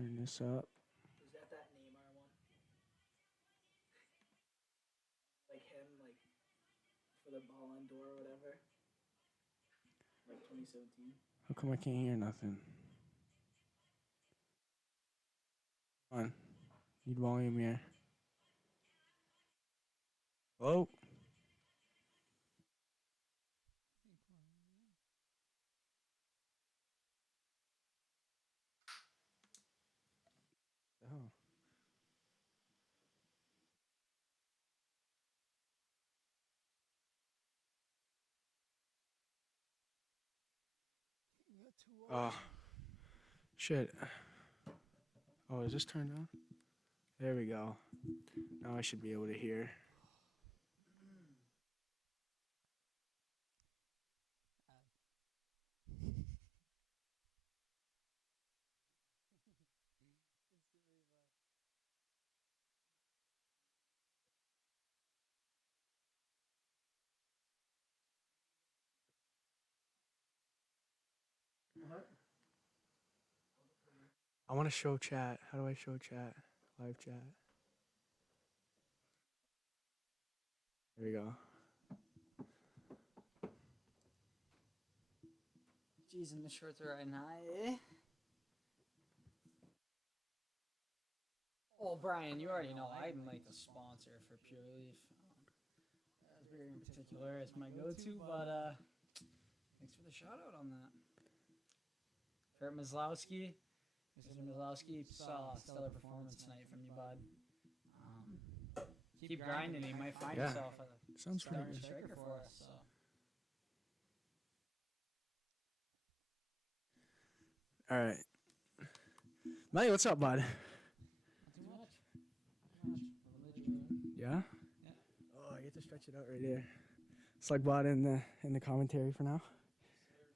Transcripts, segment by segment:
Turn this up. Is that Neymar one? Like him, like for the Ballon d'Or or whatever? Like 2017? How come I can't hear nothing? Come on. Need volume here. Hello? Oh. Oh, shit. Oh, is this turned on? There we go. Now I should be able to hear. I want to show chat. How do I show chat? Live chat. There we go. Jeez, and the shorts are riding high, eh? Oh, Brian, you already know I'm like the sponsor for Pure Leaf. Raspberry in particular is my go-to, but thanks for the shout-out on that. Kurt Maslowski, Mr. Maslowski, saw a stellar performance tonight from you, bud. Keep grinding, you might find yourself a Sounds pretty starting good. striker for us. So. All right. Mate, what's up, bud? Not too much. Yeah? Oh, I get to stretch it out right there. It's like bought in the commentary for now.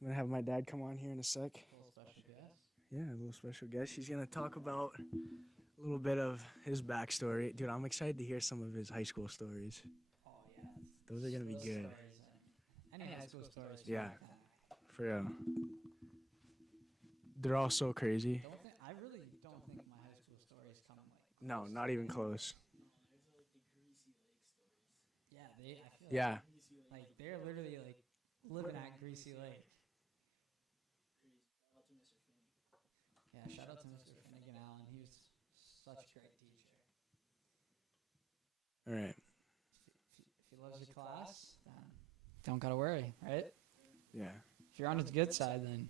I'm gonna have my dad come on here in a sec. Yeah, a little special guest. He's gonna talk about a little bit of his backstory. Dude, I'm excited to hear some of his high school stories. Oh, yeah. Those are gonna be good. Any high school stories? Yeah. For real. They're all so crazy. I really don't think my high school stories come like. No, not even close. Yeah, I feel Yeah. like they're literally like living at Greasy Lake. Yeah, shout out to Mr. Finnegan Allen. He was such a great teacher. All right. If he loves your class, then don't gotta worry, right? Yeah. If you're on his good side, then.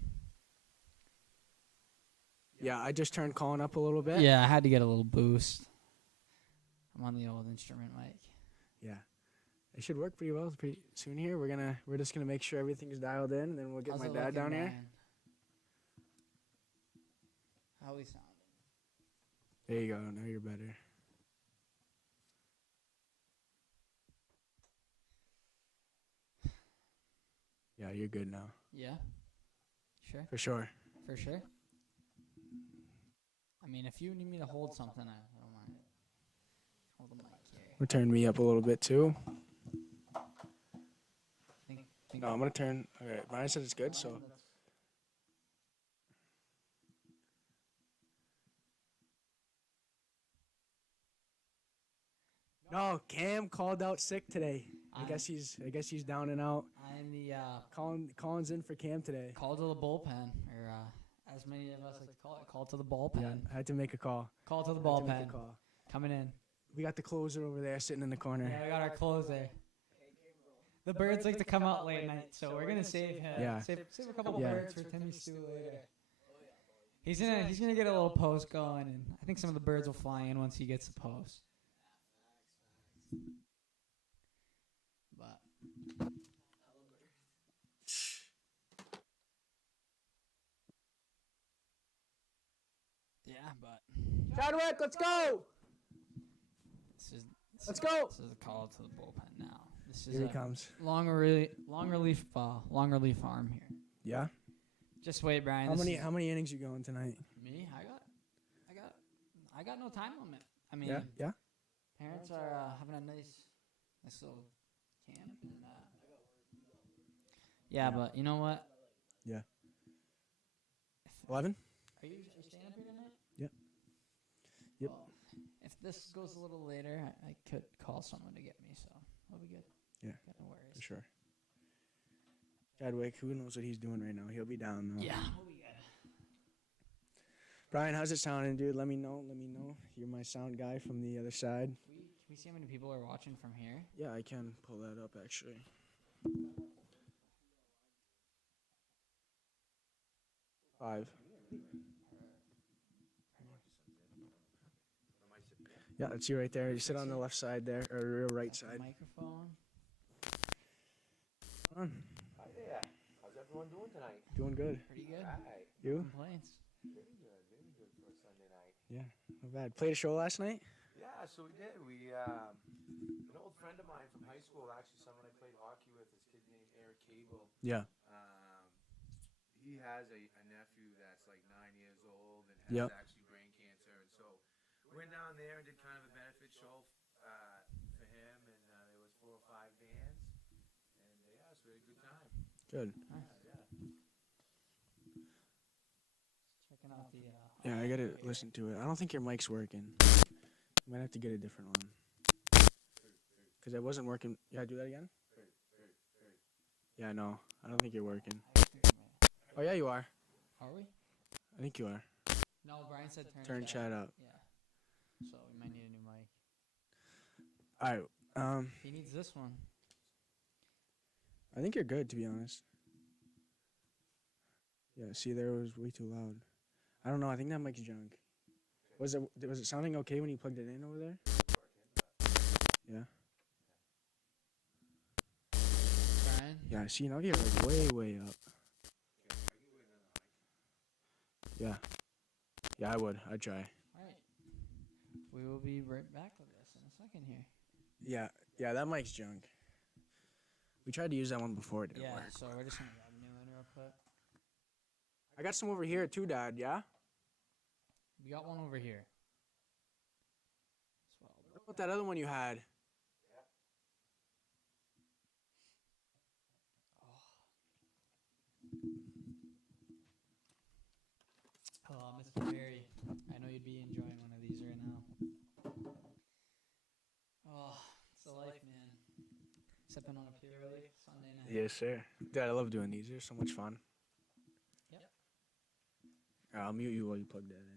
Yeah, I just turned Colin up a little bit. Yeah, I had to get a little boost. I'm on the old instrument mic. Yeah. It should work pretty well pretty soon here. We're just gonna make sure everything's dialed in, and then we'll get How's my it dad looking, down here. man? How we sounding? There you go. Now you're better. Yeah, you're good now. Yeah. Sure. For sure. For sure. I mean, if you need me to hold something, I don't mind. Hold the mic here. We'll turn me up a little bit too. Think No, I'm gonna turn. Okay, Brian said it's good, so. No, Cam called out sick today. I guess he's down and out. I'm the Colin's in for Cam today. call to the bullpen, or as many of us like to call it, call to the bullpen. Yeah, I had to make a call. Call to the I had to make a bullpen. call. Coming in. We got the closer over there sitting in the corner. Yeah, we got our closer. The birds like to come out late night, so we're gonna save him. Yeah. Save a couple Yeah. birds for Timmy Stew later. He's gonna get a little post going, and I think some of the birds will fly in once he gets the post. But yeah, but Chadwick, let's go! Let's go! This is a call to the bullpen now. This is Here he a comes. long relief arm here. Yeah. Just wait, Brian. How many innings you going tonight? Me? I got no time limit. I mean, Yeah. parents are having a nice little camp. And, yeah, but you know what? Yeah. 11? Are you staying up here tonight? Yep. Yep. Well, if this goes a little later, I could call someone to get me, so I'll be good. Yeah. Got no worries. For sure. Chadwick, who knows what he's doing right now? He'll be down though. Yeah, we'll be good. Brian, how's it sounding, dude? Let me know. You're my sound guy from the other side. Can we see how many people are watching from here? Yeah, I can pull that up actually. 5. Yeah, that's you right there. You sit on the left side there, or your right Got the side. microphone. On. Hi there. How's everyone doing tonight? Doing good. Pretty good. Hi. You? Complaints. Very good for a Sunday night. Yeah, not bad. Played a show last night? Yeah, so we did. An old friend of mine from high school, actually someone I played hockey with, this kid named Eric Cable. Yeah. He has a nephew that's like 9 years old and has Yep. actually brain cancer, and so we went down there and did kind of a benefit show for him, and there was 4 or 5 bands, and yeah, so we had a good time. Good. Yeah. Checking out the. Yeah, I gotta listen to it. I don't think your mic's working. You might have to get a different one. Because it wasn't working. Yeah, do that again? Yeah, no. I don't think you're working. Oh, yeah, you are. Are we? I think you are. No, Brian said Turn chat up. Yeah. So we might need a new mic. Alright. He needs this one. I think you're good, to be honest. Yeah, see, there was way too loud. I don't know. I think that mic's junk. Was it sounding okay when you plugged it in over there? Yeah. Brian? Yeah, see, now you're like way up. Yeah. Yeah, I would. I'd try. Alright. We will be right back with this in a second here. Yeah, that mic's junk. We tried to use that one before. It didn't Yeah, work. so we're just going to grab a new one real quick. I got some over here too, Dad. Yeah? We got one over here. As well. What about that other one you had? Oh, Mr. Barry, I know you'd be enjoying one of these right now. Oh, it's the life, man. Sipping on a purely Sunday night. Yes, sir. Dad, I love doing these. They're so much fun. Yep. I'll mute you while you plug that in.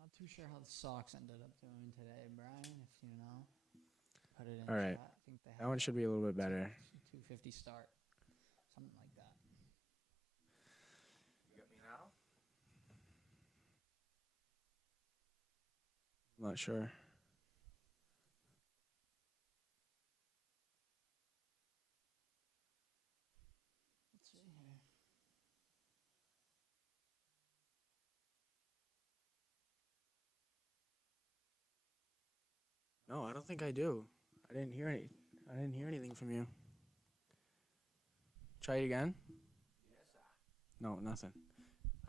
Not too sure how the Sox ended up doing today, Brian, if you know. Put it in All right. chat. I think they That one should be a little bit better. 250 start. Something like that. You got me now? I'm not sure. Let's see here. No, I don't think I do. I didn't hear anything from you. Try it again? Yes, sir. No, nothing.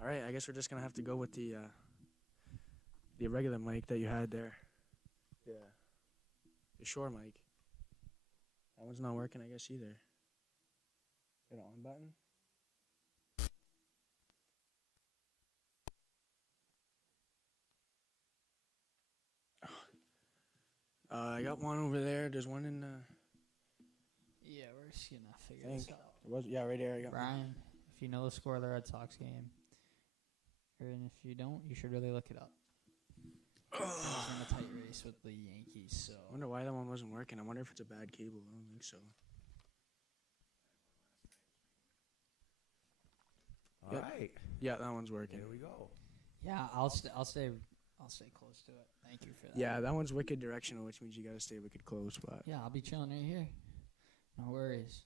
All right, I guess we're just gonna have to go with the regular mic that you had there. Yeah. The Shure mic. That one's not working, I guess, either. Hit on button. I got one over there. There's one in. Yeah, we're just going to figure this Think. out. Yeah, right there. I got one. Brian, if you know the score of the Red Sox game, and if you don't, you should really look it up. I was in a tight race with the Yankees, so. I wonder why that one wasn't working. I wonder if it's a bad cable. I don't think so. All Yep. right. Yeah, that one's working. Here we go. Yeah, I'll stay close to it. Thank you for that. Yeah, that one's wicked directional, which means you gotta stay wicked close. But Yeah, I'll be chilling right here. No worries.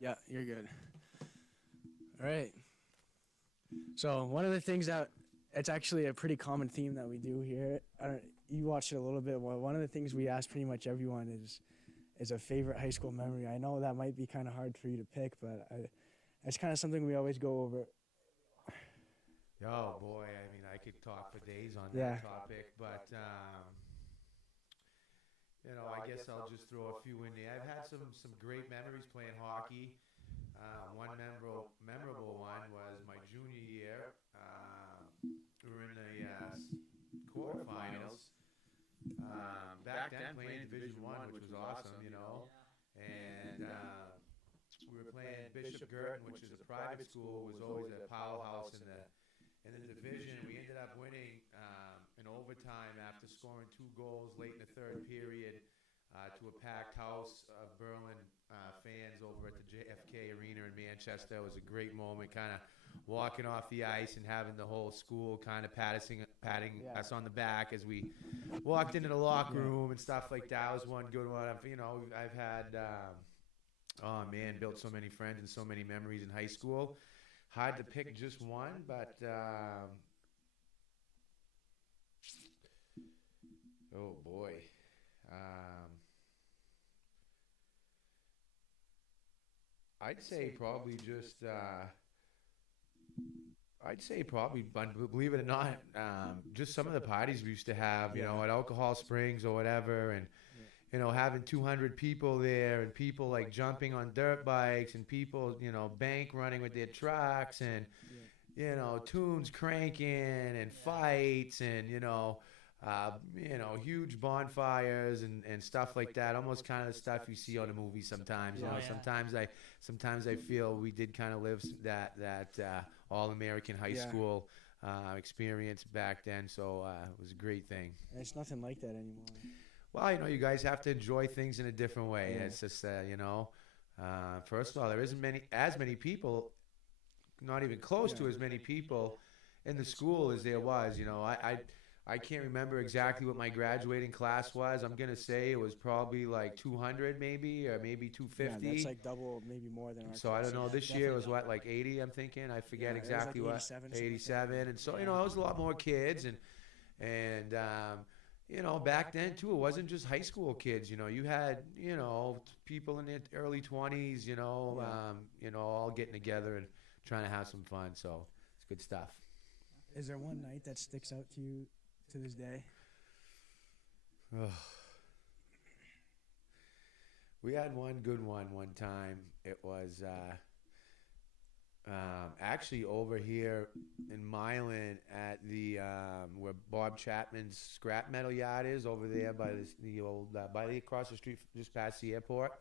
yeah, you're good. All right. So one of the things that it's actually a pretty common theme that we do here. You watched it a little bit. Well, one of the things we ask pretty much everyone is a favorite high school memory. I know that might be kind of hard for you to pick, but it's kind of something we always go over. Oh boy, I mean, I could talk for days on Yeah. that topic, but I guess I'll just throw a few in there. I've had some great memories playing hockey. One memorable one was my junior year. We were in the quarterfinals. Back then, playing Division One, which was awesome, and we were playing Bishop Girton, which is a private school, was always a powerhouse in the division. We ended up winning in overtime after scoring 2 goals late in the third period to a packed house of Berlin fans over at the JFK Arena in Manchester. It was a great moment, kind of walking off the ice and having the whole school kind of patting us on the back as we walked into the locker room and stuff like that. Was one good one. I've had, built so many friends and so many memories in high school. Hard to pick just one, but oh boy. I'd say probably believe it or not, just some of the parties we used to have, at Alcohol Springs or whatever, and having 200 people there, and people like jumping on dirt bikes, and people, bank running with their trucks, and tunes cranking, and fights, and huge bonfires and stuff like that. Almost kind of the stuff you see on the movies sometimes. Sometimes I feel we did kind of live that all-American high school experience back then. So it was a great thing. And it's nothing like that anymore. Well, you guys have to enjoy things in a different way. Yeah. It's just, first of all, there isn't as many people, not even close to as many people in the school as there was. I can't remember exactly what my graduating class was. I'm going to say it was probably like 200 maybe, or maybe 250. Yeah, that's like double, maybe more than our So class. I don't know. This year was what, like 80, I'm thinking? I forget exactly it was what. like 87. And so, it was a lot more kids. And back then, too, it wasn't just high school kids. You had, people in their early 20s, all getting together and trying to have some fun. So it's good stuff. Is there one night that sticks out to you to this day? We had one good one time. It was actually over here in Milan at the where Bob Chapman's scrap metal yard is, over there by the old across the street just past the airport.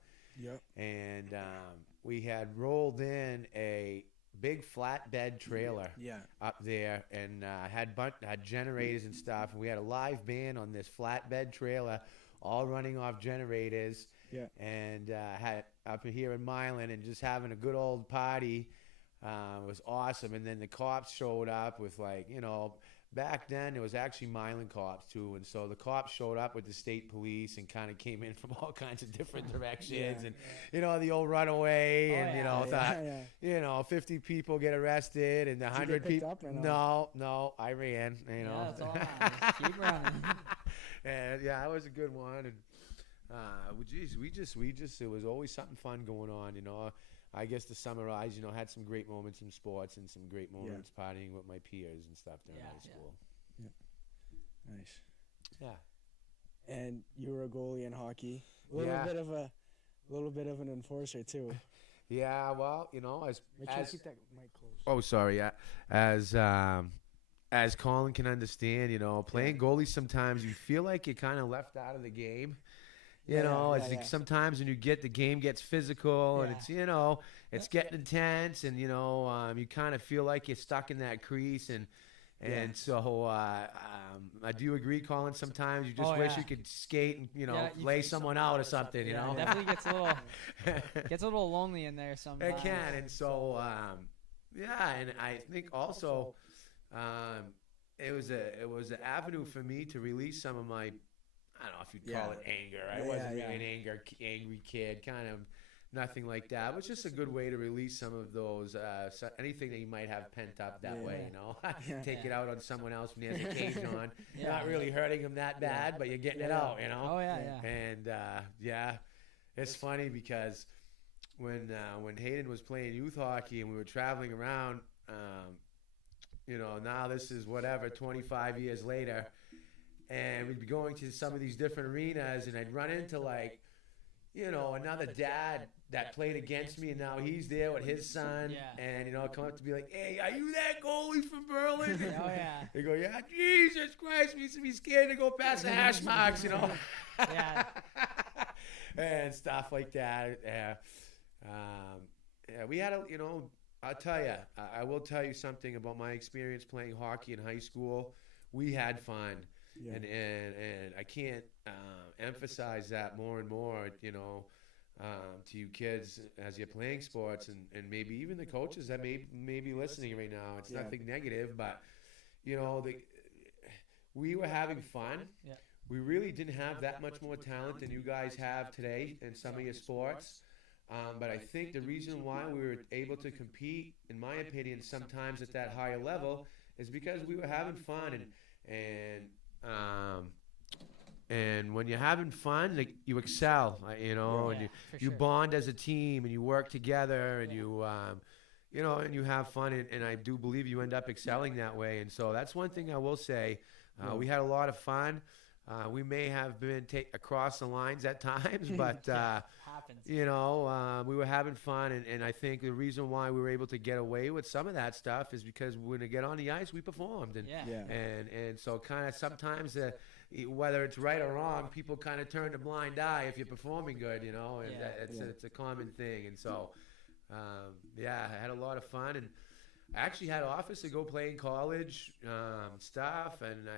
Yep. And we had rolled in a big flatbed trailer up there, and had generators and stuff, and we had a live band on this flatbed trailer, all running off generators. And had up here in Milan, and just having a good old party. Was awesome. And then the cops showed up with, like, back then it was actually Milan cops too, and so the cops showed up with the state police and kind of came in from all kinds of different directions, and the old runaway, and 50 people get arrested, and 100 people. No, I ran. That's all right. Keep running. And it was a good one. And we just it was always something fun going on. I guess to summarize, had some great moments in sports and some great moments partying with my peers and stuff during high school. Yeah. Nice. Yeah. And you were a goalie in hockey. A little bit of an enforcer too. Yeah, well, Make sure you keep that mic close. Oh, sorry. Yeah. As Colin can understand, playing goalie, sometimes you feel like you're kind of left out of the game. Sometimes when the game gets physical, and it's getting intense, and you kind of feel like you're stuck in that crease, and so I do agree, Colin. Sometimes you just wish you could skate and lay someone out or something. It definitely gets a little lonely in there sometimes. It can, and so and I think also it was an avenue for me to release some of my, I don't know if you'd call it anger. I wasn't really an angry kid, kind of nothing like that. It was just a good way to release some of those, anything that you might have pent up that way, Take it out on someone else when he has a cage on. Not really hurting him that bad, but you're getting it out, Oh, yeah. And, it's funny because when Hayden was playing youth hockey and we were traveling around, now this is 25 years later, and we'd be going to some of these different arenas, and I'd run into like, you know, another dad that played against me, and now he's there with his son, Yeah. and you know, come up to be like, "Hey, are you that goalie from Berlin?" Oh yeah. They go, "Yeah." Jesus Christ, we used to be scared to go past the hash marks, you know. Yeah. And stuff like that. Yeah, we had a, you know, I'll tell you, I will tell you something about my experience playing hockey in high school. We had fun. Yeah. And I can't emphasize that more and more, you know, to you kids as you're playing sports, and maybe even the coaches that may be listening right now. It's Yeah. nothing negative, but, you know, we were having fun. Yeah. We really didn't have that much more talent than you guys have today in some of your sports. But I think the reason why we were able to compete, in my opinion, sometimes at that higher level, is because we were having fun, and when you're having fun, like, you excel, you know, and you bond as a team, and you work together, and you know, and you have fun, and I do believe you end up excelling that way. And so that's one thing I will say. We had a lot of fun. We may have been across the lines at times, but you know, we were having fun, and I think the reason why we were able to get away with some of that stuff is because when we get on the ice, we performed, and so kind of sometimes, whether it's right or wrong, people kind of turn a blind eye if you're performing good, you know, and it's a common thing, and so I had a lot of fun, and I actually had offers to go play in college, stuff, and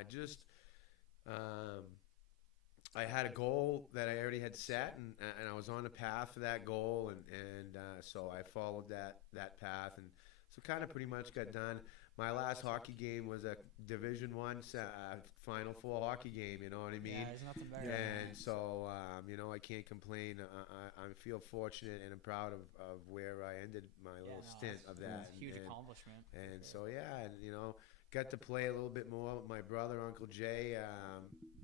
I had a goal that I already had set, and I was on a path for that goal, and so I followed that path, and so kind of pretty much got done. My last hockey game was a Division I Final Four hockey game, you know what I mean? Yeah, there's nothing better. And so, you know, I can't complain. I feel fortunate, and I'm proud of where I ended my little stint of that. It's a huge accomplishment. And so, and you know, got to play a little bit more with my brother, Uncle Jay,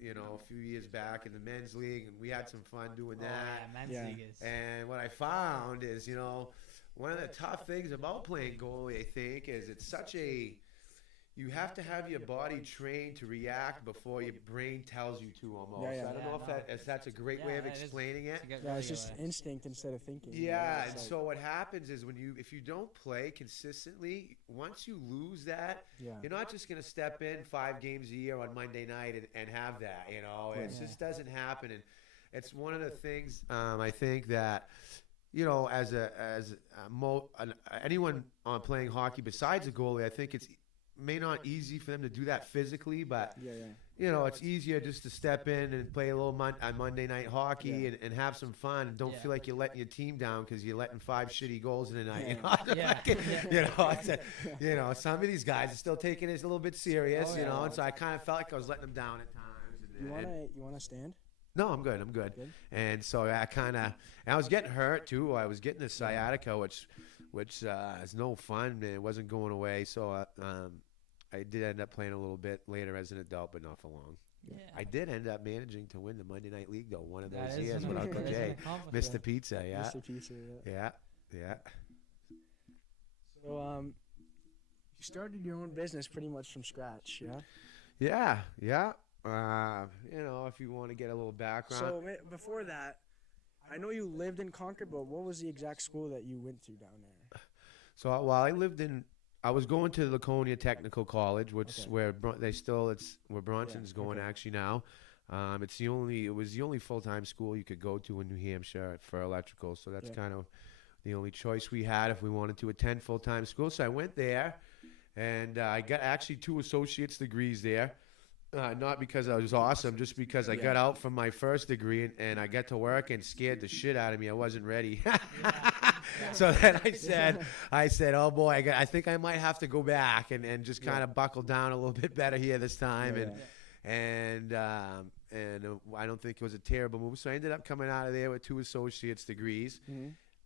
you know, a few years back in the men's league, and we had some fun doing that. Men's league is. And what I found is, you know, one of the tough things about playing goalie, I think, is it's such you have to have your body trained to react before your brain tells you to, almost. I don't know if that's a great way of explaining it. Yeah, it's just instinct instead of thinking. Yeah, and so what happens is if you don't play consistently, once you lose that, you're not just going to step in 5 games a year on Monday night and have that, you know. It just doesn't happen, and it's one of the things I think that, you know, as anyone playing hockey besides a goalie, I think it's may not easy for them to do that physically, but you know, it's easier just to step in and play a little Monday night hockey and have some fun, and don't feel like you're letting your team down because you're letting 5 shitty goals in a night. You know, you know, some of these guys are still taking it a little bit serious, you know, and so I kind of felt like I was letting them down at times. You wanna stand? No, I'm good. And so I was getting hurt too. I was getting a sciatica, which is no fun, and it wasn't going away. So I did end up playing a little bit later as an adult, but not for long. Yeah. I did end up managing to win the Monday Night League, though, one of those That years with Uncle Jay. Mr. Pizza, Mr. Pizza, Yeah. So, you started your own business pretty much from scratch, Yeah. You know, if you want to get a little background. So, before that, I know you lived in Concord, but what was the exact school that you went to down there? So while I was going to Laconia Technical College, which where it's where Bronson's going actually now. It was the only full-time school you could go to in New Hampshire for electrical, so that's kind of the only choice we had if we wanted to attend full-time school. So I went there, and I got actually 2 associate's degrees there. Not because I was awesome, just because I got out from my first degree and I got to work and scared the shit out of me. I wasn't ready. So then I said, oh boy, I think I might have to go back and just kind of buckle down a little bit better here this time. And I don't think it was a terrible move. So I ended up coming out of there with 2 associate's degrees.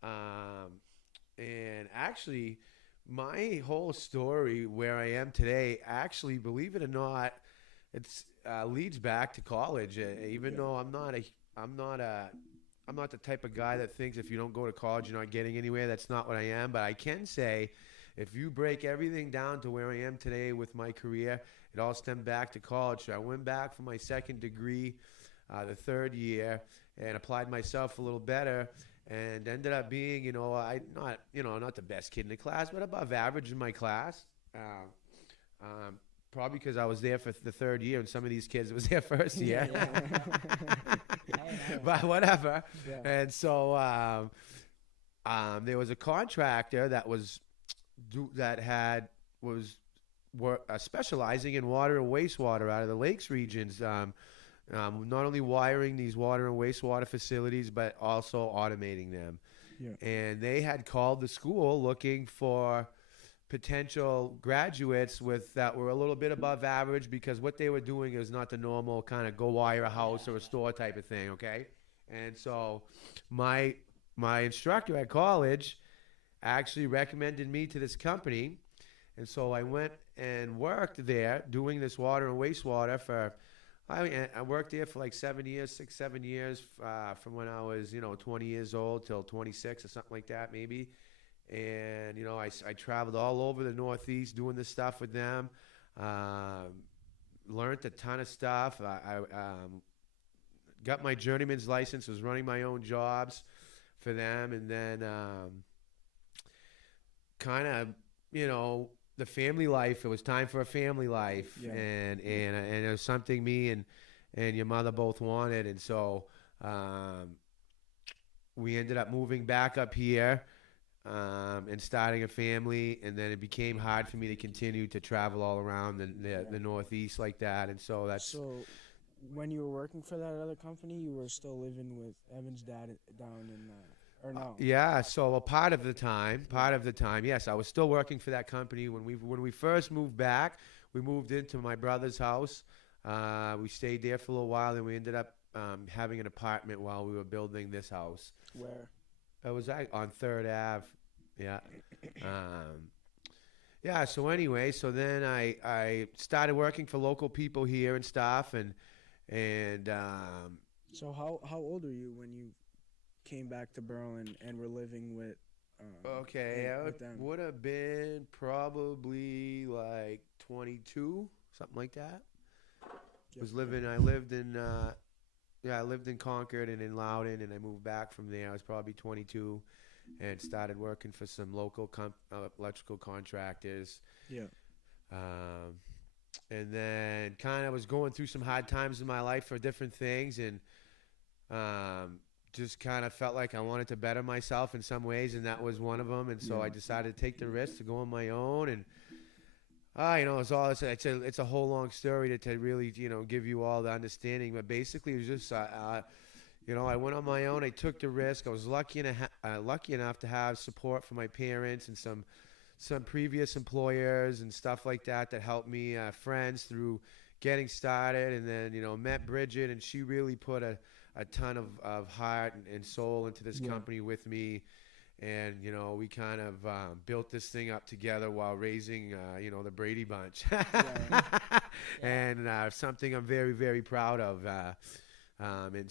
And actually, my whole story where I am today, actually, believe it or not, it's leads back to college. Even though I'm not the type of guy that thinks if you don't go to college you're not getting anywhere. That's not what I am. But I can say if you break everything down to where I am today with my career, it all stemmed back to college. So I went back for my second degree, the third year, and applied myself a little better, and ended up being, not the best kid in the class, but above average in my class. Probably because I was there for the third year, and some of these kids was their first year. But whatever. Yeah. And so there was a contractor that was specializing in water and wastewater out of the lakes regions. Not only wiring these water and wastewater facilities, but also automating them. Yeah. And they had called the school looking for potential graduates that were a little bit above average, because what they were doing is not the normal kind of go wire a house or a store type of thing, okay? And so my instructor at college actually recommended me to this company, and so I went and worked there doing this water and wastewater I worked there for like 7 years, 7 years, from when I was, 20 years old till 26 or something like that, maybe. And, I traveled all over the Northeast doing this stuff with them. Learned a ton of stuff. I got my journeyman's license, was running my own jobs for them. And then kind of, the family life, it was time for a family life. Yeah. And it was something me and your mother both wanted. And so we ended up moving back up here. And starting a family, and then it became hard for me to continue to travel all around the Northeast like that, and so that's. So, when you were working for that other company, you were still living with Evan's dad down in, or no? Yeah, so a part of the time, yes, I was still working for that company. When we first moved back, we moved into my brother's house. We stayed there for a little while, and we ended up having an apartment while we were building this house. Where? It was on 3rd Ave. Yeah. Yeah, so anyway, so then I started working for local people here and stuff, and So how old were you when you came back to Berlin and were living with okay, I with them? would have been probably like 22, something like that. I lived in Concord and in Loudoun, and I moved back from there. I was probably 22 and started working for some local electrical contractors. Yeah. And then kind of was going through some hard times in my life for different things, and just kind of felt like I wanted to better myself in some ways, and that was one of them. And so I decided to take the risk to go on my own, and it's a whole long story to really, give you all the understanding. But basically, it was just, I went on my own. I took the risk. I was lucky enough to have support from my parents and some previous employers and stuff like that helped me, friends through getting started. And then, met Bridget, and she really put a ton of heart and soul into this company with me. And, we kind of built this thing up together while raising, the Brady Bunch. And something I'm very, very proud of. And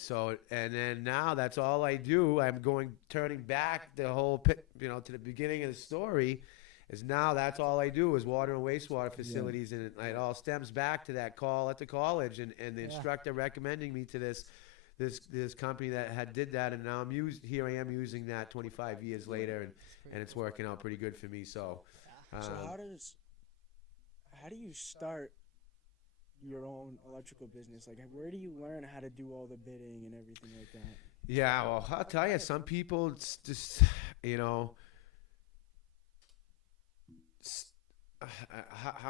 then now that's all I do. Turning back the whole, to the beginning of the story, is now that's all I do is water and wastewater facilities. And it all stems back to that call at the college and the instructor recommending me to this company that did that, and now here I am using that 25 years later, and it's working out pretty good for me. So, So how do you start your own electrical business? Like, where do you learn how to do all the bidding and everything like that? Yeah, well, I'll tell you, some people just,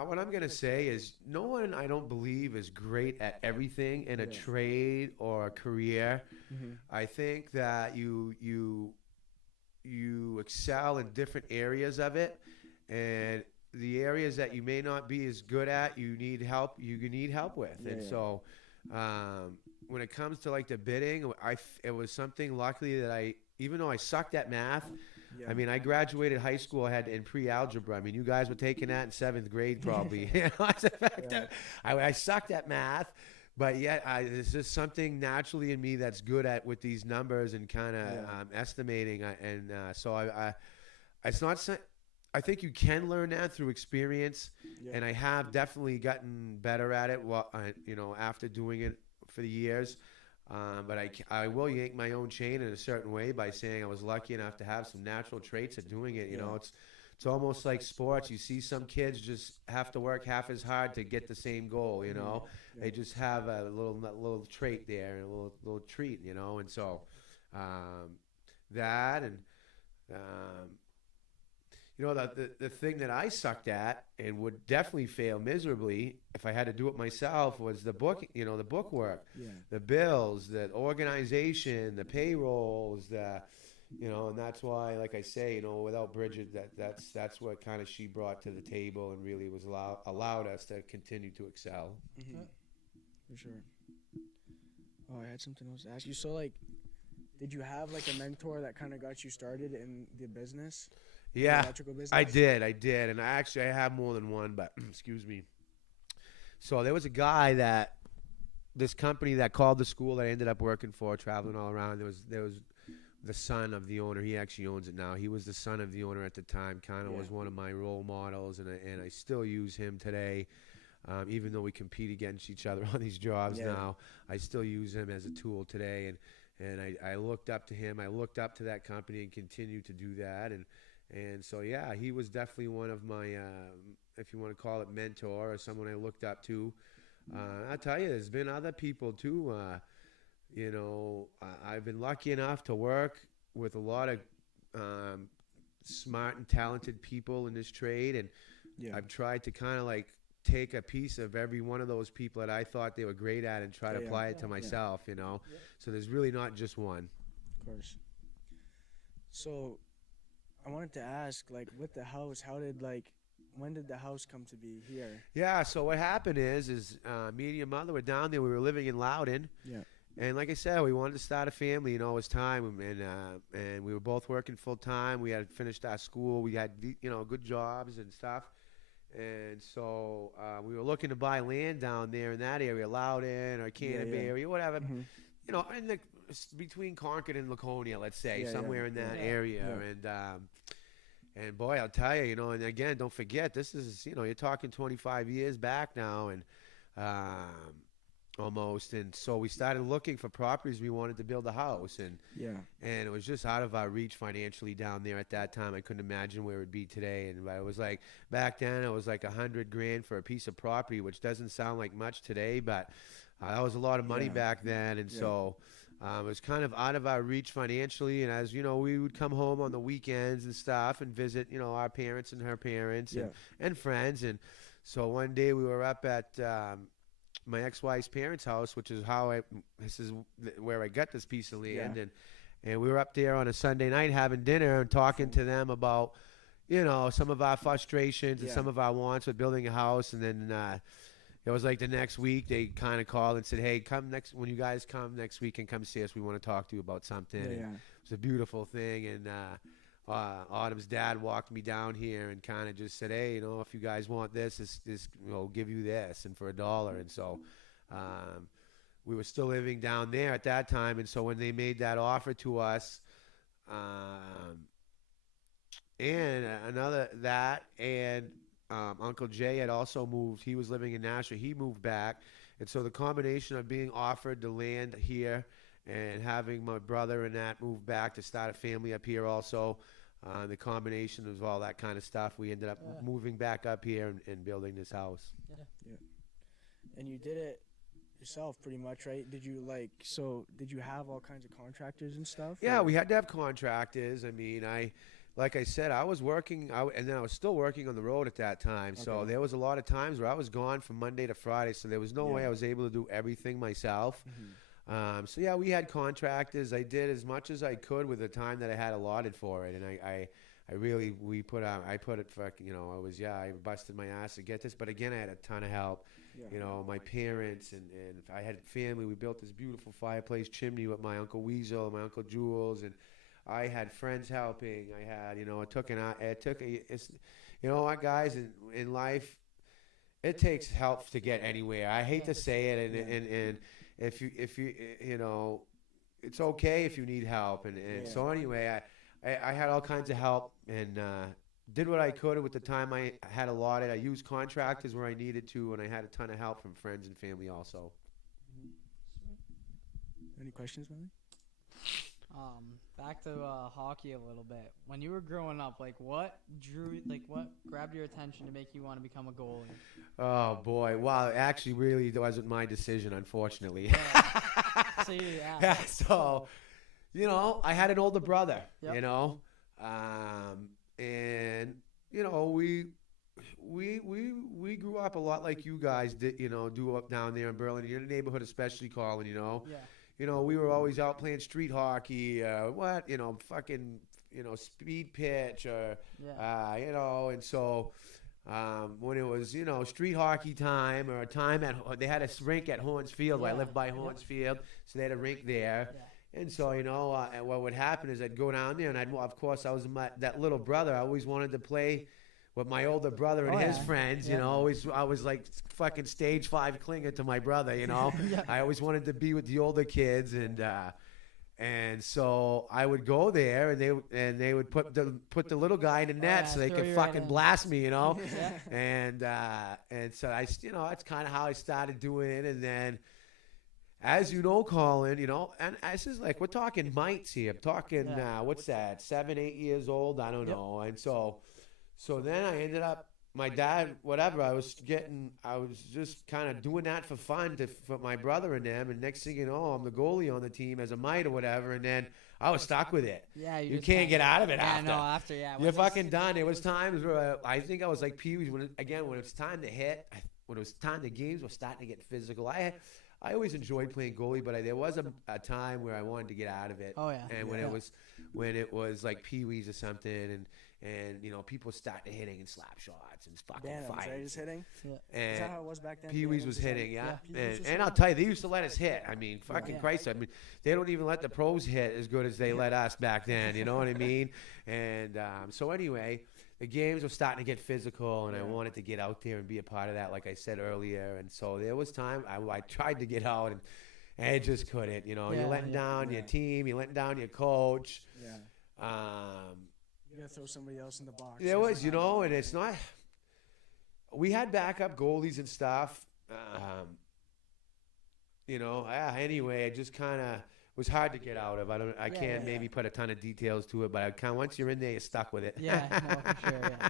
what I'm gonna say is, no one, I don't believe, is great at everything in a trade or a career. Mm-hmm. I think that you excel in different areas of it, and the areas that you may not be as good at, you need help with. So when it comes to like the bidding, it was something, luckily, that even though I sucked at math. I mean, I graduated high school in pre-algebra. I mean, you guys were taking that in 7th grade probably. I sucked at math, but yet there's just something naturally in me that's good at with these numbers and kind of estimating. So it's not. I think you can learn that through experience, Yeah. and I have definitely gotten better at it. After doing it for the years, but I will yank my own chain in a certain way by saying I was lucky enough to have some natural traits at doing it. You know, it's almost like sports. You see some kids just have to work half as hard to get the same goal. You know, they just have a little trait there, and a little treat. You know, and so that and. The thing that I sucked at and would definitely fail miserably if I had to do it myself was the book, the book work, the bills, the organization, the payrolls, and that's why, like I say, without Bridget, that's what kind of she brought to the table and really was allowed us to continue to excel. Mm-hmm. For sure. Oh, I had something else to ask you. So, like, did you have like a mentor that kind of got you started in the business? Yeah, electrical business? I did, and I have more than one, but excuse me. So there was a guy this company that called the school that I ended up working for, traveling all around. There was the son of the owner. He actually owns it now. He was the son of the owner at the time. Kind of was one of my role models, and I still use him today. Even though we compete against each other on these jobs now, I still use him as a tool today, and I looked up to him. I looked up to that company and continue to do that, and so, he was definitely one of my, if you want to call it mentor, or someone I looked up to. I'll tell you, there's been other people too. I've been lucky enough to work with a lot of smart and talented people in this trade, and I've tried to kind of like take a piece of every one of those people that I thought they were great at and try to apply it to myself, So there's really not just one. Of course. So I wanted to ask, like, with the house, when did the house come to be here? Yeah, so what happened is me and your mother were down there. We were living in Loudon. Yeah. And like I said, we wanted to start a family, it was time. And we were both working full time. We had finished our school. We had, good jobs and stuff. And so we were looking to buy land down there in that area, Loudon or Canterbury, whatever. Mm-hmm. Between Concord and Laconia, let's say, somewhere in that area. Yeah. And boy, I'll tell you, and again, don't forget, this is, you're talking 25 years back now, and almost. And so we started looking for properties. We wanted to build a house, and it was just out of our reach financially down there at that time. I couldn't imagine where it would be today. And it was like, back then, it was like $100,000 for a piece of property, which doesn't sound like much today, but that was a lot of money back then. And so it was kind of out of our reach financially. And as you know, we would come home on the weekends and stuff and visit, our parents and her parents and friends. And so one day we were up at my ex-wife's parents' house, which is this is where I got this piece of land. And we were up there on a Sunday night having dinner and talking to them about, some of our frustrations and some of our wants with building a house. And then it was like the next week they kind of called and said, hey, when you guys come next week and come see us, we want to talk to you about something. It was a beautiful thing. And Autumn's dad walked me down here and kind of just said, hey, if you guys want this we'll give you this, and for $1. And so we were still living down there at that time. And so when they made that offer to us, Uncle Jay had also moved. He was living in Nashville. He moved back. And so the combination of being offered the land here and having my brother and that move back to start a family up here also, the combination of all that kind of stuff, we ended up moving back up here and building this house. Yeah. And you did it yourself pretty much, right? Did you have all kinds of contractors and stuff? Yeah, we had to have contractors. I mean, like I said, I was working, and then I was still working on the road at that time. Okay. So there was a lot of times where I was gone from Monday to Friday, so there was no way I was able to do everything myself. Mm-hmm. We had contractors. I did as much as I could with the time that I had allotted for it, and I busted my ass to get this. But again, I had a ton of help. My parents and I had family. We built this beautiful fireplace chimney with my Uncle Weasel and my Uncle Jules, and I had friends helping. I had, guys, in life, it takes help to get anywhere. I hate to say it, and if you it's okay if you need help. And so anyway, I had all kinds of help, and did what I could with the time I had allotted. I used contractors where I needed to, and I had a ton of help from friends and family also. Any questions, Millie? Back to hockey a little bit. When you were growing up, what grabbed your attention to make you want to become a goalie? Oh boy! Wow, actually, really, it wasn't my decision, unfortunately. Yeah. So, I had an older brother. Yep. And we grew up a lot like you guys did. Do up down there in Berlin, your neighborhood, especially, Colin. Yeah. We were always out playing street hockey, speed pitch, or, Yeah. and so when it was, street hockey time or a time they had a rink at Horns Field. Where I Yeah. lived by Horns Field, so they had a rink there. Yeah. And so, and what would happen is I'd go down there, and of course, I was that little brother. I always wanted to play with my older brother and his friends. Yeah. I was like fucking stage 5 clinger to my brother. Yeah. I always wanted to be with the older kids, and so I would go there, and they would put the little guy in the net so they throw could you fucking right in. blast me. Yeah. And so that's kind of how I started doing it, and then. As you know, Colin, and this is like, we're talking mites here. I'm talking, what's that, 7, 8 years old? I don't know. And so then I ended up, my dad, whatever, I was just kind of doing that for fun for my brother and them. And next thing you know, I'm the goalie on the team as a mite or whatever. And then I was stuck with it. Yeah. You can't get out of it after. Yeah, no, after, yeah. You're fucking done. There was times where I think I was like Pee-wee's when it was time to hit, when it was time the games were starting to get physical. I always enjoyed playing goalie, but there was a time where I wanted to get out of it. Oh, yeah. And when it was like Pee-wee's or something, and people started hitting and slap shots and fucking Bantams, right? fighting. Just hitting. Yeah. And Is that how it was back then? Pee-wee's Bantams was was hitting, yeah. Pee-wee's was And I'll hitting? tell you, they used to let us hit. I mean, fucking Yeah. Christ. I mean, they don't even let the pros hit as good as they let us back then. You know what I mean? And so anyway, the games were starting to get physical, and I wanted to get out there and be a part of that, like I said earlier. And so there was time I tried to get out, and I just couldn't. You're letting down your team, you're letting down your coach. Yeah. You gotta throw somebody else in the box. There was, and it's not. We had backup goalies and stuff. Anyway, it just kind of was hard to get out of. I can't maybe put a ton of details to it, but once you're in there, you're stuck with it. Yeah, no, for sure, yeah.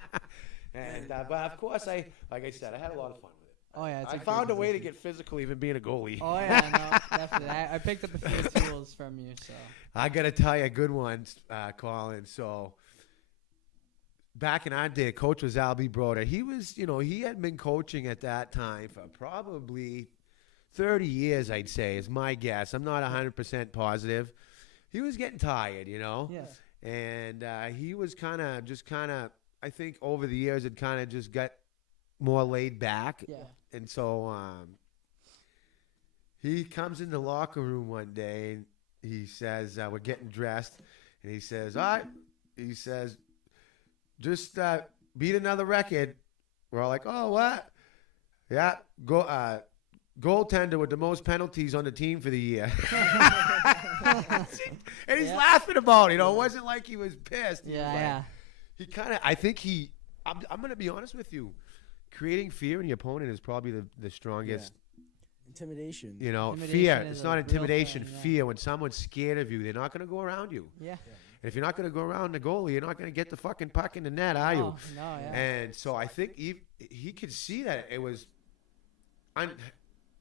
And but of course, like I said, I had a lot of fun with it. Oh, yeah. I found a way to get physical, even being a goalie. Oh, yeah, no, definitely. I picked up a few tools from you, so. I gotta tell you a good one, Colin. So back in our day, coach was Albie Broder. He was, he had been coaching at that time for probably 30 years, I'd say, is my guess. I'm not 100% positive. He was getting tired, Yeah. and he was kind of, I think over the years, had kind of just got more laid back. Yeah. And so he comes in the locker room one day, and he says, we're getting dressed, and he says, all right, he says, just beat another record. We're all like, oh, what? Yeah, goaltender with the most penalties on the team for the year. And he's laughing about it. It wasn't like he was pissed. He kind of, I think I'm going to be honest with you. Creating fear in your opponent is probably the strongest. Intimidation. Intimidation fear. is It's a not real intimidation. thing, yeah. Fear. When someone's scared of you, they're not going to go around you. Yeah. And if you're not going to go around the goalie, you're not going to get the fucking puck in the net, are you? No, yeah. And so I think he could see that it was,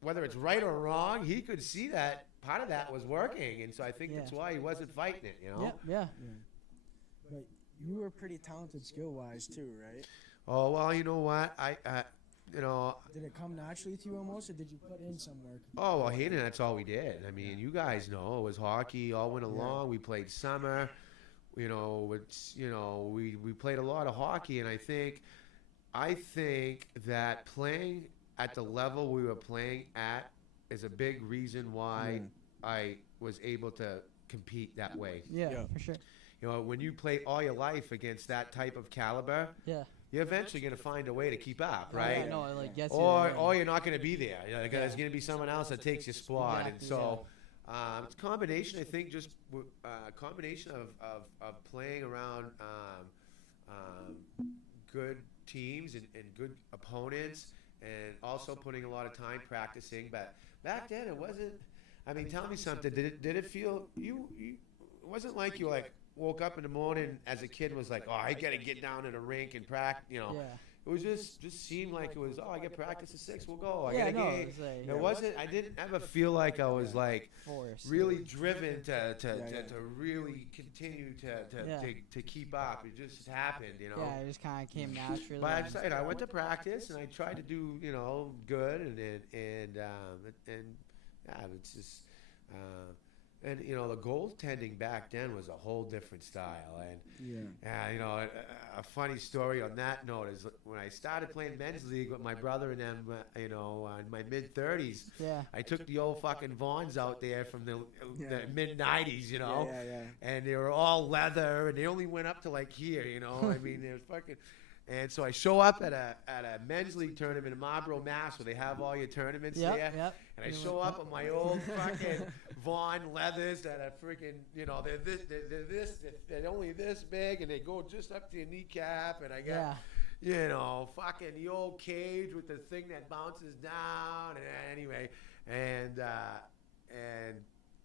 whether it's right or wrong, he could see that part of that was working. And so I think that's why he wasn't fighting it, Yeah. But you were pretty talented skill-wise too, right? Oh, well, you know what? Did it come naturally to you almost, or did you put in some work? Oh, well, Hayden, that's all we did. I mean, you guys know it was hockey all went along. We played summer. We played a lot of hockey, and I think that playing at the level we were playing at is a big reason why I was able to compete that way. Yeah, for sure. When you play all your life against that type of caliber, Yeah. you're eventually going to find a way to keep up, right? Yeah, no, yes, Or you're not going to be there. There's going to be someone else that takes your spot. Exactly, And so it's a combination, I think, just a combination of playing around good teams and good opponents, and also putting a lot of time practicing. But back then, it wasn't. I mean, tell me something. Did it feel it wasn't like you like woke up in the morning as a kid and was like, oh, I gotta get down to the rink and practice. You know, Yeah. it was just seemed like it was. Oh, I get practice at 6. We'll go. I Yeah, gotta no, get. it was like, It wasn't. I didn't ever feel like I was like forced. really driven to yeah. really continue to keep up. It just happened, you know. Yeah, it just kind of came naturally. But and- I said I went to practice and I tried to do good and yeah, it's just and the goaltending back then was a whole different style. And a funny story on that note is when I started playing men's league with my brother and them, in my mid 30s, Yeah. I took the old fucking Vaughns out there from the mid 90s, Yeah. and they were all leather and they only went up to like here, I mean, they was fucking. And so I show up at a men's league tournament in Marlborough, Mass, where they have all your tournaments there. Yep. And I show up with my old fucking Vaughn leathers that are freaking, they're only this big, and they go just up to your kneecap. And I got, fucking the old cage with the thing that bounces down. And anyway, and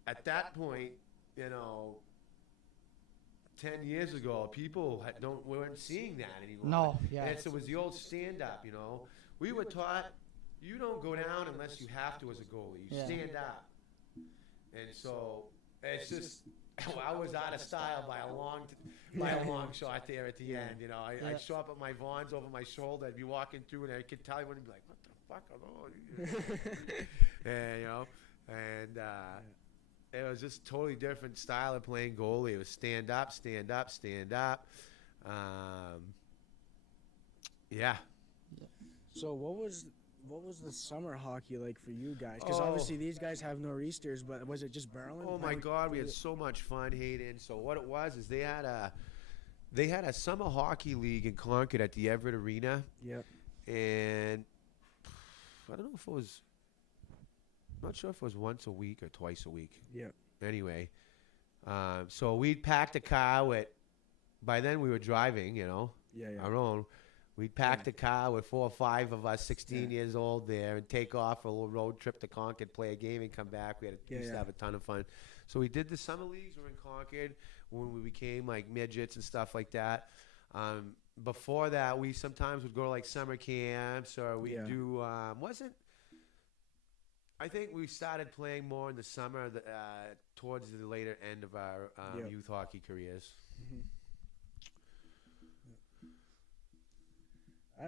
at that point, 10 years ago, people weren't seeing that anymore. No, yeah. And so it was the old stand-up, We were taught, you don't go down unless you have to as a goalie. You stand up. And so it's just, I was out of style by a long shot there at the end. I'd show up with my Vaughns over my shoulder. I'd be walking through, and I could tell everyone would be like, what the fuck are those? And it was just totally different style of playing goalie. It was stand up. Yeah. So what was the summer hockey like for you guys? Because obviously these guys have nor'easters, but was it just Berlin? Oh my God, we had so much fun, Hayden. So what it was is they had a summer hockey league in Concord at the Everett Arena. Yep. And I don't know if it was. I'm not sure if it was once a week or twice a week. Yep. Anyway, so we'd packed a car with. By then we were driving, our own. We'd packed a car with 4 or 5 of us, 16 years old there, and take off for a little road trip to Concord, play a game, and come back. We used to have a ton of fun. So we did the summer leagues. We were in Concord when we became like midgets and stuff like that. Before that, we sometimes would go to like summer camps, or we'd do I think we started playing more in the summer towards the later end of our youth hockey careers. Mm-hmm.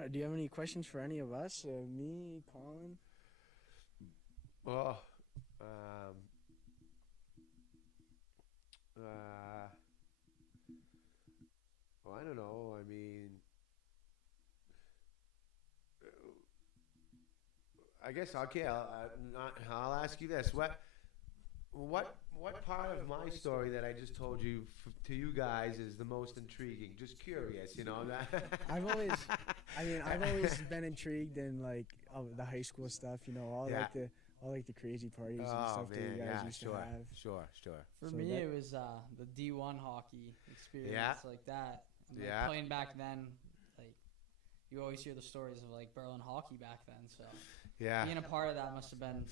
Do you have any questions for any of us? Me, Colin? Oh, well, I don't know. I mean, I guess okay. I'll ask you this: what part of my story that I just told you to you guys is the most intriguing? Just curious, I've always been intrigued in like the high school stuff, all like the crazy parties and stuff that you guys used to have. Sure. For So me, that- it was the D1 hockey experience like that. And, like, playing back then, like you always hear the stories of like Berlin hockey back then. So being a part of that must have been.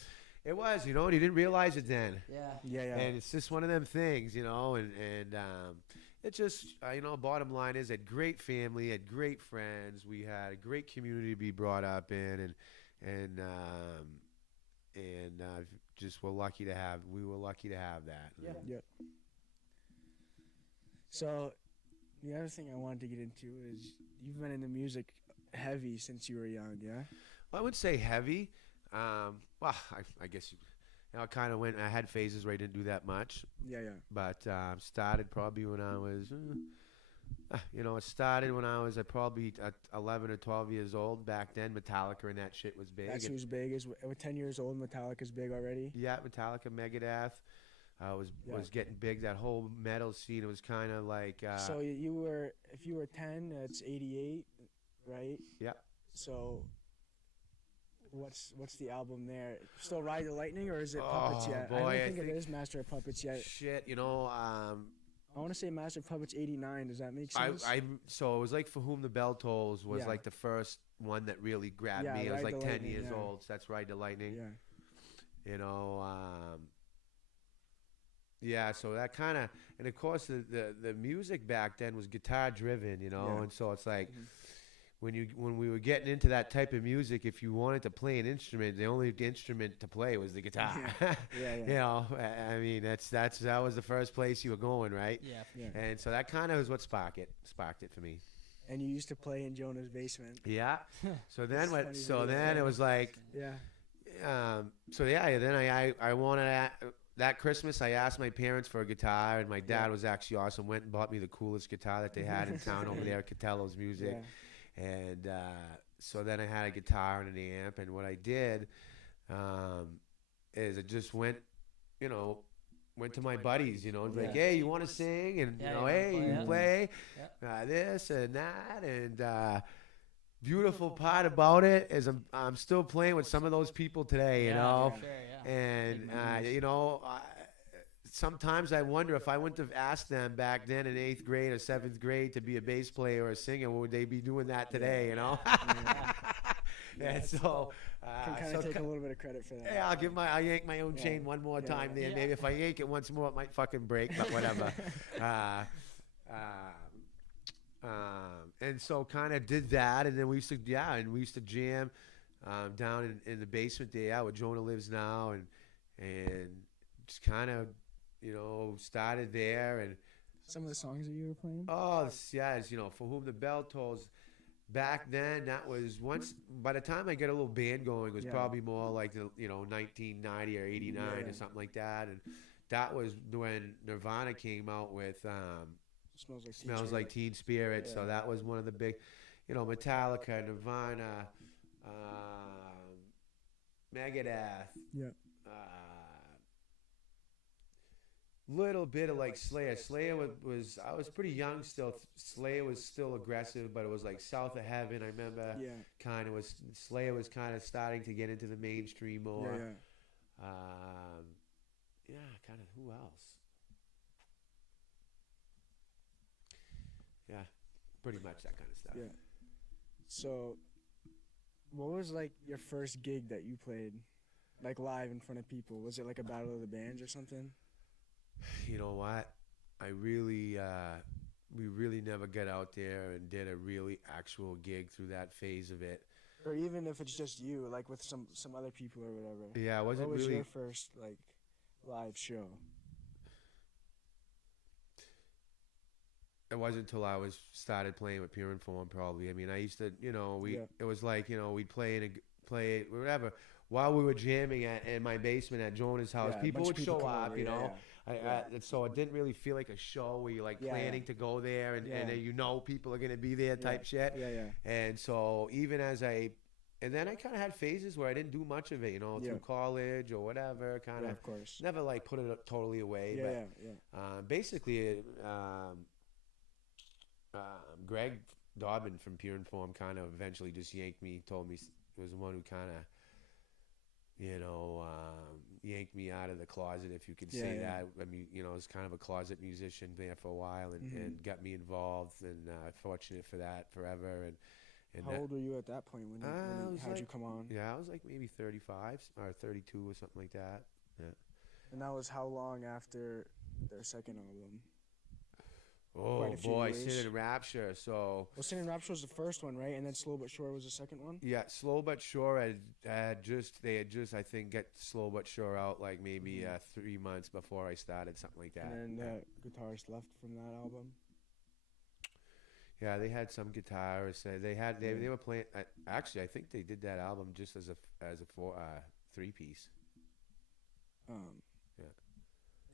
It was, and you didn't realize it then. Yeah. And it's just one of them things, and it just, bottom line is, had great family, had great friends. We had a great community to be brought up in, and just we were lucky to have that. Yep. So the other thing I wanted to get into is you've been in the music heavy since you were young, yeah? Well, I wouldn't say heavy. Well, I guess I kind of went. I had phases where I didn't do that much. Yeah. But started probably when I was, it started when I was probably 11 or 12 years old. Back then, Metallica and that shit was big. That's who's big. With 10 years old, Metallica's big already. Yeah, Metallica, Megadeth. Was getting big. That whole metal scene. It was kind of like. So if you were 10, that's 88, right? Yeah. So. What's the album there? Still Ride the Lightning, or is it Puppets yet? Boy, I don't think it is Master of Puppets yet. Shit, I want to say Master of Puppets '89. Does that make sense? So it was like For Whom the Bell Tolls was Yeah. like the first one that really grabbed Yeah, me. I was Ride like the 10 Lightning, years yeah. old. So that's Ride the Lightning. Yeah. You know, yeah. So that kind of, and of course the music back then was guitar driven. You know, Yeah. and so it's like. Mhm. When we were getting into that type of music, if you wanted to play an instrument, the only instrument to play was the guitar. Yeah. You know, I mean, that was the first place you were going, right? Yeah. Yeah. And so that kind of is what sparked it for me. And you used to play in Jonah's basement. Yeah. So then It's funny so video, then yeah. it was like, Yeah. so yeah. Then I wanted that Christmas. I asked my parents for a guitar, and my dad was actually awesome. Went and bought me the coolest guitar that they had in town over there, Catello's Music. Yeah. And so then I had a guitar and an amp, and what I did is I just went to my buddies, and be like, hey, you want to sing? And, Yeah, hey, you you wanna play this and that. And beautiful part about it is I'm still playing with some of those people today, you know. For sure, yeah. And, Big memories. sometimes I wonder if I wouldn't have asked them back then in 8th grade or 7th grade to be a bass player or a singer, would they be doing that today, you know? And so... Can kind of take a little bit of credit for that. Yeah, I'll yank my own chain one more time there. Yeah. Maybe if I yank it once more, it might fucking break, but whatever. And so kind of did that, and then we used to jam down in the basement there where Jonah lives now, and just kind of, started there. And Some of the songs that you were playing? For Whom the Bell Tolls. Back then, that was by the time I get a little band going, it was probably more like 1990 or 89 or something like that. And that was when Nirvana came out with Smells Like Teen Spirit. Yeah. So that was one of the big, Metallica, Nirvana, Megadeth. Yeah. Little bit of like Slayer. Slayer was I was pretty young still. Slayer was still aggressive, but it was like South of Heaven. I remember Slayer was kind of starting to get into the mainstream more. Kind of who else? Yeah, pretty much that kind of stuff. Yeah. So, what was like your first gig that you played, like live in front of people? Was it like a Battle of the Bands or something? You know what? We really never got out there and did a really actual gig through that phase of it. Or even if it's just you, like with some other people or whatever. Yeah, it wasn't What was really. your first like live show? It wasn't until I started playing with Pure Inform probably. I mean, I used to, it was like, we'd play whatever. While we were jamming in my basement at Jonah's house, Yeah, a people bunch would of people show come up, over, you know. yeah. And so it didn't really feel like a show where you're like planning to go there and then people are going to be there type shit. Yeah. And so even and then I kind of had phases where I didn't do much of it, through college or whatever, kind Of course. never like put it totally away. Basically, Greg Dobbin from Pure Inform kind of eventually just told me it was the one who kind of, yanked me out of the closet, if you could say that. I mean, I was kind of a closet musician there for a while and got me involved, and fortunate for that forever. And How old were you at that point how'd you come on? Yeah, I was like maybe 35 or 32 or something like that. Yeah. And that was how long after their second album? Oh Quite a few boy, years. Sin and Rapture. So Well, Sin and Rapture was the first one, right? And then Slow But Sure was the second one? yeah, Slow But Sure they had just I think get Slow But Sure out like maybe 3 months before I started, something like that. And then the guitarist left from that album. Yeah, they had some guitarists. They were playing. Actually, I think they did that album just as a 3-piece. Yeah.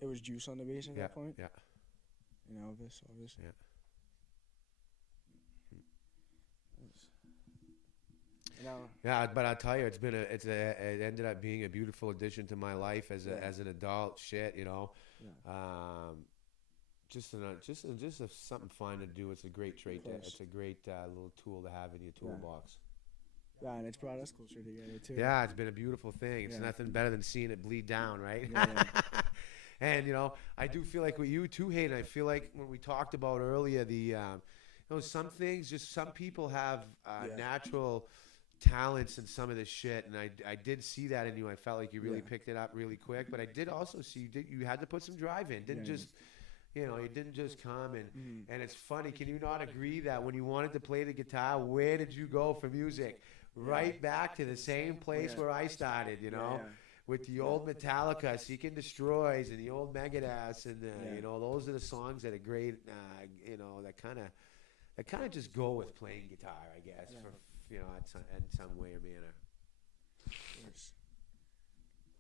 It was Juice on the bass at that point. Yeah. And Elvis, obviously. Yeah. Now, Yeah, but I'll tell you, it ended up being a beautiful addition to my life as an adult. Shit, Yeah. Just something fun to do. It's a great trait. It's a great little tool to have in your toolbox. Yeah, and it's brought us closer together too. Yeah, it's been a beautiful thing. It's Yeah. nothing better than seeing it bleed down, right? Yeah. And, I do feel like with you too, Hayden, I feel like when we talked about earlier, some things, just some people have natural talents in some of this shit, and I did see that in you. I felt like you really picked it up really quick, but I did also see you had to put some drive in. Didn't just you didn't just come and it's funny. Can you not agree that when you wanted to play the guitar, where did you go for music? Right back to the same place where I started, with the old Metallica, Seek and Destroys, and the old Megadeth, and those are the songs that are great. That kind of just go with playing guitar, I guess, for in some way or manner. Of course.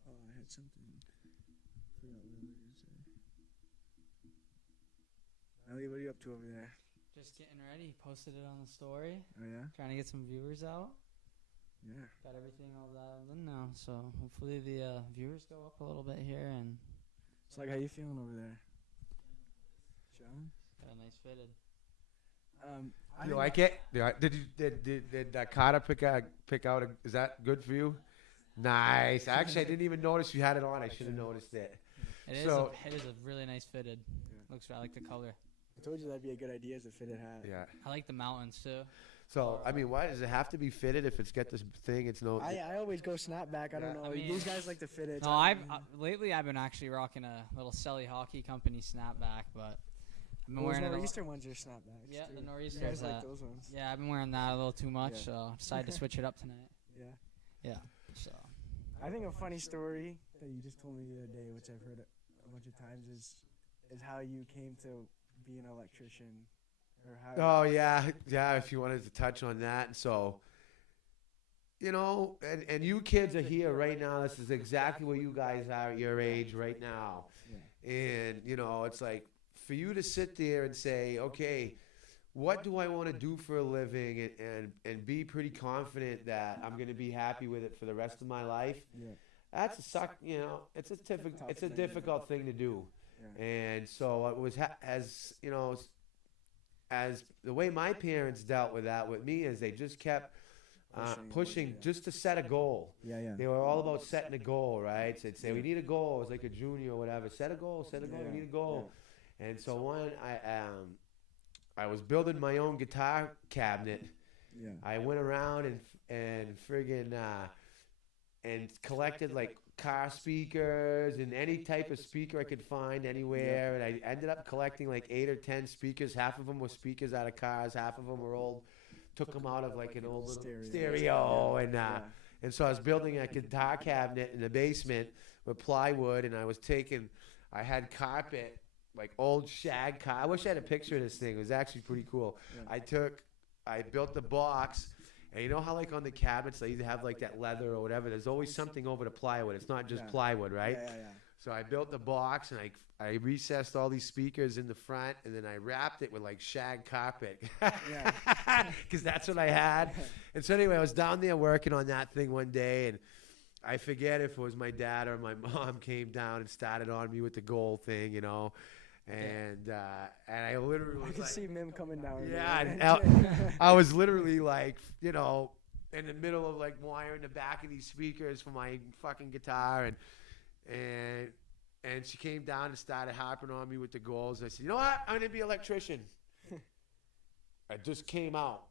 Oh, I had something. Forgot what I was gonna say. Ellie, what are you up to over there? Just getting ready. Posted it on the story. Oh yeah. Trying to get some viewers out. Yeah. Got everything all dialed in now, so hopefully the viewers go up a little bit here. And it's like, how you feeling over there? Chilling. Got a nice fitted. You like it? Did Carter pick out? Is that good for you? Nice. Actually, I didn't even notice you had it on. I should have noticed it. It is a really nice fitted. Looks. I like the color. I told you that'd be a good idea as a fitted hat. Yeah. I like the mountains too. So I mean, why does it have to be fitted if it's got this thing? It's no. I always go snapback. I don't know. These guys like to fit it. No, lately I've been actually rocking a little Selly Hockey Company snapback, but I've been wearing nor'easter ones are snapbacks. Yeah, too. the nor'easters. You guys like those ones. Yeah, I've been wearing that a little too much, so decided to switch it up tonight. Yeah. Yeah. So. I think a funny story that you just told me the other day, which I've heard a bunch of times, is how you came to be an electrician. Oh yeah. If you wanted to touch on that, and so, and you kids are here right now. This is exactly where you guys are at your age right now, and it's like for you to sit there and say, okay, what do I want to do for a living, and be pretty confident that I'm going to be happy with it for the rest of my life. Yeah. That's it's a difficult thing to do. Yeah. And so it was as the way my parents dealt with that with me is they just kept pushing just to set a goal. Yeah. They were all about setting a goal, right? So they'd say, we need a goal. It was like a junior or whatever. Set a goal, we need a goal. Yeah. And so I was building my own guitar cabinet. Yeah. I went around and friggin' and collected like car speakers and any type of speaker I could find anywhere. And I ended up collecting like 8 or 10 speakers. Half of them were speakers out of cars. Half of them were old. Took them out of like an old little stereo. And so I was building a guitar cabinet in the basement with plywood. And I had carpet, like old shag carpet. I wish I had a picture of this thing. It was actually pretty cool. Yeah. I built the box. And you know how like on the cabinets they either have like that leather or whatever. There's always something over the plywood. It's not just plywood, right? Yeah. So I built the box and I recessed all these speakers in the front, and then I wrapped it with like shag carpet because that's what I had. And so anyway, I was down there working on that thing one day, and I forget if it was my dad or my mom came down and started on me with the goal thing, And I literally was I could see Mim coming down. Yeah, I was literally like, in the middle of like wiring the back of these speakers for my fucking guitar, and she came down and started harping on me with the goals. I said, you know what? I'm gonna be an electrician. I just came out,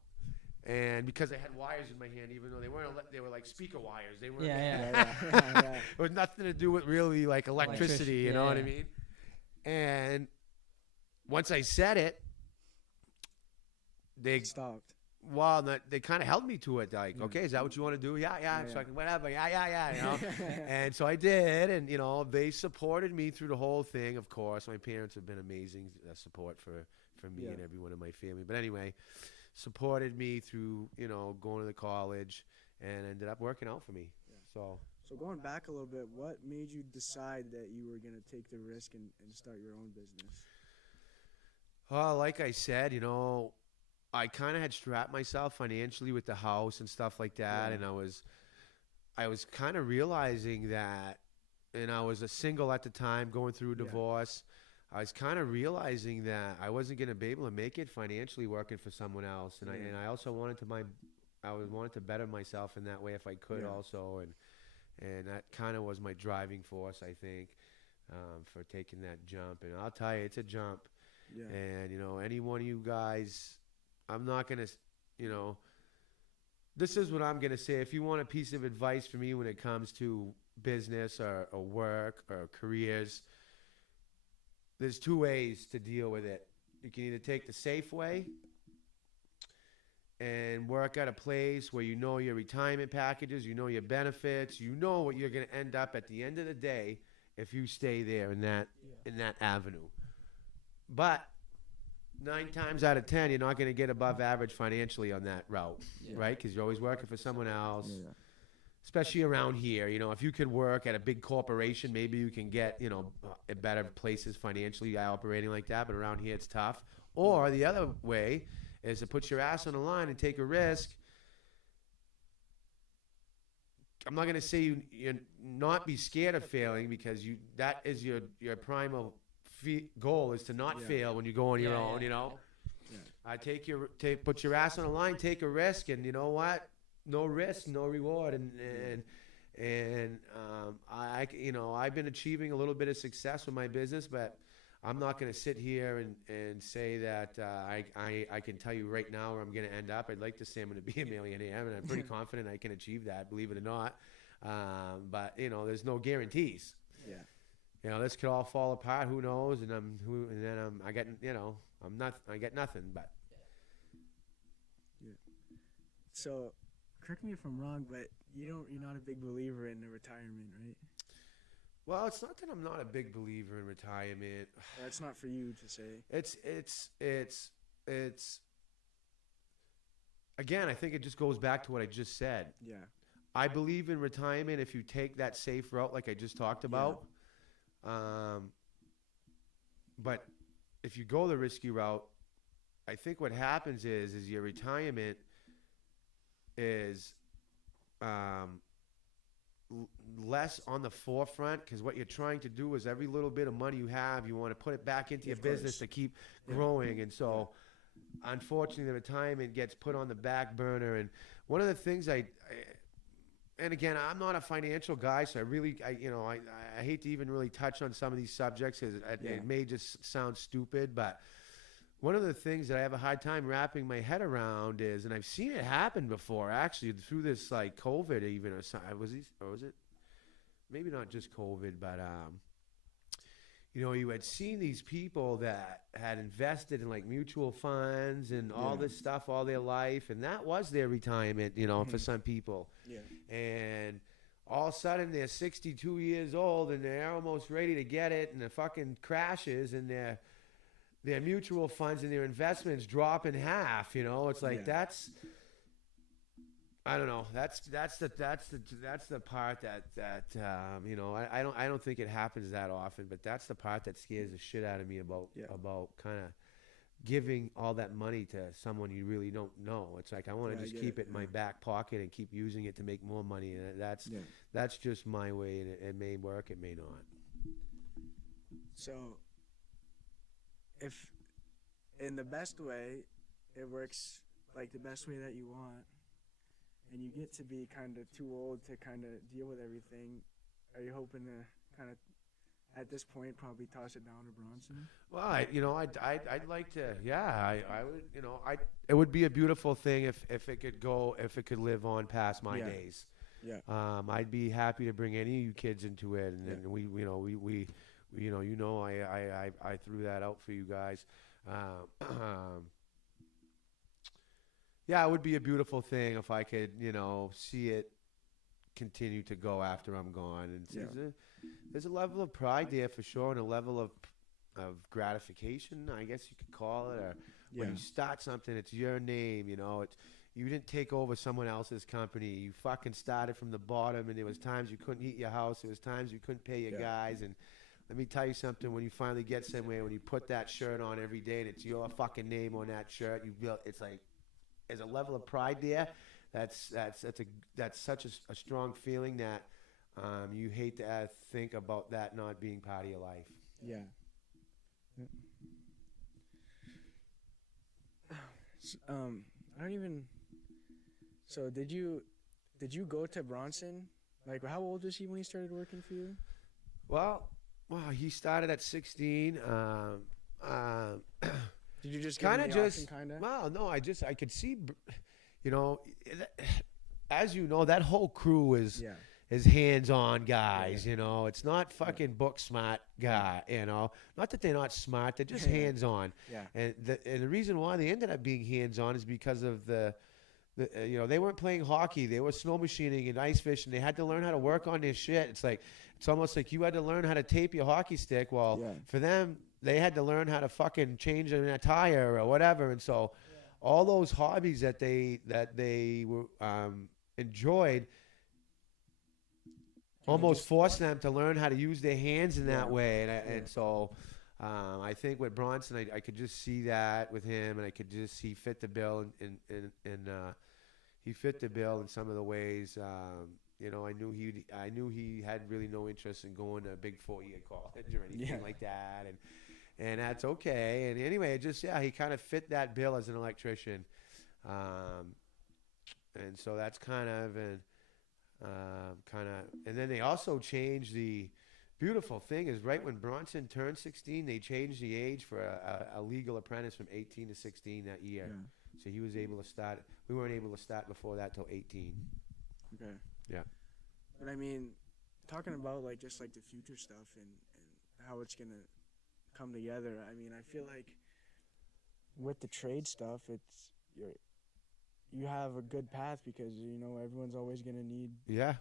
and because I had wires in my hand, even though they were like speaker wires. They weren't. It was nothing to do with really like electricity. You know what I mean? And once I said it, they stopped. Well, they kind of held me to it. Like, okay, is that what you want to do? Yeah. So I can, whatever. Yeah. And so I did, and they supported me through the whole thing. Of course, my parents have been amazing support for me and everyone in my family. But anyway, supported me through going to the college, and ended up working out for me. Yeah. So going back a little bit, what made you decide that you were going to take the risk and start your own business? Well, like I said, I kind of had strapped myself financially with the house and stuff like that, and I was kind of realizing that, and I was a single at the time going through a divorce. I was kind of realizing that I wasn't going to be able to make it financially working for someone else, and I also wanted to better myself in that way if I could also, and that kind of was my driving force, I think. for taking that jump. And I'll tell you, it's a jump. Yeah. And, you know, any one of you guys, I'm not going to, you know, this is what I'm going to say. If you want a piece of advice from me when it comes to business or work or careers, there's two ways to deal with it. You can either take the safe way and work at a place where you know your retirement packages, you know your benefits, you know what you're going to end up at the end of the day if you stay there in that avenue. But 9 times out of 10, you're not going to get above average financially on that route, right? Because you're always working for someone else, especially around here. You know, if you could work at a big corporation, maybe you can get, you know, better places financially operating like that. But around here, it's tough. Or the other way is to put your ass on the line and take a risk. I'm not going to say you not be scared of failing, because that is your primal goal, is to not fail when you go on your own, you know. I put your ass on the line, take a risk, and you know what? No risk, no reward, and you know, I've been achieving a little bit of success with my business, but I'm not going to sit here and say that I can tell you right now where I'm going to end up. I'd like to say I'm going to be a millionaire, and I'm pretty confident I can achieve that, believe it or not. But you know, there's no guarantees. Yeah. You know, this could all fall apart. Who knows? And I get nothing. But yeah. So, correct me if I'm wrong, but you're not a big believer in the retirement, right? Well, it's not that I'm not a big believer in retirement. That's not for you to say. It's again, I think it just goes back to what I just said. Yeah. I believe in retirement if you take that safe route like I just talked about. But if you go the risky route, I think what happens is your retirement is less on the forefront, because what you're trying to do is every little bit of money you have, you want to put it back into your business to keep growing. And so unfortunately, the retirement gets put on the back burner. And one of the things and again, I'm not a financial guy, so I hate to even really touch on some of these subjects, because it may just sound stupid, but one of the things that I have a hard time wrapping my head around is, and I've seen it happen before, actually, through this like COVID even, or was it maybe not just COVID, but you know, you had seen these people that had invested in like mutual funds and all this stuff all their life, and that was their retirement, you know, for some people. Yeah. And all of a sudden they're 62 years old and they're almost ready to get it, and the fucking crashes, and their mutual funds and their investments drop in half. You know, it's like that's. I don't know. That's the part that you know, I don't think it happens that often, but that's the part that scares the shit out of me about kind of giving all that money to someone you really don't know. It's like I want to just keep it in my back pocket and keep using it to make more money, and that's just my way, and it may work, it may not. So, if in the best way it works, like the best way that you want, and you get to be kind of too old to kind of deal with everything, are you hoping to kind of, at this point, probably toss it down to Bronson? Well, I'd like to, I would, you know, it would be a beautiful thing if it could live on past my days. Yeah. I'd be happy to bring any of you kids into it, and then we I threw that out for you guys. Yeah, it would be a beautiful thing if I could, you know, see it continue to go after I'm gone. And there's a level of pride there for sure, and a level of gratification, I guess you could call it. Or when you start something, it's your name, you know. You didn't take over someone else's company. You fucking started from the bottom, and there was times you couldn't heat your house. There was times you couldn't pay your guys. And let me tell you something, when you finally get somewhere, when you put that shirt on every day and it's your fucking name on that shirt, it's like, there's a level of pride there. That's such a strong feeling that you hate to think about that not being part of your life. Yeah. I don't even. So did you go to Bronson? Like, how old was he when he started working for you? Well, Well, he started at 16. Did you just kind of just kind of? Well, no, I could see, you know, as you know, that whole crew is hands-on guys. You know, it's not fucking book smart guy. You know, not that they're not smart, they're just hands-on. Yeah. And the reason why they ended up being hands-on is because of the you know, they weren't playing hockey, they were snow machining and ice fishing. They had to learn how to work on their shit. It's almost like you had to learn how to tape your hockey stick. Well, for them, they had to learn how to fucking change a tire or whatever. And so all those hobbies that they were enjoyed almost forced them to learn how to use their hands in that way. And so I think with Bronson, I could just see that with him, and I could just see fit the bill, and he fit the bill in some of the ways. You know, I knew he had really no interest in going to a big 4-year college or anything like that, and that's okay. And anyway, he kind of fit that bill as an electrician, and so that's kind of and then they also changed the. Beautiful thing is, right when Bronson turned 16, they changed the age for a legal apprentice from 18 to 16 that year. Yeah. So he was able to start. We weren't able to start before that till 18. Okay. Yeah. But I mean, talking about like just like the future stuff and how it's gonna come together. I mean, I feel like with the trade stuff, you have a good path because you know everyone's always gonna need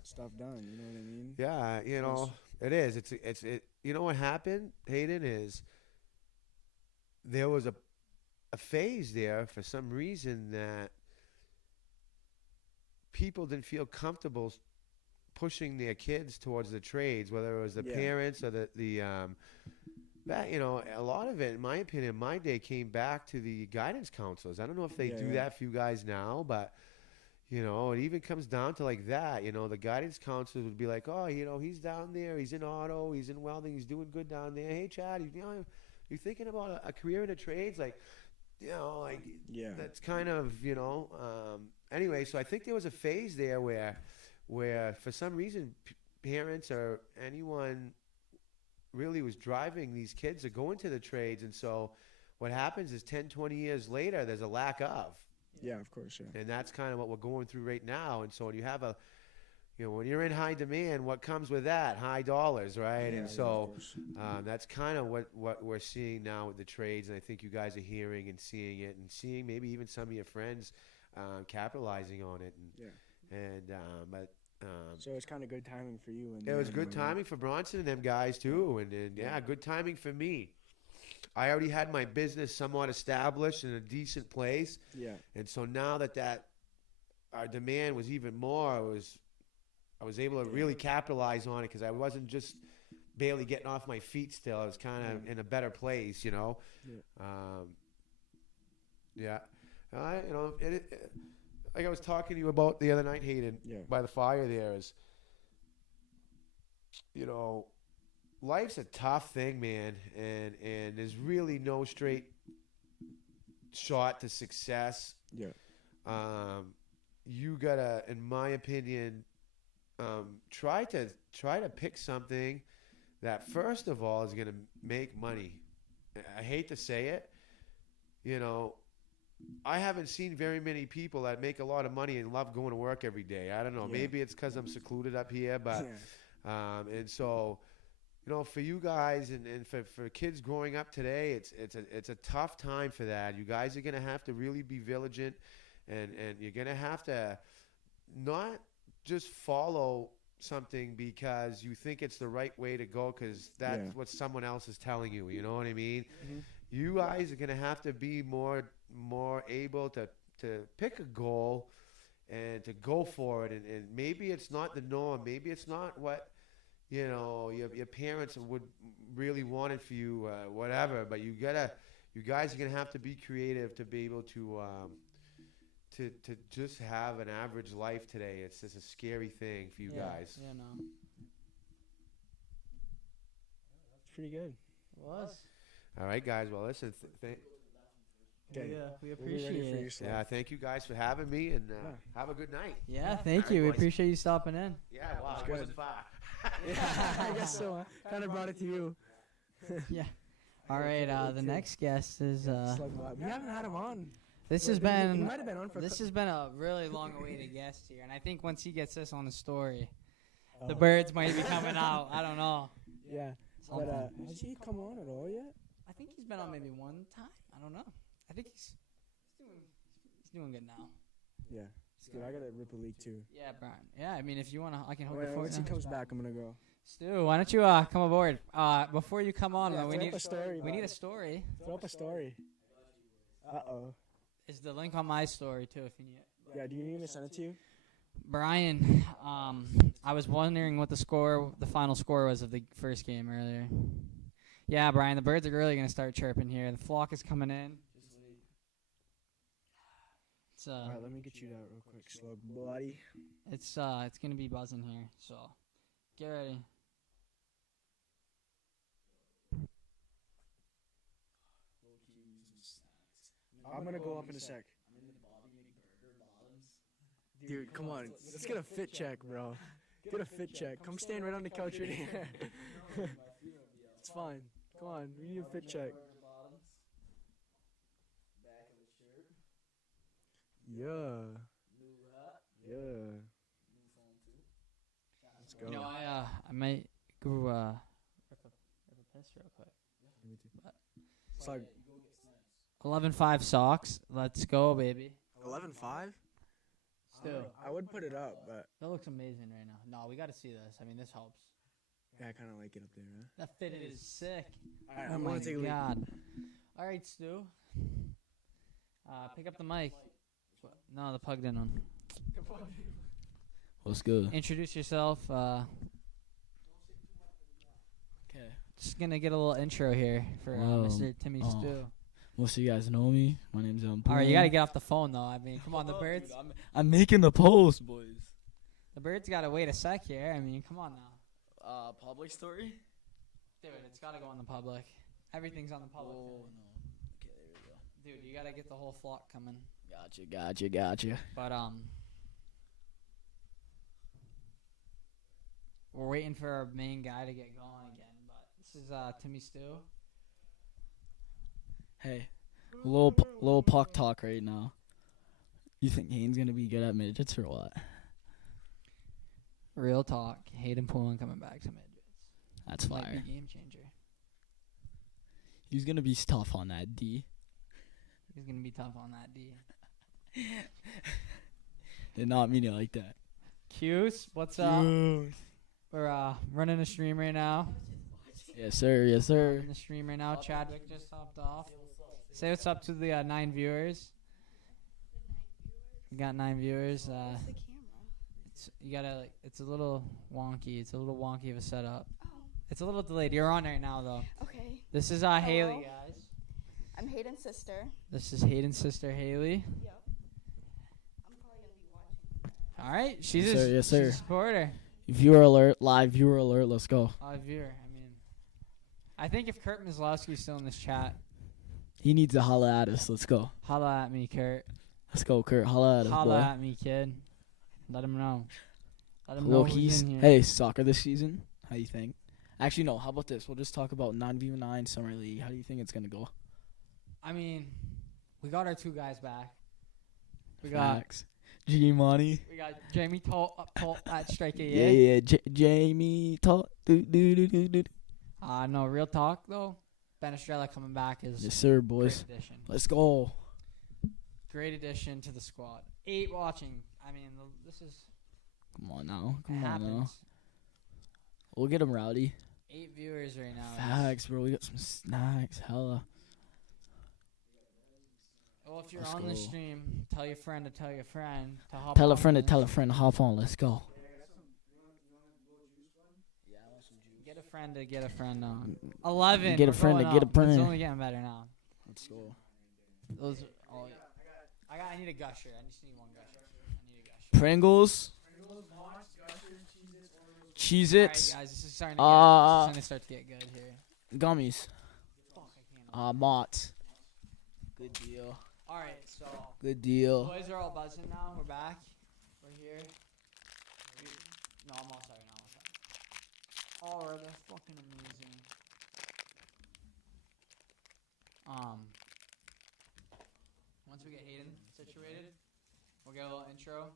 stuff done. You know what I mean? Yeah. You know. It is. It's. You know what happened, Hayden, is there was a phase there for some reason that people didn't feel comfortable pushing their kids towards the trades, whether it was the parents or the that, you know, a lot of it, in my opinion, in my day, came back to the guidance counselors. I don't know if they do that for you guys now, but. You know, it even comes down to like that. You know, the guidance counselors would be like, oh, you know, he's down there. He's in auto. He's in welding. He's doing good down there. Hey, Chad, you know, you thinking about a career in the trades? Like, you know, like that's kind of, you know. Anyway, so I think there was a phase there where for some reason parents or anyone really was driving these kids to go into the trades. And so what happens is 10, 20 years later, there's a lack of. Yeah, of course, yeah. And that's kind of what we're going through right now. And so when you have when you're in high demand, what comes with that? High dollars, right? Yeah, and so that's kind of what we're seeing now with the trades. And I think you guys are hearing and seeing it, and seeing maybe even some of your friends capitalizing on it. So it's kind of good timing for you. It was good timing for Bronson and them guys too, and good timing for me. I already had my business somewhat established in a decent place. Yeah. And so now that our demand was even more, I was able to really capitalize on it because I wasn't just barely getting off my feet still. I was kind of in a better place, you know. Yeah. You know, like I was talking to you about the other night, Hayden, by the fire there is, you know, life's a tough thing, man, and there's really no straight shot to success. Yeah. You gotta, in my opinion, try to pick something that first of all is gonna make money. I hate to say it, you know. I haven't seen very many people that make a lot of money and love going to work every day. I don't know. Maybe it's because I'm secluded up here, but and so. You know, for you guys and for kids growing up today, it's a tough time for that. You guys are going to have to really be vigilant, and you're going to have to not just follow something because you think it's the right way to go because that's what someone else is telling you. You know what I mean? Mm-hmm. You guys are going to have to be more able to pick a goal and to go for it. And maybe it's not the norm. Maybe it's not what – you know, your parents would really want it for you, whatever. But you guys are gonna have to be creative to be able to just have an average life today. It's just a scary thing for you guys. Yeah, no. That's pretty good. It was. All right, guys. Well, listen. We appreciate it. Yeah, thank you guys for having me, and have a good night. Yeah, thank you. We appreciate you stopping in. Yeah, wow, it wasn't far. Yeah, I guess so. Kind of brought it to you. Yeah. All right. The next guest is. Slugbot. We haven't had him on. This He has been. might have been on for. This has been a really long-awaited guest here, and I think once he gets this on the story, the birds might be coming out. I don't know. Yeah. But has he come on at all yet? I think he's been on maybe one time. I don't know. I think he's doing good now. Yeah. Dude, I gotta rip a leak too. Yeah, Brian. Yeah, I mean, if you wanna, I can hold it for Once he you. comes back, I'm gonna go. Stu, why don't you come aboard? Before you come on, Yeah, we throw need up a story. we need a story. Throw up a story. Uh-oh. Is the link on my story too? If you need it. Yeah, do you need me to send it to you? Brian, I was wondering what the final score was of the first game earlier. Yeah, Brian, the birds are really gonna start chirping here. The flock is coming in. It's All right, let me get you that real quick, Slug Bloody. it's gonna be buzzing here, so get ready. I'm gonna go up in a sec. Dude, come on. Let's get a fit check, bro. Get a fit check. Come stand right on the couch right here. It's fine. Come on, we need a fit check. Yeah. Yeah. Let's go. You know, I might go rip a piss real quick. Slug. 11-5 socks. Let's go, baby. 11-5? Still, I would put it up, but that looks amazing right now. No, we got to see this. I mean, this helps. yeah, I kind of like it up there, huh? That fitted is sick. All right, Oh I'm my gonna take a leak. god. All right, Stu. Pick up the mic. No, the plug didn't on. What's good? Introduce yourself. Okay. Just gonna get a little intro here for Mr. Timmy Stu. Most of you guys know me. My name's All Poulin. right, you gotta get off the phone though. I mean, come on, the birds. I'm making the post, boys. The birds gotta wait a sec here. I mean, come on now. Public story? Dude, it's gotta go on the public. Everything's on the public. Oh no. Okay, there we go. Dude, you gotta get the whole flock coming. Gotcha. But we're waiting for our main guy to get going again. But this is Timmy Stu. Hey, little puck talk right now. You think Hayden's gonna be good at midgets or what? Real talk. Hayden Poulin coming back to midgets. That's Might fire. be game changer. He's gonna be tough on that D. He's gonna be tough on that D. Did not mean it like that. Cuse, what's up? We're running a stream right now. Yes, sir. Running the stream right now. Chadwick just hopped off. Say what's up to the 9 viewers. We got 9 viewers. It's a little wonky. It's a little wonky of a setup. Oh, It's a little delayed. You're on right now though. okay. This is Haley, guys. I'm Hayden's sister. This is Hayden's sister Haley. Yep. I'm probably gonna be watching. All right, she's Yes, sir. Yes, sir. she's a supporter. Viewer alert! Live viewer alert! Let's go. Viewer. I mean, I think if Kurt Mislowski's still in this chat, He needs to holla at us. Let's go. holla at me, Kurt. Let's go, Kurt. Holla at us, Holla boy. at me, kid. Let him know. Let him know who's He's in here. hey, soccer this season. How you think? Actually, no. How about this? We'll just talk about 9v9 summer league. How do you think it's gonna go? I mean, we got our 2 guys back. We got Facts. G Money. we got Jamie Tolt at striker. Yeah. Jamie Tolt. No, real talk though. Ben Estrella coming back is Yes, sir, a boys. great addition. Let's go. Great addition to the squad. 8 watching. I mean, this is Come on now. it Come on now. happens. We'll get him rowdy. 8 viewers right now. Facts, bro. We got some snacks. Hella. Well, if you're Let's on go. the stream, tell your friend to tell your friend to hop Tell a on friend to this. tell a friend. Hop on. Let's go. Get a friend to get a friend on. 11. Get a we're friend to going get a up. It's friend. only getting better now. Let's go. Those. Oh, yeah. I need a gusher. I just need one gusher. I need a gusher. Pringles. All Cheez-Its. right, guys, this is starting to start to get good here. Gummies. Fuck, I can't. Mott's. Good deal. All right, so Good deal. boys are all buzzing now. We're back. We're here. No, I'm all sorry. Oh, they're fucking amazing. Once we get Hayden situated, we'll get a little intro.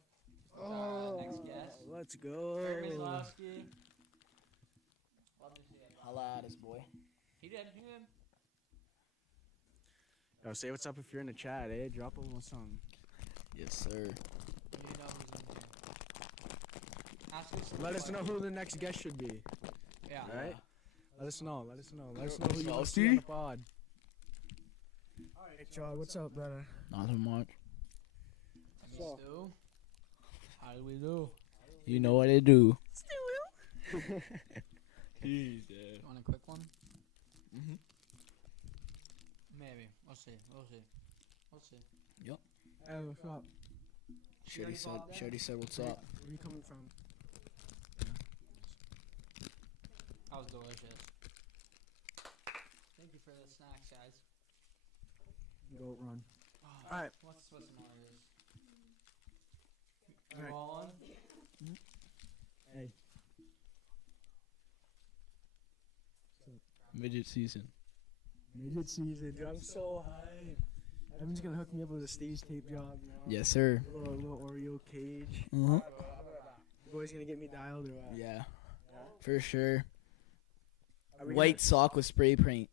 Next guest. Let's go. Love to see it. Holla at us, boy. He did. Yo, say what's up if you're in the chat, eh? Drop a little something. Yes, sir. You know who's in here. Ask us Let us know who the next guest should be. Yeah. All right? Let us know who you want to see on the pod. Hey, Chad, what's up, brother? Nothing much. So, Stu? How do we do? You know what to do. Jeez, You want a quick one? Mm-hmm. Maybe. We'll see. hey, what's up? Shorty said, what's up? Where are you coming from? That was delicious. Thank you for the snacks, guys. Goat run. Oh, All right. What's some others? All right. All on? Hey. Midget season. Midget season, dude. I'm so hyped. Evan's gonna hook me up with a stage tape job. You know? Yes, sir. A little Oreo cage. Mm-hmm. You boys gonna get me dialed or what? Yeah, for sure. Are we White sock with spray paint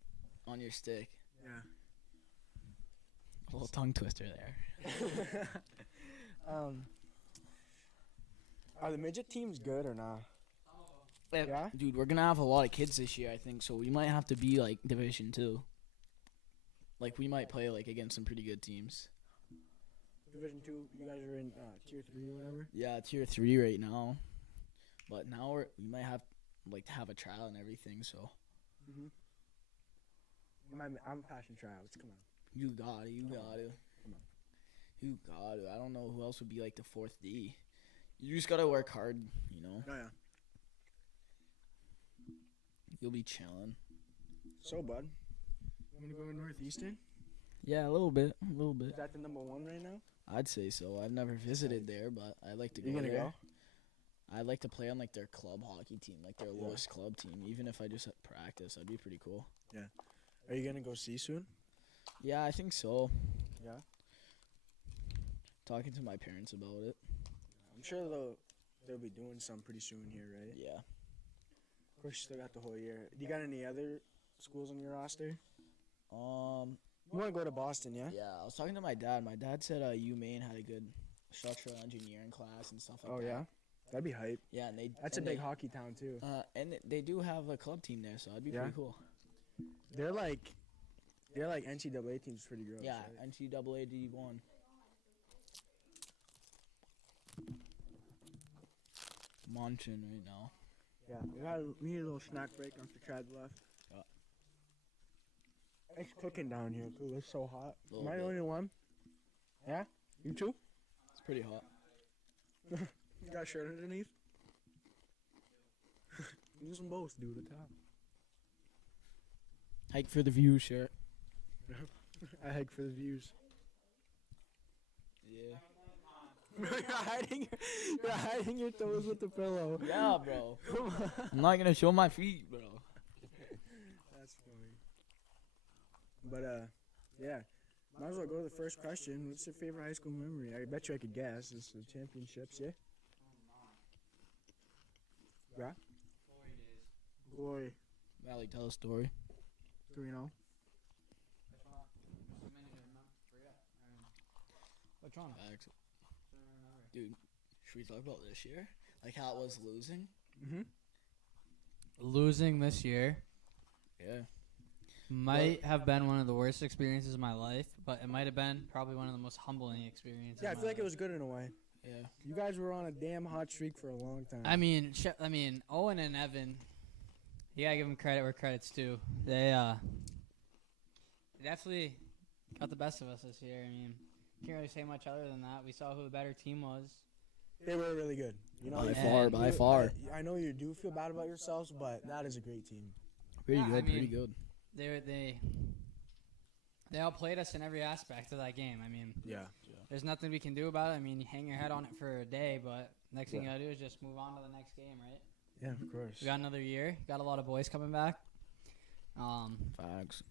on your stick. Gonna, A little tongue twister there. yeah. Are the midget teams good or not? Yeah? Dude, we're gonna have a lot of kids this year, I think, so we might have to be like Division 2. Like we might play like against some pretty good teams. Division 2, you guys are in tier 3 or whatever? Yeah, tier 3 right now. But now we might have like to have a trial and everything, so Mm-hmm. I'm passing tryouts, come on. you got to. Come on. You got to. I don't know who else would be like the 4th D. You just gotta work hard, you know. Oh, yeah. You'll be chilling. So, bud, you want to go to Northeastern? Yeah, a little bit. Is that the number 1 right now? I'd say so. I've never visited there, but I'd like to go You gonna there. go? I'd like to play on like their club hockey team, like their Yeah. lowest club team. Even if I just practice, that'd be pretty cool. Are you going to go see soon? Yeah, I think so. Yeah. Talking to my parents about it. I'm sure they'll be doing some pretty soon here, right? Yeah. Of course, you still got the whole year. Do you got any other schools on your roster? You want to go to Boston, yeah? Yeah, I was talking to my dad. My dad said UMaine had a good structural engineering class and stuff like Oh, that. yeah? That'd be hype. Yeah, and That's a big hockey town, too. and they do have a club team there, so that'd be Yeah? pretty cool. They're like NCAA teams pretty gross. Yeah, right? NCAA D1. Munching right now. Yeah, we need a little snack break after Chad's left. Yeah. It's cooking down here, too. It's so hot. Little Am I the bit. only one? Yeah? You too? It's pretty hot. You got a shirt underneath? Use them both, dude, at the top. Hike for the view shirt. I hike for the views. Yeah. You're hiding your toes with the pillow. Yeah, bro. I'm not gonna show my feet, bro. That's funny. But, yeah. Might as well go to the first question. What's your favorite high school memory? I bet you I could guess. It's the championships, yeah? Yeah? Boy, Valley, tell a story. 3-0. What's wrong? Facts. Dude, should we talk about this year? Like how it was losing? Mm-hmm. Losing this year Yeah. might have been one of the worst experiences of my life, but it might have been probably one of the most humbling experiences. Yeah, I of feel my like it was good in a way. Yeah. You guys were on a damn hot streak for a long time. I mean, Owen and Evan, you gotta give them credit where credit's due. They definitely got the best of us this year. I mean, can't really say much other than that. We saw who the better team was. They were really good. You know, By far. I know you do feel bad about yourselves, but that is a great team. Pretty Yeah, good, I pretty mean, good. They outplayed us in every aspect of that game. I mean, Yeah. there's nothing we can do about it. I mean, you hang your head on it for a day, but next thing you gotta do is just move on to the next game, right? Yeah, of course. We got another year. Got a lot of boys coming back. Facts.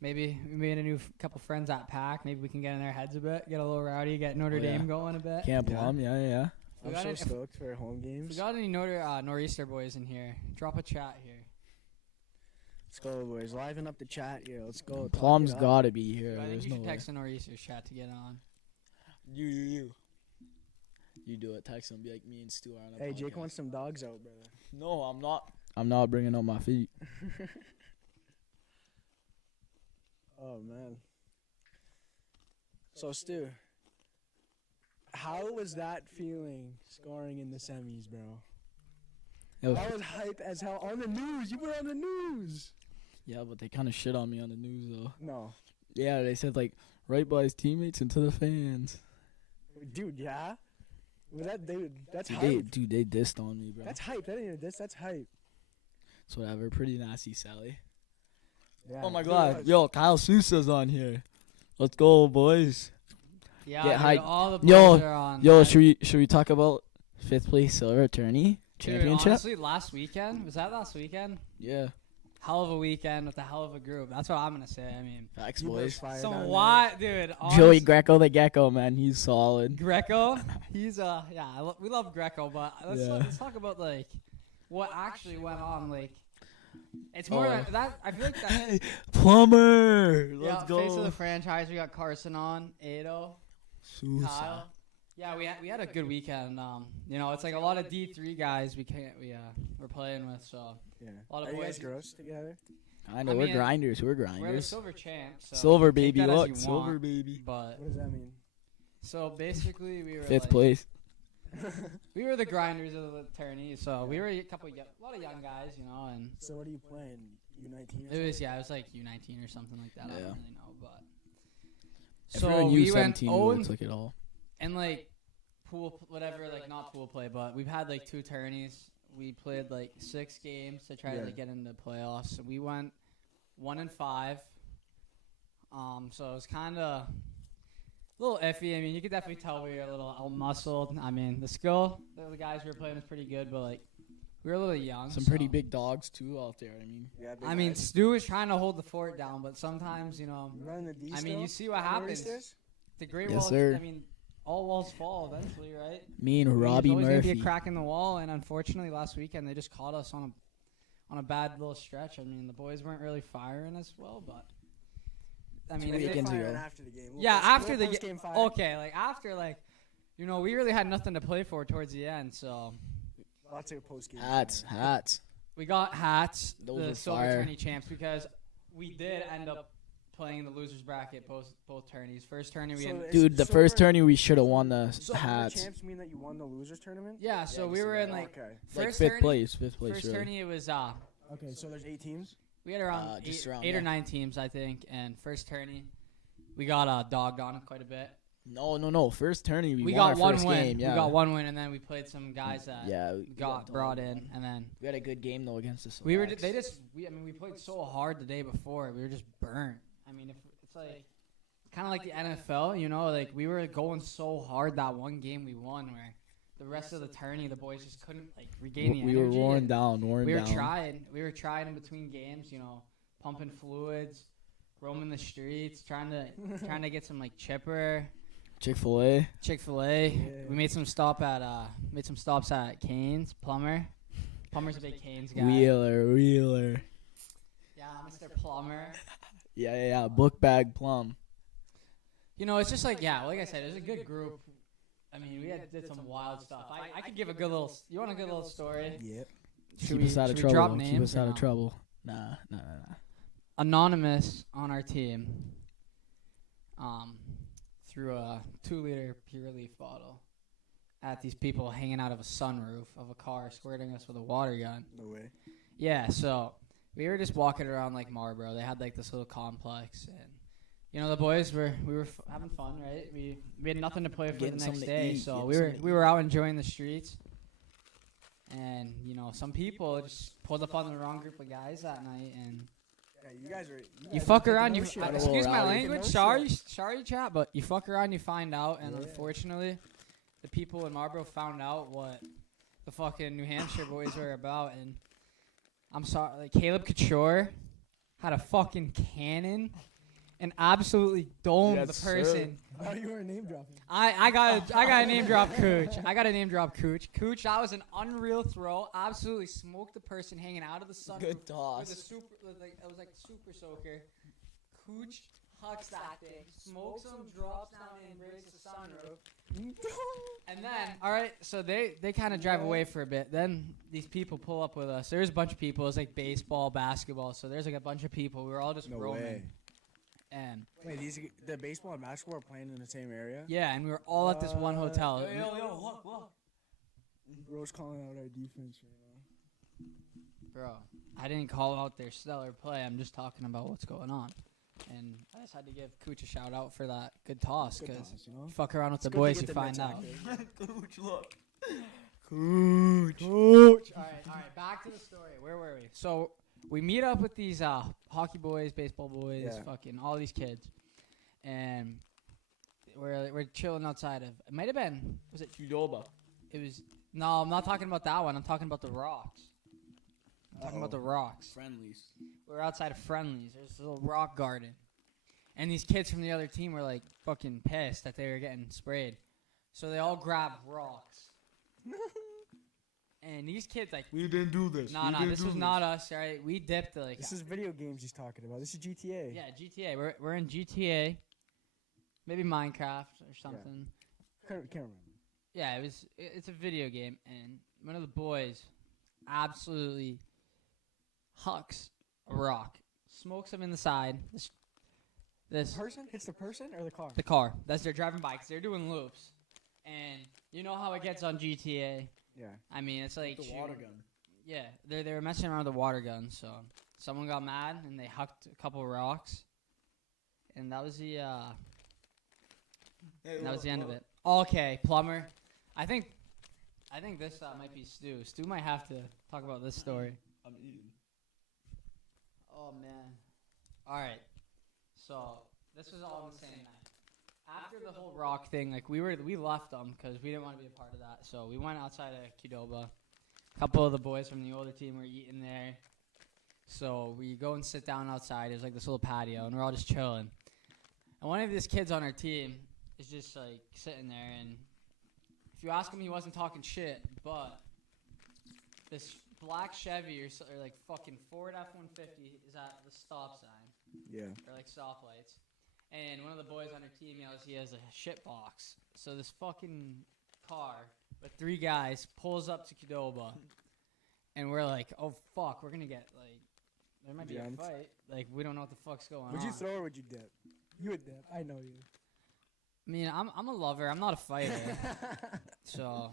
Maybe we made a new couple friends at Pack. Maybe we can get in their heads a bit, get a little rowdy, get Notre Dame going a bit. Camp Plum, yeah. I'm so stoked for home games. If we got any Nor'easter boys in here, drop a chat here. Let's go, boys. Liven up the chat here. Let's go. Plum's got to be here. I think There's you no should way. text the Nor'easter chat to get on. You do it. Text him. Be like, me and Stu are on a Hey, podcast. Jake wants some dogs out, brother. No, I'm not. I'm not bringing up my feet. Oh, man. So, Stu, how was that feeling scoring in the semis, bro? That was hype as hell. On the news. You were on the news. Yeah, but they kind of shit on me on the news, though. No. Yeah, they said, like, right by his teammates and to the fans. Dude, yeah? Was that, dude, that's Dude, hype. they dissed on me, bro. That's hype. That ain't even this. That's hype. It's whatever. Pretty nasty, Sally. Yeah. Oh, my Dude, God. Yo, Kyle Sousa's on here. Let's go, boys. Yeah, Get dude, hyped. all the boys Yo, are on. Yo, that. should we talk about 5th place silver tourney Dude, championship? honestly, last weekend, was that last weekend? Yeah. Hell of a weekend with a hell of a group. That's what I'm going to say. I mean, Facts, You boys. fired some on wide, dude. Joey Greco the Gecko, man. He's solid. Greco, he's we love Greco, but Yeah. let's talk about like what actually went on. Like, it's more that I feel like that. Plumber. Let's go. Face of the franchise. We got Carson on, Ado, Kyle. Yeah, we had a good weekend. It's like a lot of D3 guys we're playing with. So Yeah. a lot of Are you boys guys gross together? I know, I we're mean, grinders. We're We're the grinders. silver champs. So Silver take baby. that as Look, you silver want, baby. But What does that mean? so basically, we were 5th like, place. We were the grinders of the tourney, so we were a lot of young guys, and So what are you playing? U19 or it was something? it was like U19 or something like that. I Yeah. don't really know, but If so you're in we went U17, 0 you took it all. and like not pool play, but we've had like 2 tourneys. We played like 6 games to try to like, get into playoffs. So we went 1-5. So it was kind of a little iffy. I mean, you could definitely tell we were a little out-muscled. I mean, the skill the guys we were playing was pretty good, but like we were a little young. Some pretty so- big dogs, too, out there. I mean, Yeah, big I mean, guys. Stu is trying to hold the fort down, but sometimes, You running the D I mean, still? you see what happens. Nor'easters? The Great Yes, Wall. sir. I mean, all walls fall eventually, right? me and I mean, Robbie there's always gonna be Murphy. a crack in the wall, and unfortunately, last weekend they just caught us on a bad little stretch. I mean, the boys weren't really firing as well, but I mean, Two if they weekends fire- ago. After the game. yeah, after the game. game. Okay, like after we really had nothing to play for towards the end, so Lots of post game. Hats. we got hats, Those the were silver fire. tourney champs, because we did end up playing the losers bracket both tourneys. First tourney we ended. Dude, the first tourney we should have won the So hats. the champs mean that you won the losers tournament? Yeah, so we were in like Okay. Like first 5th tourney. place. 5th place, First really. tourney it was Okay, so there's 8 teams? we had around Just eight, around, eight or yeah. 9 teams I think, and first tourney we got dogged on quite a bit. No. First tourney, we won got our one first win. game. Yeah. We got one win, and then we played some guys that Yeah. we got brought in, and then We had a good game, though, against the we were. Selects. We played so hard the day before. We were just burnt. I mean, if it's like kind of like the NFL, like we were going so hard that one game we won, where the rest of the tourney the boys just couldn't like regain the We energy. were worn and down. We were trying. We were trying in between games, pumping fluids, roaming the streets, trying to get some like chipper. Chick-fil-A. Chick-fil-A. Yeah. We made some stops at Cane's. Plumber's a big Cane's guy. Wheeler. Yeah, Mr. Plumber. Yeah. Book bag plum. It's just like I said, it was a good group. I mean, we did some wild stuff. I could give a good little. You want a good little story? Yep. Keep us out of should we trouble. drop Keep names us or out of no? trouble. Nah. Anonymous on our team. Threw a 2-liter Pure Leaf bottle at these people hanging out of a sunroof of a car, squirting us with a water gun. No way. Yeah, so we were just walking around like Marlboro. They had like this little complex, and the boys we were having fun, right? We had nothing to play for Getting the next something to day, eat, so getting we something to were out enjoying the streets. And some people just pulled up on the wrong group of guys that night, and Yeah, you guys are. you fuck taking around. no You shit. excuse my Rowdy. language. Taking no Sorry, chat, but you fuck around, you find out, and Yeah. unfortunately, the people in Marlboro found out what the fucking New Hampshire boys were about, and I'm sorry, like Caleb Couture had a fucking cannon and absolutely domed the person. Now you were name dropping. I got a name drop Cooch. I got a name drop Cooch. Cooch, that was an unreal throw. Absolutely smoked the person hanging out of the sun. Good toss. It was like super soaker. Cooch hucks that thing, smokes him, drops down and breaks the sunroof. And then, all right, so they kind of drive away for a bit. Then these people pull up with us. There's a bunch of people. It's like baseball, basketball. So there's like a bunch of people. We were all just roaming. Way. And Wait, the baseball and basketball are playing in the same area? yeah, and we were all at this one hotel. Yo, look. Bro's calling out our defense right now. Bro, I didn't call out their stellar play. I'm just talking about what's going on. And I just had to give Cooch a shout out for that good toss, because you know? fuck around with It's the good to boys, get you the find Mets out. active. Cooch, look. Cooch. All right, back to the story. Where were we? So we meet up with these hockey boys, baseball boys, Yeah. fucking all these kids, and we're chilling outside of. It might have been. Was it? Qdoba. It was. No, I'm not talking about that one. I'm talking about the Rocks. I'm talking about the Rocks. Friendlies. We're outside of Friendlies. There's this little rock garden. And these kids from the other team were like fucking pissed that they were getting sprayed. So they all grabbed rocks. And these kids like, We didn't do this. nah, this was not us, right? We dipped like, This is video games he's talking about. This is GTA. yeah, GTA. We're in GTA. Maybe Minecraft or something. Can't remember. Yeah, it's a video game, and one of the boys absolutely hucks a rock, smokes him in the side. This Person? Hits the person or the car? the car. That's they're driving by 'cause they're doing loops, and you know how it gets on GTA. Yeah. I mean, it's like The water gun. Yeah, they were messing around with the water gun, so someone got mad and they hucked a couple rocks, and that was the end of it. Okay, plumber. I think this might be Stu. Stu might have to talk about this story. I'm eating. Oh man. All right. So this was all on the same night. After the whole rock thing, like we left them because we didn't want to be a part of that. So we went outside of Qdoba. A couple of the boys from the older team were eating there. So we go and sit down outside. There's like this little patio, and we're all just chilling. And one of these kids on our team is just like sitting there, and if you ask him, he wasn't talking shit, but this black Chevy or like fucking Ford F-150 is at the stop sign. Yeah. Or like stoplights. And one of the boys on our team yells he has a shit box. So this fucking car with 3 guys pulls up to Qdoba. And we're like, oh fuck, we're gonna get like, there might be a Jumped. fight. Like, we don't know what the fuck's going on. Would you throw or would you dip? You would dip. I know you. I mean, I'm a lover. I'm not a fighter. So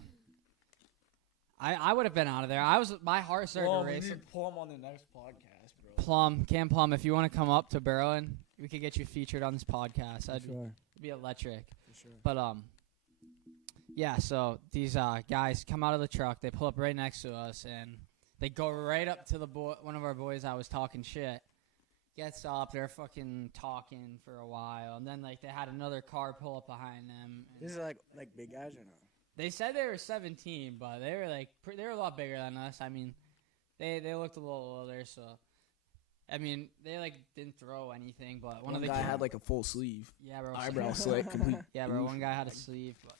I would have been out of there. My heart started Well, we racing. need Plum on the next podcast, bro. Plum, Cam Plum, if you want to come up to Berlin, we could get you featured on this podcast. That'd Sure. be electric. For sure. But yeah. So these guys come out of the truck. They pull up right next to us, and they go right up to the one of our boys that was talking shit. Gets up. They're fucking talking for a while, and then like they had another car pull up behind them. This is like big guys or no? They said they were 17, but they were like they were a lot bigger than us. I mean, they looked a little older, so I mean they like didn't throw anything. But one of the guy kids, had like a full sleeve. yeah, bro, Eyebrow slick, complete. yeah, bro. One guy had a sleeve, but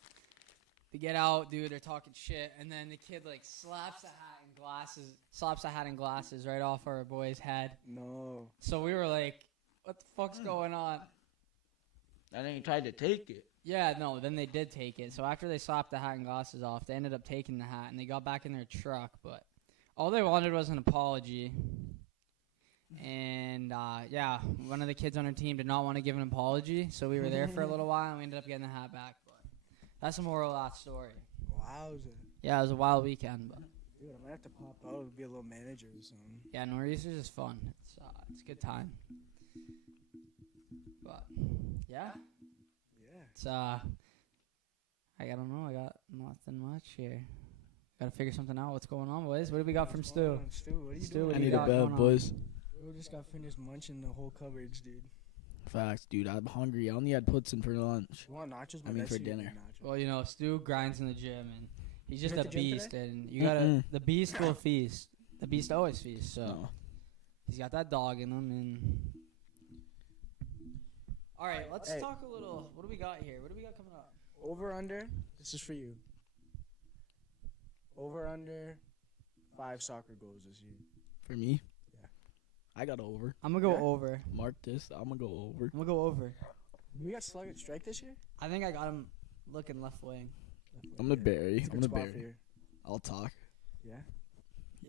they get out, dude. They're talking shit, and then the kid like slaps a hat and glasses right off our boy's head. No. So we were like, "What the fuck's going on?" And then he tried to take it. Yeah, no, then they did take it. So after they slapped the hat and glasses off, they ended up taking the hat, and they got back in their truck. But all they wanted was an apology. And, yeah, one of the kids on our team did not want to give an apology, so we were there for a little while, and we ended up getting the hat back. But that's the moral of that story. Wowza. Yeah, it was a wild weekend. But Dude, I might have to pop out and be a little manager or something. yeah, Nor'easters is fun. It's a good time. But, yeah. Yeah. It's I don't know. I got nothing much here. Got to figure something out. What's going on, boys? What do we got from Stu? Stu, what are you Stu, doing? what I do you need a got going bev, on? boys. We just got finished munching the whole cupboards, dude. Facts, dude. I'm hungry. I only had Poulin for lunch. You want nachos? I mean, That's for you, dinner. nachos. Well, you know, Stu grinds in the gym, and He's just hit a the gym beast, today? and you gotta. The beast will feast. The beast always feasts. So No. he's got that dog in him. And all right, let's Hey. talk a little. What do we got here? What do we got coming up? Over under. This is for you. Over under 5 soccer goals this year. For me? Yeah. I got over. I'm gonna go Yeah. over. Mark this. I'm going to go over. I'm gonna go over. We got strike this year. I think I got him looking left wing. I'm going to bury. It's a I'm good going spot to for bury. you. I'll talk. Yeah.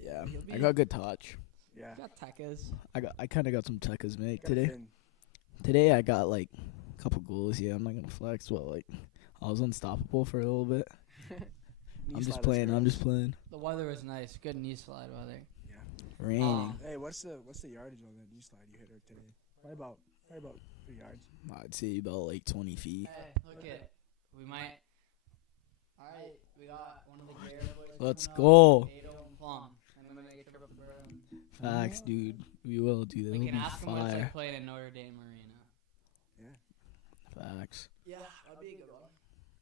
Yeah. He'll I be- got good touch. Yeah. Got Tekkas. I kind of got some techas, mate, Got a today. fin. Today I got like a couple goals. Yeah, I'm not gonna flex, but like I was unstoppable for a little bit. Knee I'm just slide, playing. let's I'm go. just playing. The weather was nice. Good knee slide weather. Raining. Hey, what's the yardage on that knee slide you hit her today? Probably about 3 yards. I'd say about like 20 feet. Hey, look it. We might. All right, we got one of the Gare boys. Let's coming go. up, Ado and Plum, and then we make a trip up to Berlin. Facts, dude. We will do that. We It'll can be ask him what it's fire. like playing in Notre Dame Arena. Facts. Yeah, that'd be a good one.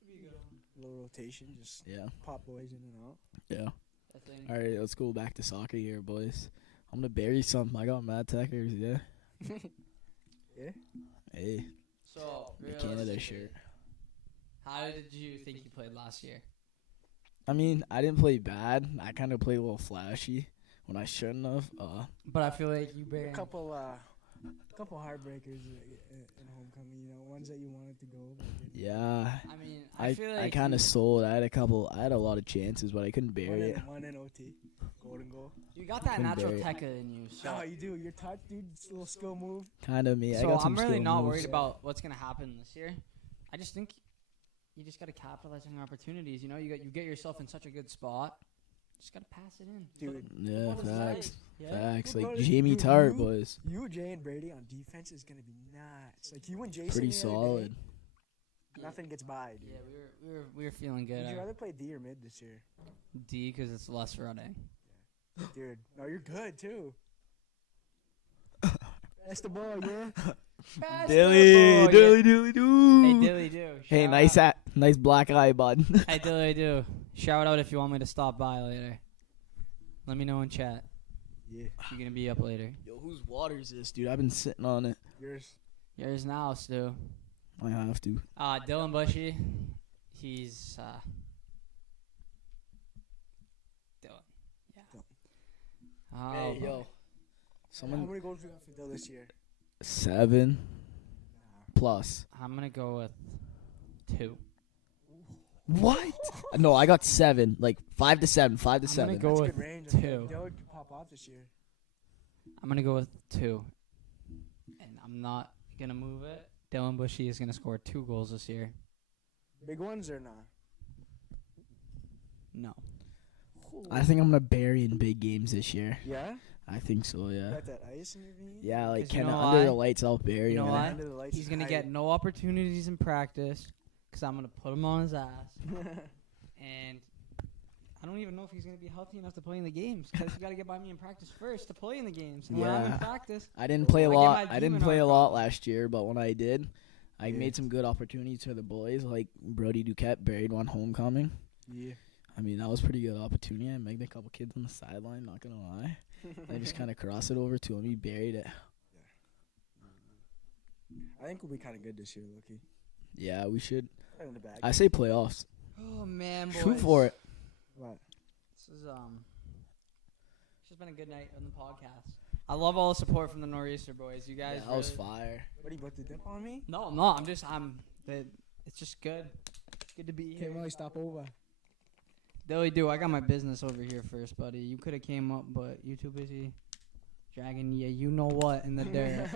That'd be a good one. A little rotation, just Yeah. pop boys in and out. Yeah. I think. All right, let's go back to soccer here, boys. I'm gonna bury some. I got mad techers. Yeah. Yeah. Hey, So, the Canada realistically, shirt. how did you think you played last year? I mean, I didn't play bad. I kind of played a little flashy when I shouldn't have. But I feel like you A barely. couple heartbreakers in homecoming. You know, ones that you wanted to go. But didn't. Yeah. I mean, I feel like I kind you- of sold. I had a lot of chances, but I couldn't bury it. One in OT. Golden goal. You got that couldn't natural bury it. tekka in you. So, No, you do. Your touch, dude. It's a little skill move. Kind of me. I so got some I'm really skill not moves. worried about what's gonna happen this year. I just think you just gotta capitalize on your opportunities. You know, you get yourself in such a good spot. Just gotta pass it in, Dude. Yeah, What was it facts. like? Yeah. Facts. Well, Like dude, Jamie you- Tart, boys. You, Jay, and Brady on defense is gonna be nuts. Like you and Jason. Pretty the other day, solid. Nothing gets by, dude. Yeah, we were feeling good. Would you rather play D or mid this year? D because it's less running. Dude, no, you're good too. That's the ball, yeah. Dilly, dilly, dilly, Hey, doo. Dilly do. Hey, Shout nice black eye, bud. out. Hey, Dilly do. Shout out if you want me to stop by later. Let me know in chat. Yeah. You're gonna be up later. Yo, whose water is this, dude? I've been sitting on it. Yours. Yours now, Stu. I have to. Dylan Bushy. He's Dylan. Yeah. Oh, Hey, yo. How Someone many goals we got for Dill this year? 7 plus. I'm gonna go with 2. What? No, I got 7. Like 5 to 7. 5 to I'm 7. gonna go That's with good range. I feel 2. like Dill could pop off this year. I'm gonna go with 2. And I'm not gonna move it. Dylan Bushy is gonna score 2 goals this year. Big ones or not? No. I think I'm gonna bury in big games this year. Yeah? I think so. You Yeah. got that ice in your veins? Yeah, like 'Cause you kind of know under why? the lights, I'll bury You know him. why? Under the lights He's is gonna get hype. no opportunities in practice because I'm gonna put him on his ass. And I don't even know if he's gonna be healthy enough to play in the games because you gotta get by me in practice first to play in the games. And when I'm in Yeah. practice, I didn't play a I get lot. my I didn't demon play a arc lot on. last year, but when I did, I Yeah. made some good opportunities for the boys. Like Brody Duquette buried one homecoming. Yeah. I mean, that was pretty good opportunity. I made a couple kids on the sideline. Not gonna lie, I just kind of crossed it over to him. He buried it. I think we'll be kind of good this year, Loki. Yeah, we should. Right in the bag. I say playoffs. oh man, boys. Shoot for it. What? This is It's just been a good night on the podcast. I love all the support from the Nor'easter boys. You guys. Yeah, that was really- fire. What are you about to dip on me? No, I'm not. It's just good. Good to be here. Can't really stop over. Dilly do. I got my business over here first, buddy. You could have came up, but you too busy dragging you know what in the dirt.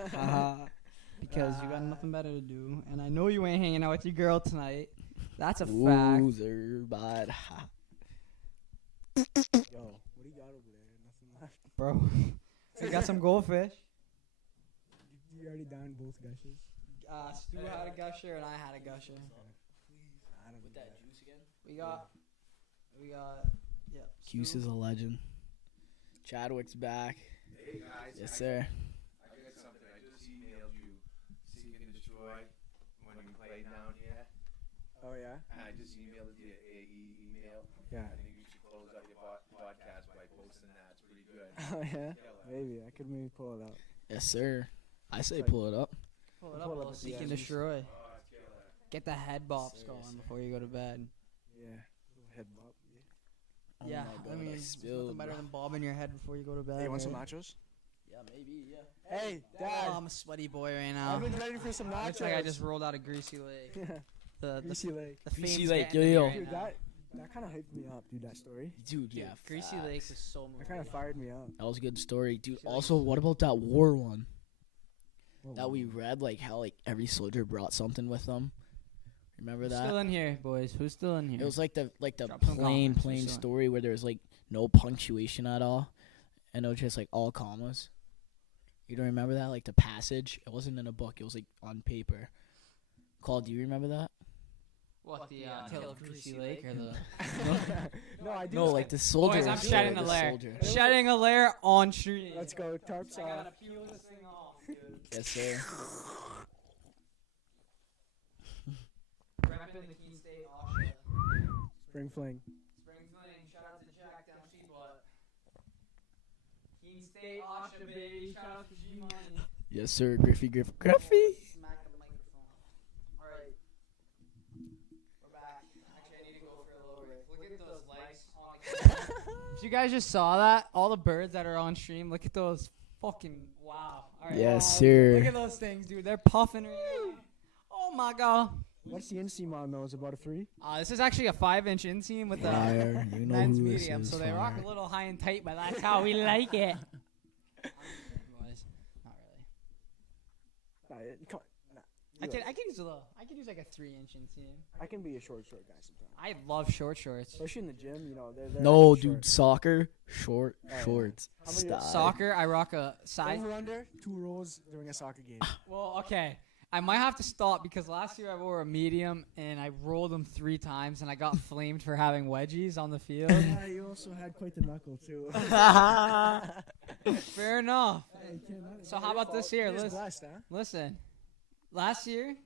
Because you got nothing better to do, and I know you ain't hanging out with your girl tonight. That's a fact, Loser, bud. Yo, what do you got over there? Nothing left. bro. I got some goldfish. You already down both gushes. Stu had a gusher, and I had a gusher. I don't do that. juice again? We got, yeah. Hughes is a legend. Chadwick's back. Hey guys, Yes, sir. I got something. I just emailed you. Seek and destroy when you play down here. Oh yeah. I just emailed it to your email. Yeah. I think you should close out your podcast by posting that. It's pretty good. Oh yeah. Killer. Maybe I could maybe pull it out. Yes, sir. I say like- pull it up. Pull it Pull up, up we'll the seek and DMs. destroy. Oh, it's killer. Get the head bops going before you go to bed. Yeah. Little head bop. Yeah. Oh Yeah, my I God, mean, I there's spilled, nothing better bro. than bobbing your head before you go to bed. Hey, you want some right? nachos? Yeah, maybe. Yeah. Hey, Oh, Dad. I'm a sweaty boy right now. I've been ready for some nachos. Looks like I just rolled out a greasy lake. The Greasy Lake. the Greasy fame's Lake, getting to me yo. right Dude, now. that kind of hyped me up, dude. That story. Dude, yeah. Greasy facts. Lake is so That kind of fired me up. That was a good story, dude. Greasy Lake's Also, what about that war one Whoa, that whoa, we whoa. read? Like how like every soldier brought something with them. Remember Who's that? still in here, boys? Who's still in here? It was like the Drop some plain comments, who's still in. story where there was like no punctuation at all, and it was just like all commas. You don't remember that? Like the passage. It wasn't in a book. It was like on paper. Call, do you remember that? What, the Tale of Greasy Lake or the... No, I do. No, like the soldier. Boys, I'm story, shedding a the lair. soldier. Shedding a lair on stream. Let's go. Tarps I off. gotta peel this thing off, dude. Yes, sir. Repping the Keene State Austria. Spring fling. Spring Fling, shout out to Jack down Seabutt. Keene State Austria, baby. Shout out to G-Money. Yes, sir. Griffey. Smack the microphone. Alright. We're back. Actually, I need to go for a little break. Look at those legs on the camera. If you guys just saw that, all the birds that are on stream, look at those fucking wow. All right. Yes, Wow. sir. Look at those things, dude. They're puffing right now. Oh my god. What's the inseam on those? About a 3? This is actually a 5-inch inseam with the Fire. You know men's who this medium, is. so they rock Fire. a little high and tight, but that's how we like it. Boys, not really. Come on. Nah, I you could like- I could use like a 3-inch inseam. I can be a short guy sometimes. I love short shorts. Especially in the gym, you know. They're No, extra dude. short. Soccer. Short yeah. shorts. How many- Style. Soccer, I rock a size. Over under 2 rolls during a soccer game. Well, okay. I might have to stop because last year I wore a medium and I rolled them 3 times and I got flamed for having wedgies on the field. Yeah, you also had quite the knuckle too. Fair enough. Hey, Ken, that is So not how your about this fault. here? You're just Listen. blessed, huh? Listen, last year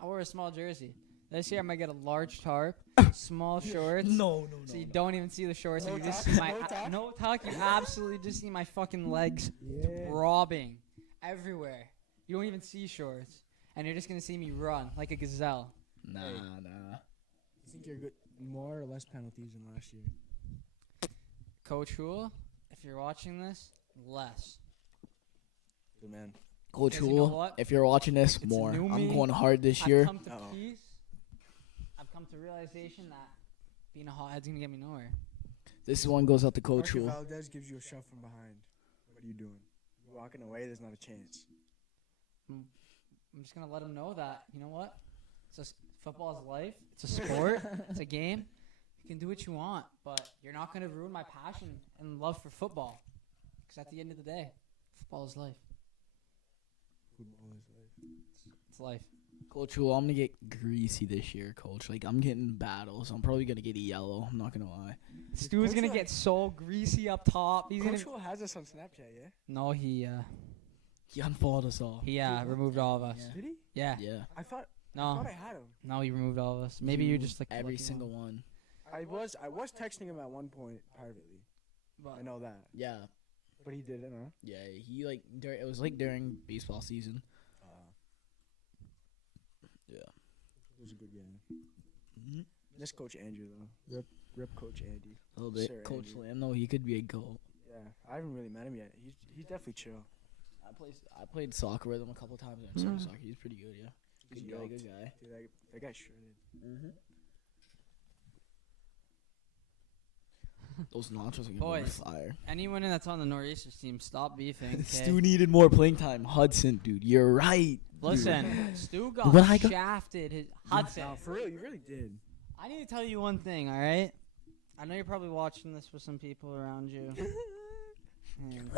I wore a small jersey. This year I might get a large tarp, small shorts. No. So you don't even see the shorts. No and you just tuck? see my No tuck? no tuck. You absolutely just see my fucking legs Yeah. throbbing everywhere. You don't even see shorts, and you're just gonna see me run like a gazelle. Nah. You think you're good? More or less penalties than last year? Coach Hool, if you're watching this, less. Good man. Coach Because you know Hool, what? if you're watching this, It's a more. new I'm me. going hard this I've year. come to Uh-oh. peace. I've come to realization that being a hothead's gonna get me nowhere. This one goes out to Coach Marco Hool. Valdez gives you a shove from behind. What are you doing? You walking away? There's not a chance. I'm just gonna let him know that you know what? Football is life. It's a sport. It's a game. You can do what you want, but you're not gonna ruin my passion and love for football. Because at the end of the day, football is life. Football is life. It's life. Coach Hool, I'm going to get greasy this year, Coach. Like, I'm getting battles. I'm probably going to get a yellow. I'm not going to lie. Stu's Coach gonna Will- get so greasy up top. He's Coach gonna. Will has us on Snapchat, yeah? No, he He unfollowed us all. removed all of us. Yeah. Did he? Yeah. Yeah. I thought No, I had him. no, he removed all of us. Maybe you just like Every lucky single one. one. I was texting him at one point privately. I know that, Yeah. but he didn't, huh? Yeah. He, like, it was, like, during baseball season. Yeah. It was a good game. Mm-hmm. Miss Coach Andrew though. Rip Coach Andy. A little bit. Sir Coach Andy. Lamb, though, he could be a goat. Yeah, I haven't really met him yet. He's definitely chill. I played soccer with him a couple times. And Mm. soccer. He's pretty good, yeah. Good guy, yoked. good guy. Dude, that guy's shredded. Mm-hmm. Those nachos are gonna be Boys. fire. Anyone that's on the Nor'easters team, stop beefing. Stu Okay? needed more playing time. Hudson, dude, you're right. Listen, Stu What got I got- shafted. His Hudson. No, for real, you really did. I need to tell you one thing, all right? I know you're probably watching this with some people around you. And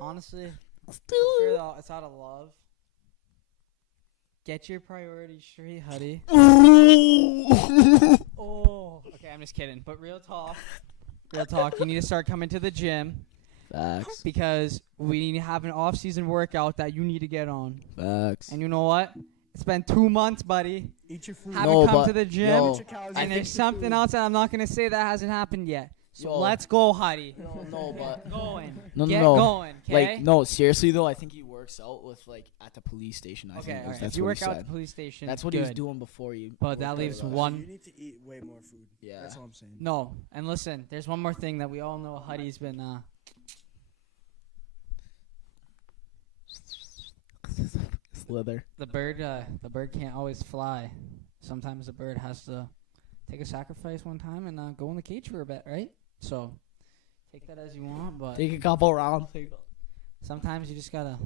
honestly, it's out of love. Get your priorities straight, Huddy. Oh, okay, I'm just kidding. But real talk, you need to start coming to the gym Facts. because we need to have an off-season workout that you need to get on. Facts. And you know what? It's been 2 months, buddy. Eat your food. Haven't No, come but- to the gym. yo, Eat your calories And and there's eat your something food. else that I'm not going to say that hasn't happened yet. So Yo. let's go, Huddy. No, but Going. no, Get no. going, okay? Like, no, seriously though, I think he works out with like at the police station. I Okay, think all right. that's If you what work he out at said. the police station, That's what good. he was doing before you. But worked that out leaves with us. one. You need to eat way more food. Yeah. That's all I'm saying. No, and listen, there's one more thing that we all know Huddy's been Slither. the bird can't always fly. Sometimes the bird has to take a sacrifice one time and go in the cage for a bit, right? So take that as you want, but Take a couple rounds. sometimes you just gotta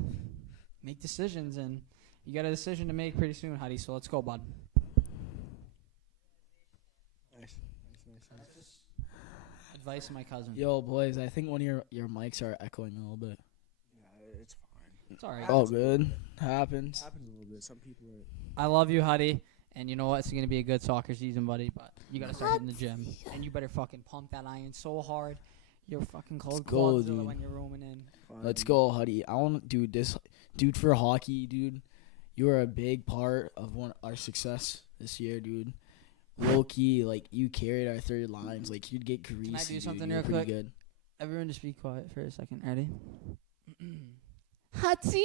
make decisions, and you got a decision to make pretty soon, Huddy. So let's go, bud. Nice. Advice of my cousin. Yo, boys, I think one of your mics are echoing a little bit. Yeah, it's fine. It's all right. Oh, good. Happens. Happens a little bit. Some people are. I love you, Huddy. And you know what? It's going to be a good soccer season, buddy. But you got to start hitting the gym. And you better fucking pump that iron so hard. You're fucking cold go, Godzilla dude. when you're roaming in. Let's go, Huddy. I want, dude, for hockey, dude. You are a big part of our success this year, dude. Low key, like you carried our third lines. Like you'd get greasy. do something dude. You're real pretty quick? good. Everyone just be quiet for a second. Ready? Hudzy?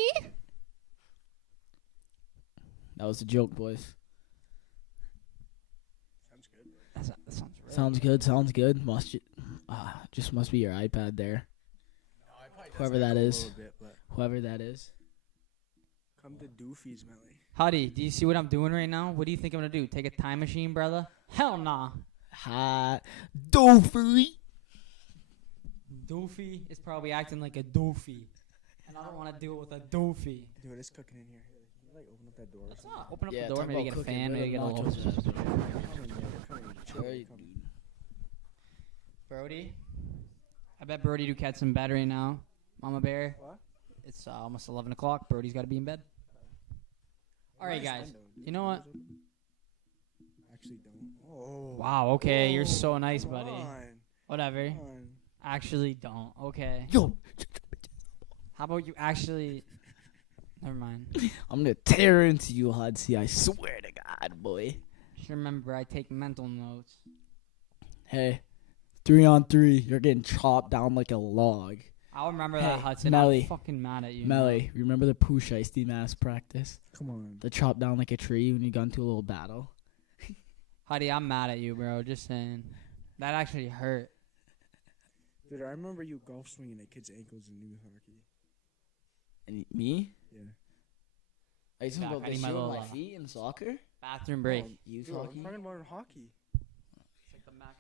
That was a joke, boys. Sounds good. That sounds right. Sounds good. Just must be your iPad there. Whoever that is. Whoever that is. Come to Doofies, Melly. Huddy, do you see what I'm doing right now? What do you think I'm going to do? Take a time machine, brother? Hell nah. Doofy. Doofy is probably acting like a doofy. And I don't want to deal with a doofy. Dude, it's cooking in here. Can you like open up that door? What's up? Open up Yeah, the door, talk maybe about get a cooking. fan, Where maybe the get a little... nachos at? Chill. Brody? I bet Brody do catch some bed right now. Mama Bear? What? It's almost 11 o'clock. Brody's got to be in bed. All right, guys. You know what? Actually, don't. Oh. Wow, okay. You're so nice, Come buddy. on. Whatever. Come on. Actually, don't. Okay. Yo, How about you actually... Never mind. I'm gonna tear into you, Hudsy. I swear to God, boy. Just remember, I take mental notes. Hey, 3-on-3. You're getting chopped down like a log. I'll remember Hey, that, Hudson. Melly. I'm fucking mad at you. Melly, remember the poo shiesty mass practice? Come on. The chop down like a tree when you got into a little battle? Huddy, I'm mad at you, bro. Just saying. That actually hurt. Dude, I remember you golf swinging at kids' ankles in youth hockey. And me? Yeah. Are you talking Back, about I need this my shit with little, my feet in soccer? Bathroom break. Youth Dude, hockey? I'm talking about in hockey.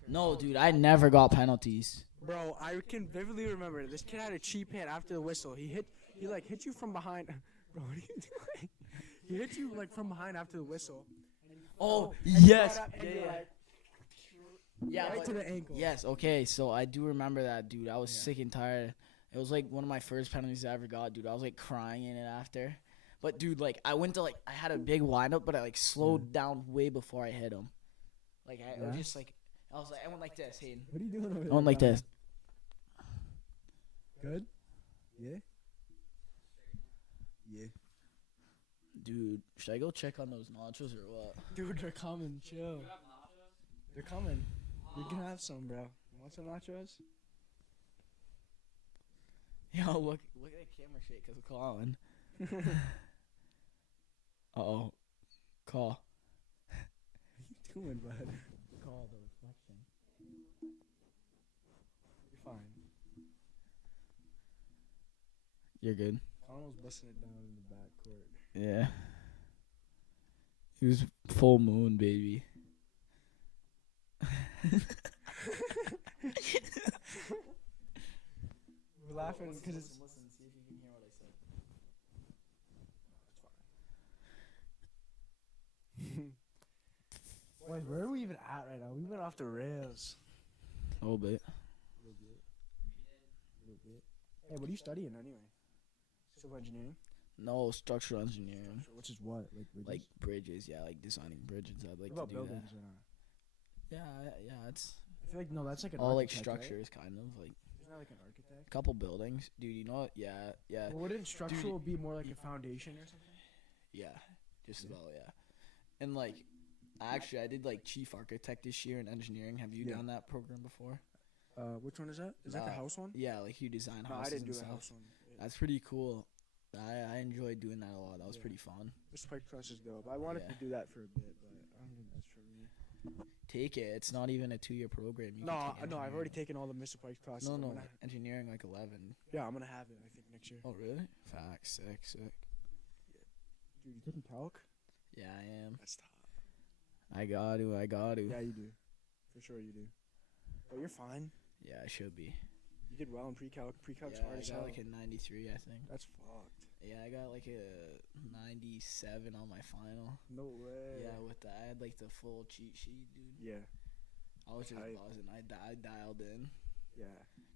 No, dude, I never got penalties. Bro, I can vividly remember this kid had a cheap hit after the whistle. He hit you from behind. Bro, what are you doing? He hit you like from behind after the whistle. Oh, And you yes. got up and you're like, Yeah, right but- to the ankle. Yes, okay, so I do remember that, dude. I was sick and tired. It was like one of my first penalties I ever got, dude. I was like crying in it after. But dude, like I went to like I had a big windup, but I like slowed down way before I hit him. Like I was just like I went like this, Hayden. What are you doing over there? I went like Brian? this. Good? Yeah? Yeah. Dude, should I go check on those nachos or what? Dude, they're coming. Chill. They're coming. You can have some, bro. You want some nachos? Yo, look at that camera shake because of Colin. Uh-oh. Call. What are you doing, bud? Call the reflection. You're fine. You're good. Colin was busting it down in the back court. Yeah. He was full moon, baby. We're laughing because it's... Listen, see if you can hear what I said. Wait, where are we even at right now? We went off the rails. A little bit. A little bit. Hey, what are you studying anyway? Civil engineering? No, structural engineering. Which is what? Like bridges, yeah, like designing bridges. I'd like what about to do buildings that. or not? Yeah, it's I feel like, no, that's like an all like architect, right? structures, kind of like Isn't that like an architect? couple buildings, dude. You know what? Yeah. Well, wouldn't structural be more like a foundation or something? Yeah. Just about, yeah. And like, actually, I did like chief architect this year in engineering. Have you Yeah. done that program before? Which one is that? Is that the house one? Yeah, like you design No, houses. I didn't and do the stuff. house one. That's pretty cool. I enjoyed doing that a lot. That was Yeah. pretty fun. This spike class is dope. I wanted Yeah. to do that for a bit, but I don't think that's for me. Take it. It's not even a 2-year program. You No, can take no, I've already engineering. taken all the Mr. Pike's classes. No, I'm no, gonna- engineering like 11. yeah, I'm gonna have it. I think next year. Oh, really? Facts. Sick. Dude, you taking calc? Yeah, I am. That's tough. I got to. Yeah, you do. For sure, you do. But you're fine. Yeah, I should be. You did well in pre-calc. Pre-calc's Yeah, hard I as got hell. like a 93, I think. That's fucked. Yeah, I got like a 97 on my final. No way. Yeah, with that, I had like the full cheat sheet, dude. Yeah. I was just Tight. buzzing. I dialed in. Yeah.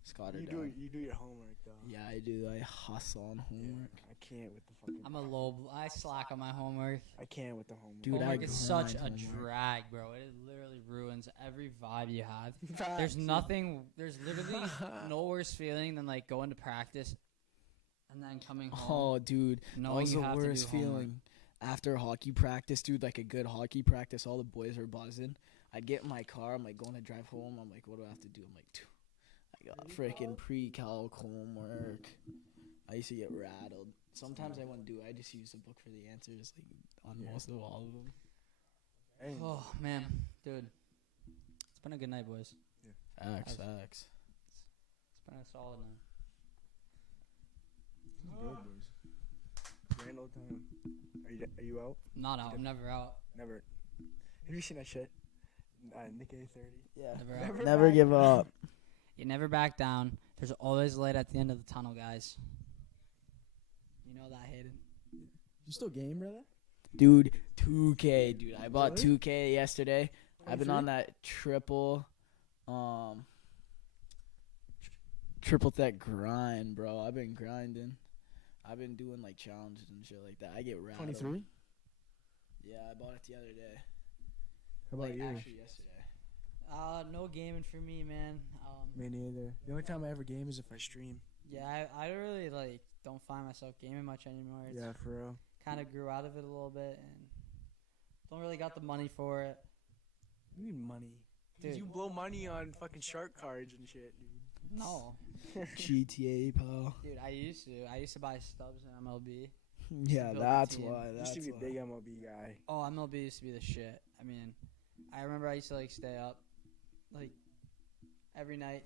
Just got her You done. do your homework though. Yeah, I do. I hustle on homework. I can't with the fucking. I slack on my homework. I can't with the homework. Dude, Homework I is such a grind homework. drag, bro. It literally ruins every vibe you have. Facts. There's literally no worse feeling than like going to practice and then coming home Oh, dude, that knowing was you the have worst to do homework. feeling. After hockey practice, dude, like a good hockey practice, all the boys are buzzing. I'd get in my car. I'm like going to drive home. I'm like, what do I have to do? I'm like, I got freaking pre-calc homework. I used to get rattled. Sometimes I wouldn't do it. I just use the book for the answers, like on most of all of them. Hey, Oh man, dude, it's been a good night, boys. Facts. It's been a solid night. good boys. Grand old time. Are you out? Not out. I'm never out. Never. Have you seen that shit? Nick A30. Yeah. Never out. Never give up. You never back down. There's always light at the end of the tunnel, guys. You know that, Hayden. You still game, brother? Dude, 2K, dude. I bought Really? 2K yesterday. I've been 23? on that triple tech grind, bro. I've been grinding. I've been doing like challenges and shit like that. I get rattled. 23? Yeah, I bought it the other day. How about like, you? actually yesterday. No gaming for me, man. Me neither. The only time I ever game is if I stream. Yeah, I really don't find myself gaming much anymore. It's Yeah, for real. kind of grew out of it a little bit and don't really got the money for it. You need money. Dude. You blow money on fucking shark cards and shit, dude. No, GTA, pal. dude, I used to buy stubs in MLB. Yeah, build a that's team. why. Used That's to be a why. big MLB guy. Oh, MLB used to be the shit. I mean, I remember I used to stay up every night,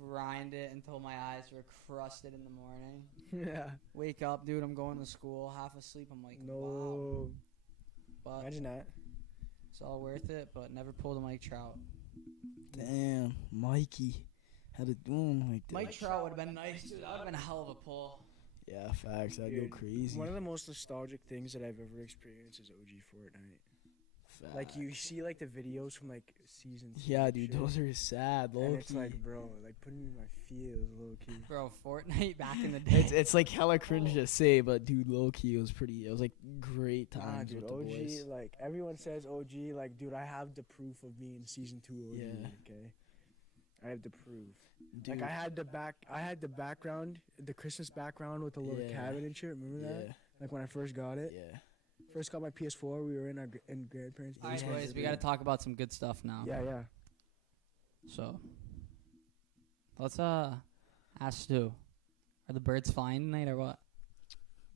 grind it until my eyes were crusted in the morning. Yeah. Wake up, dude, I'm going to school, half asleep. I'm like, wow. No. But Imagine that. it's all worth it, but never pulled a Mike Trout. Damn, Mikey. How to do him like that? Mike Trout would have been nice, dude. That would have been a hell of a pull. Yeah, facts. I'd go Dude, crazy. One of the most nostalgic things that I've ever experienced is OG Fortnite. Like you Facts. see the videos from season 2 Yeah, and dude, shit, those are sad, low and it's key. bro, putting me in my feels low key. Bro, Fortnite back in the day. It's like hella cringe to say, but dude, low key, it was like great Nah, times dude, with the OG, boys. everyone says OG, dude, I have the proof of being season 2 OG, Yeah. okay? I have the proof. Dude, I had the background, the Christmas background with the little Yeah. cabin and shit, remember that? yeah, Like when I first got it. yeah. First got my PS4, we were in grandparents' All right, basement. boys, we got to talk about some good stuff now. Yeah, yeah. So, let's ask Stu. Are the birds flying tonight or what?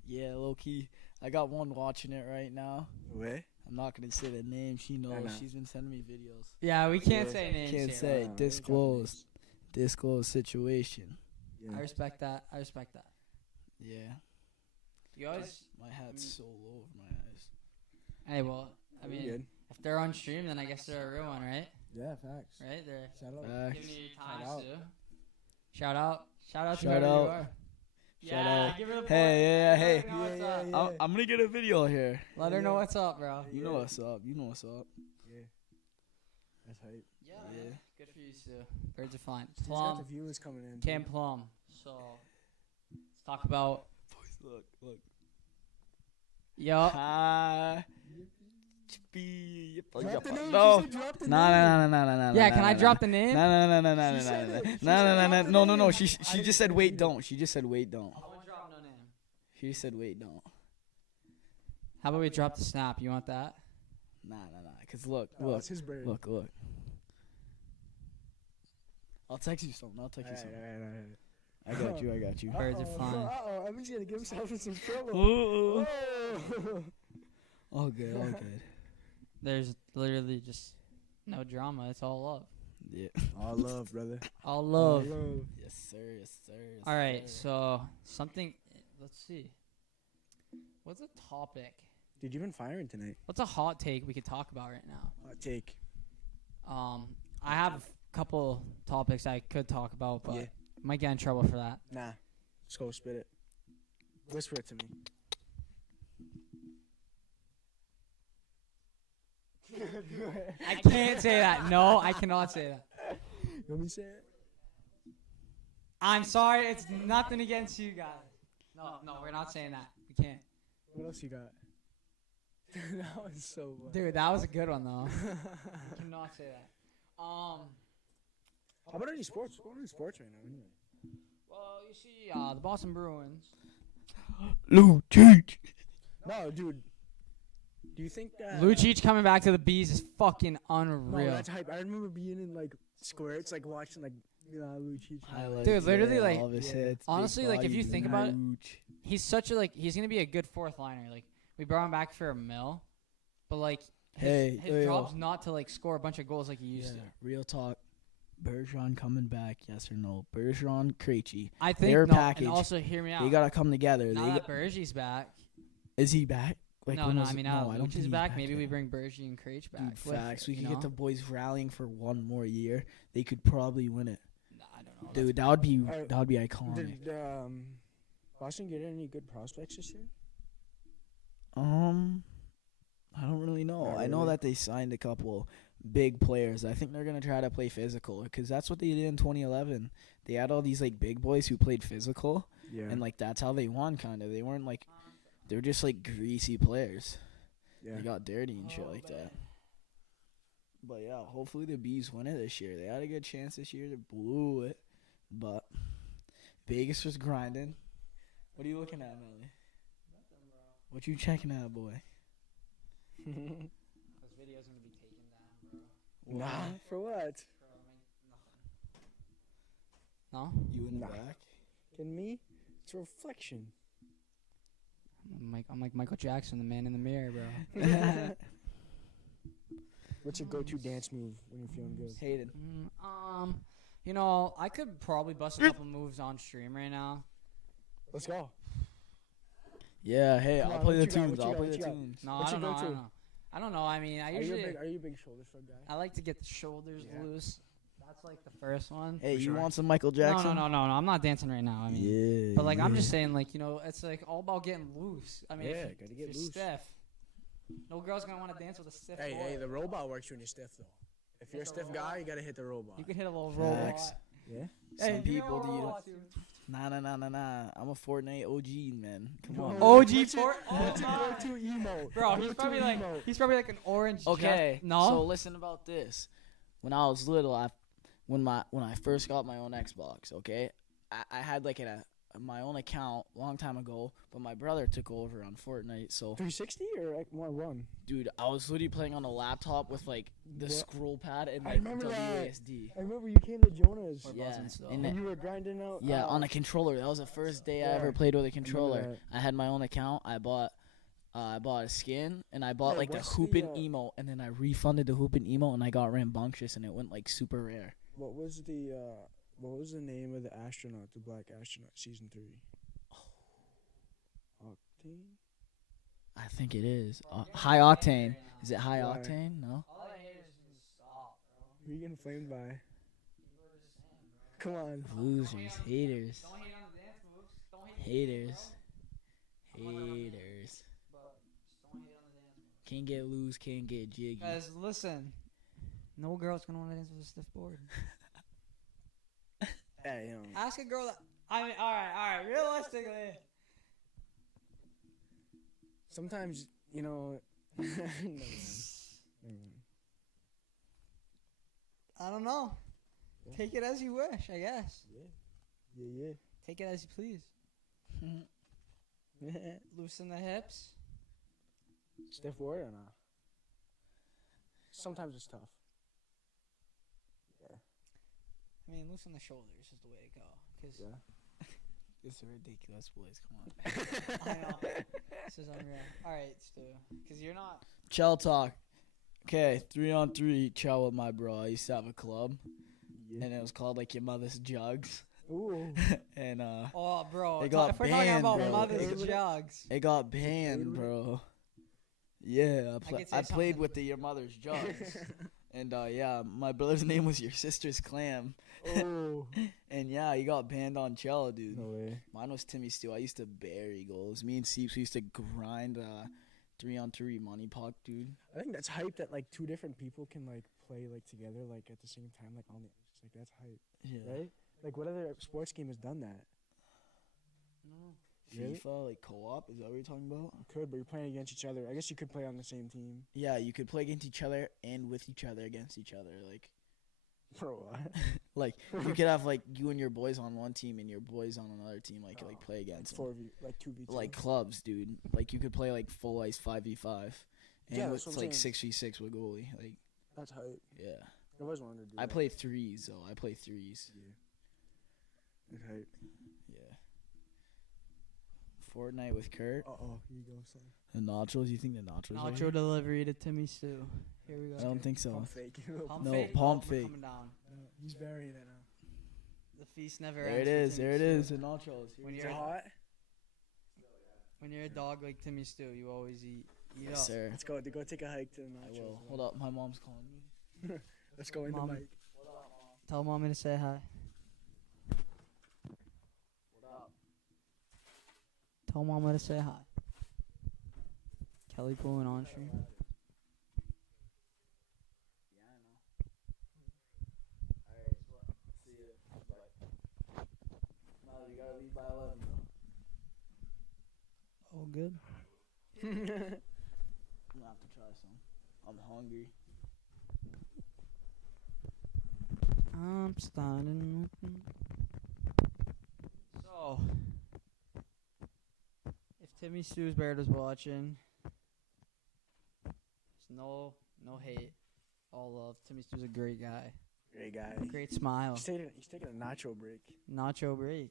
Yeah, low key. I got one watching it right now. Way? I'm not gonna say the name. She knows. know. She's been sending me videos. Yeah, we can't Yeah. say names Can't here. say. Nah, we Disclose. Disclose situation. Yeah. I respect that. Yeah. You guys? My hat's so low over my eyes. Hey, well, I We mean, good. if they're on stream, then I guess they're a real one, right? Yeah, facts. Right? They're Shout out. Facts. giving you your Shout time, out. Stu. Shout out. Shout out to Shout whoever out. you are. Shout Yeah, out. give her the point. Hey, yeah, Let hey. her know what's Yeah, up. yeah, I'm gonna get a video here. Let her know what's up, bro. You know what's up. You know what's up. Yeah. That's hype. Yeah, Yeah. man. Good for you, Stu. Birds are fine. He's got Plum. the viewers coming in. Cam dude. Plum. So, let's talk about. Look. Yup. Hi. Drop the name, No. she said drop the No. Yeah, can I drop the name? No. She said it. She said No. drop the No. name. She just said wait, don't. She just said wait, don't. I won't drop no name. She said wait, don't. How about we drop the snap? You want that? Nah. Cause look. It's his bird. Look. I'll text you something. All right. I got you. Birds are fine. Uh-oh, Evan's gonna get himself in some trouble. Ooh. Oh. All good. There's literally just no drama. It's all love. Yeah. All love, brother. All love. All love. Yes, sir. All right. So something. Let's see. What's a topic? Dude, you've been firing tonight. What's a hot take we could talk about right now? Hot take. I have a couple topics I could talk about, but Yeah. might get in trouble for that. Nah. Just go spit it. Whisper it to me. I can't say that. No, I cannot say that. You want me to say it? I'm sorry. It's nothing against you guys. No, we're not saying that. We can't. What else you got? That was so funny. Dude, that was a good one though. I cannot say that. How about any sports? What are any sports right now? Anyway? Well, you see, the Boston Bruins. Lucic. No, dude. Do you think that Lucic coming back to the Bees is fucking No, unreal. that's hype. I remember being in like squares, like watching like Lucic. Dude, literally, like, all of his hits, honestly, big like, if you body, think about it, huge. He's such a he's gonna be a good fourth liner. Like, we brought him back for a mill, but like his Hey, job's not to like score a bunch of goals like he used to. Real talk. Bergeron coming back, yes or no? Bergeron, Krejci. I think Their no, package. and also hear me out. They gotta come together. Now that Bergie's back. Is he back? Like, No, when no, was I it? mean now I that don't Lucic think is he's back, maybe we yet. bring Bergie and Krejci back. Dude, with facts. it, We could you get the know? boys rallying for one more year. They could probably win it. Nah, I don't know. Dude, that would be Alright, iconic. Did Boston get any good prospects this year? I don't really know. Not I know really. that they signed a couple big players. I think they're gonna try to play physical because that's what they did in 2011. They had all these like big boys who played physical, Yeah. and like that's how they won. Kind of. They weren't like they were just like greasy players. Yeah. They got dirty and shit like that. But yeah, hopefully the Bees win it this year. They had a good chance this year. They blew it, but Vegas was grinding. What are you looking at, Melly? What you checking at, boy? This video's gonna be taken down, bro. Nah. For what? No? You in the Nah. back? Can me? It's a reflection. I'm like Michael Jackson, the man in the mirror, bro. What's your go-to dance move when you're feeling good? Hayden. You know, I could probably bust a couple moves on stream right now. Let's go. Yeah, hey, Come I'll on, play the what you got, tunes. what you I'll got, play what the you got? tunes. No, What's I don't your know. go-to? I don't know. I mean, Are you a big shoulder shrug guy? I like to get the shoulders Yeah. loose. That's like the first one. Hey, For you sure. want some Michael No, Jackson? no. I'm not dancing right now. I mean, Yeah. but like I'm just saying, like, you know, it's like all about getting loose. I mean, Yeah, if gotta if get you're loose. stiff, no girl's gonna want to dance with a stiff Hey, boy. hey, the robot works when you're stiff though. If you're a stiff guy, you gotta hit the robot. You can hit a little robot. Facts. Yeah. Some people do. robot, dude. Nah. I'm a Fortnite OG, man. Come on. OG What's your- Fort. What's your go-to emo? Bro, Go-to he's probably like an orange. Okay, no. so listen about this. When I was little, when I first got my own Xbox, okay, I had like my own account a long time ago, but my brother took over on Fortnite. So, 360 or like one? dude, I was literally playing on a laptop with like the Yeah. scroll pad and I like remember that. WASD. I remember you came to Jonah's. Yeah, buzzing still. and And you were grinding out. yeah, on a controller. That was the first day I Yeah, ever played with a controller. that. I had my own account. I bought a skin, and I bought Yeah, like the what's hoopin' the, emo, and then I refunded the hoopin' emo, and I got rambunctious, and it went like super rare. What was the name of the astronaut, the black astronaut, season 3? Octane? I think it is. High octane. Is it high Why? octane? No. All I hate is just stop, bro. Who you getting flamed by? Come on. Losers, haters, Don't hate on the dance moves. Don't hate haters, haters. but just don't hate on the dance moves. Can't get loose, can't get jiggy. Guys, listen. No girl's gonna want to dance with a stiff board. Hey, Ask a girl that. I mean, all right. Realistically, sometimes, Never mind. I don't know. Yeah. Take it as you wish, I guess. Yeah. Take it as you please. Loosen the hips. Stiff board or not? Sometimes it's tough. I mean, loosen the shoulders is the way to go. Cause Yeah. This is ridiculous, boys. Come on. I know this is unreal. All right, Stu, because you're not. Chow talk. Okay, 3-on-3 chow with my bro. I used to have a club, and it was called like your mother's jugs. Ooh. And Oh, bro. They got if we're talking banned, about bro. mother's jugs. it got banned, bro. Yeah, could say I played something. with the your mother's jugs. And yeah, my brother's name was your sister's clam. Oh. And yeah, he got banned on cello, dude. No way. Mine was Timmy Steele. I used to bury goals. Me and Seeps, we used to grind 3-on-3 money puck, dude. I think that's hype that like two different people can like play like together like at the same time like on the ice. Like that's hype, Yeah. right? Like what other sports game has done that? No. Really? FIFA, like co-op, is that what you're talking about? You could, but you're playing against each other. I guess you could play on the same team. Yeah, you could play against each other and with each other against each other. Like, Bro, what? like you could have like you and your boys on one team and your boys on another team. Like play against them. 4v, like 2v2. Like clubs, dude. Like you could play like full ice 5v5, and Yeah, it's that's what I'm like saying. 6v6 with goalie. Like, That's hype. yeah. I always wanted to do I that. play threes though. I play threes. Yeah. That's hype. Yeah. Fortnite with Kurt. Uh-oh, here you go, son. The nachos. You think the nachos? are Nacho delivery to Timmy Stu. Here we go. I don't think so. Pump fake. Pump No, fake? pump We're fake. Coming down. He's burying it now. The feast never There it ends. is. for There it Timmy is. Stu. The nachos. When Is you're it hot? when you're a dog like Timmy Stu, you always eat Yes, up. sir. Let's go. Go take a hike to the I nachos. will. Hold up. My mom's calling me. Let's go into Mom. Mike. Tell mommy to say hi. What up? Tell mama to say hi. Kelly Poulin on stream. Yeah, I know. Alright, see you. Bye. No, you gotta leave by 11, bro. Oh, good. I'm gonna have to try some. I'm hungry. I'm starting. So, if Timmy Stewsbury was watching, there's no hate, all love. Timmy Stew's a great guy, Great guy. great smile. He's taking a nacho break. Nacho break.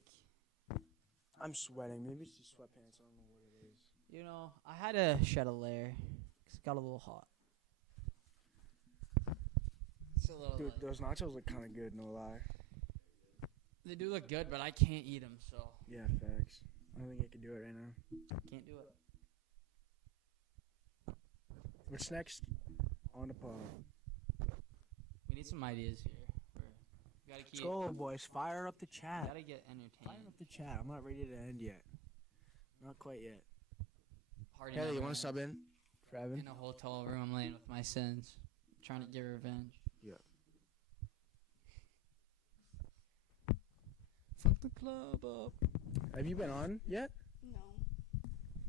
I'm sweating. Maybe it's just sweatpants. I don't know what it is. You know, I had to shed a layer 'cause it got a little hot. It's a little. Dude, those nachos look kind of good, no lie. They do look good, but I can't eat them, so Yeah, facts. I don't think I can do it right now. can't do it. What's next? On the pod. We need some ideas here. We gotta Let's keep. go, boys. Fire up the chat. Gotta get Fire entertained. up the chat. I'm not ready to end yet. Not quite yet. Party Kelly, you never want to sub ends. in for Evan? In a hotel room, I'm laying with my sins, trying to get revenge. Yeah. Fuck the club up. Have you been on yet? No.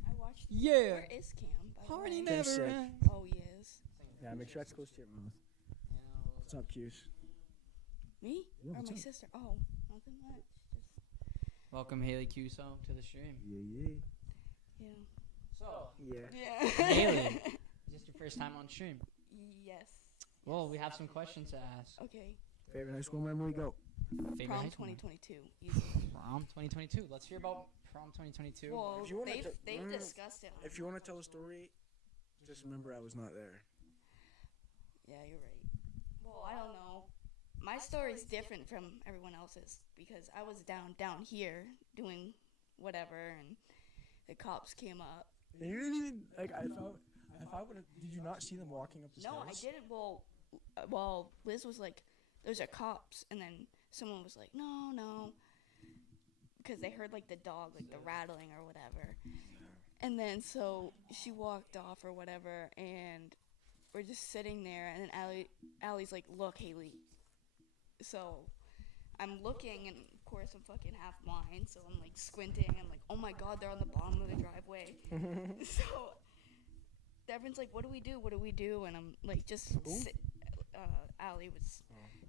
I watched. Yeah. Where is Cam? By the Party way? They're never sick. ends. Oh, he is. Yeah, make sure that's close to your mouth. What's up, Q's? Me? Yeah, or what's my up? sister? Oh, nothing much. Just Welcome Haley Cuso to the stream. Yeah, yeah. So, yeah. Yeah. Haley. is this your first time on stream? Yes. Well, we have some questions to ask. Okay. Favorite high school memory? Go. Favorite Prom high school 2022. Easy. Prom 2022. Let's hear about prom 2022. Well, If you wanna they've t- discussed it. If you want to tell a story, just remember I was not there. Yeah, you're right. Well, I don't know. My story's different from everyone else's because I was down here doing whatever, and the cops came up. And you didn't even like. I thought. If I would have, did you not see them walking up the No, I stairs? didn't. Well, Liz was like, "Those are cops," and then someone was like, "No," because they heard like the dog, like the rattling or whatever. And then so she walked off or whatever, and we're just sitting there, and then Allie's like, "Look, Haley." So I'm looking, and of course I'm fucking half blind, so I'm like squinting. I'm like, "Oh my God, they're on the bottom of the driveway." So Devon's like, "What do we do? What do we do?" And I'm like, "Just sit." Allie was,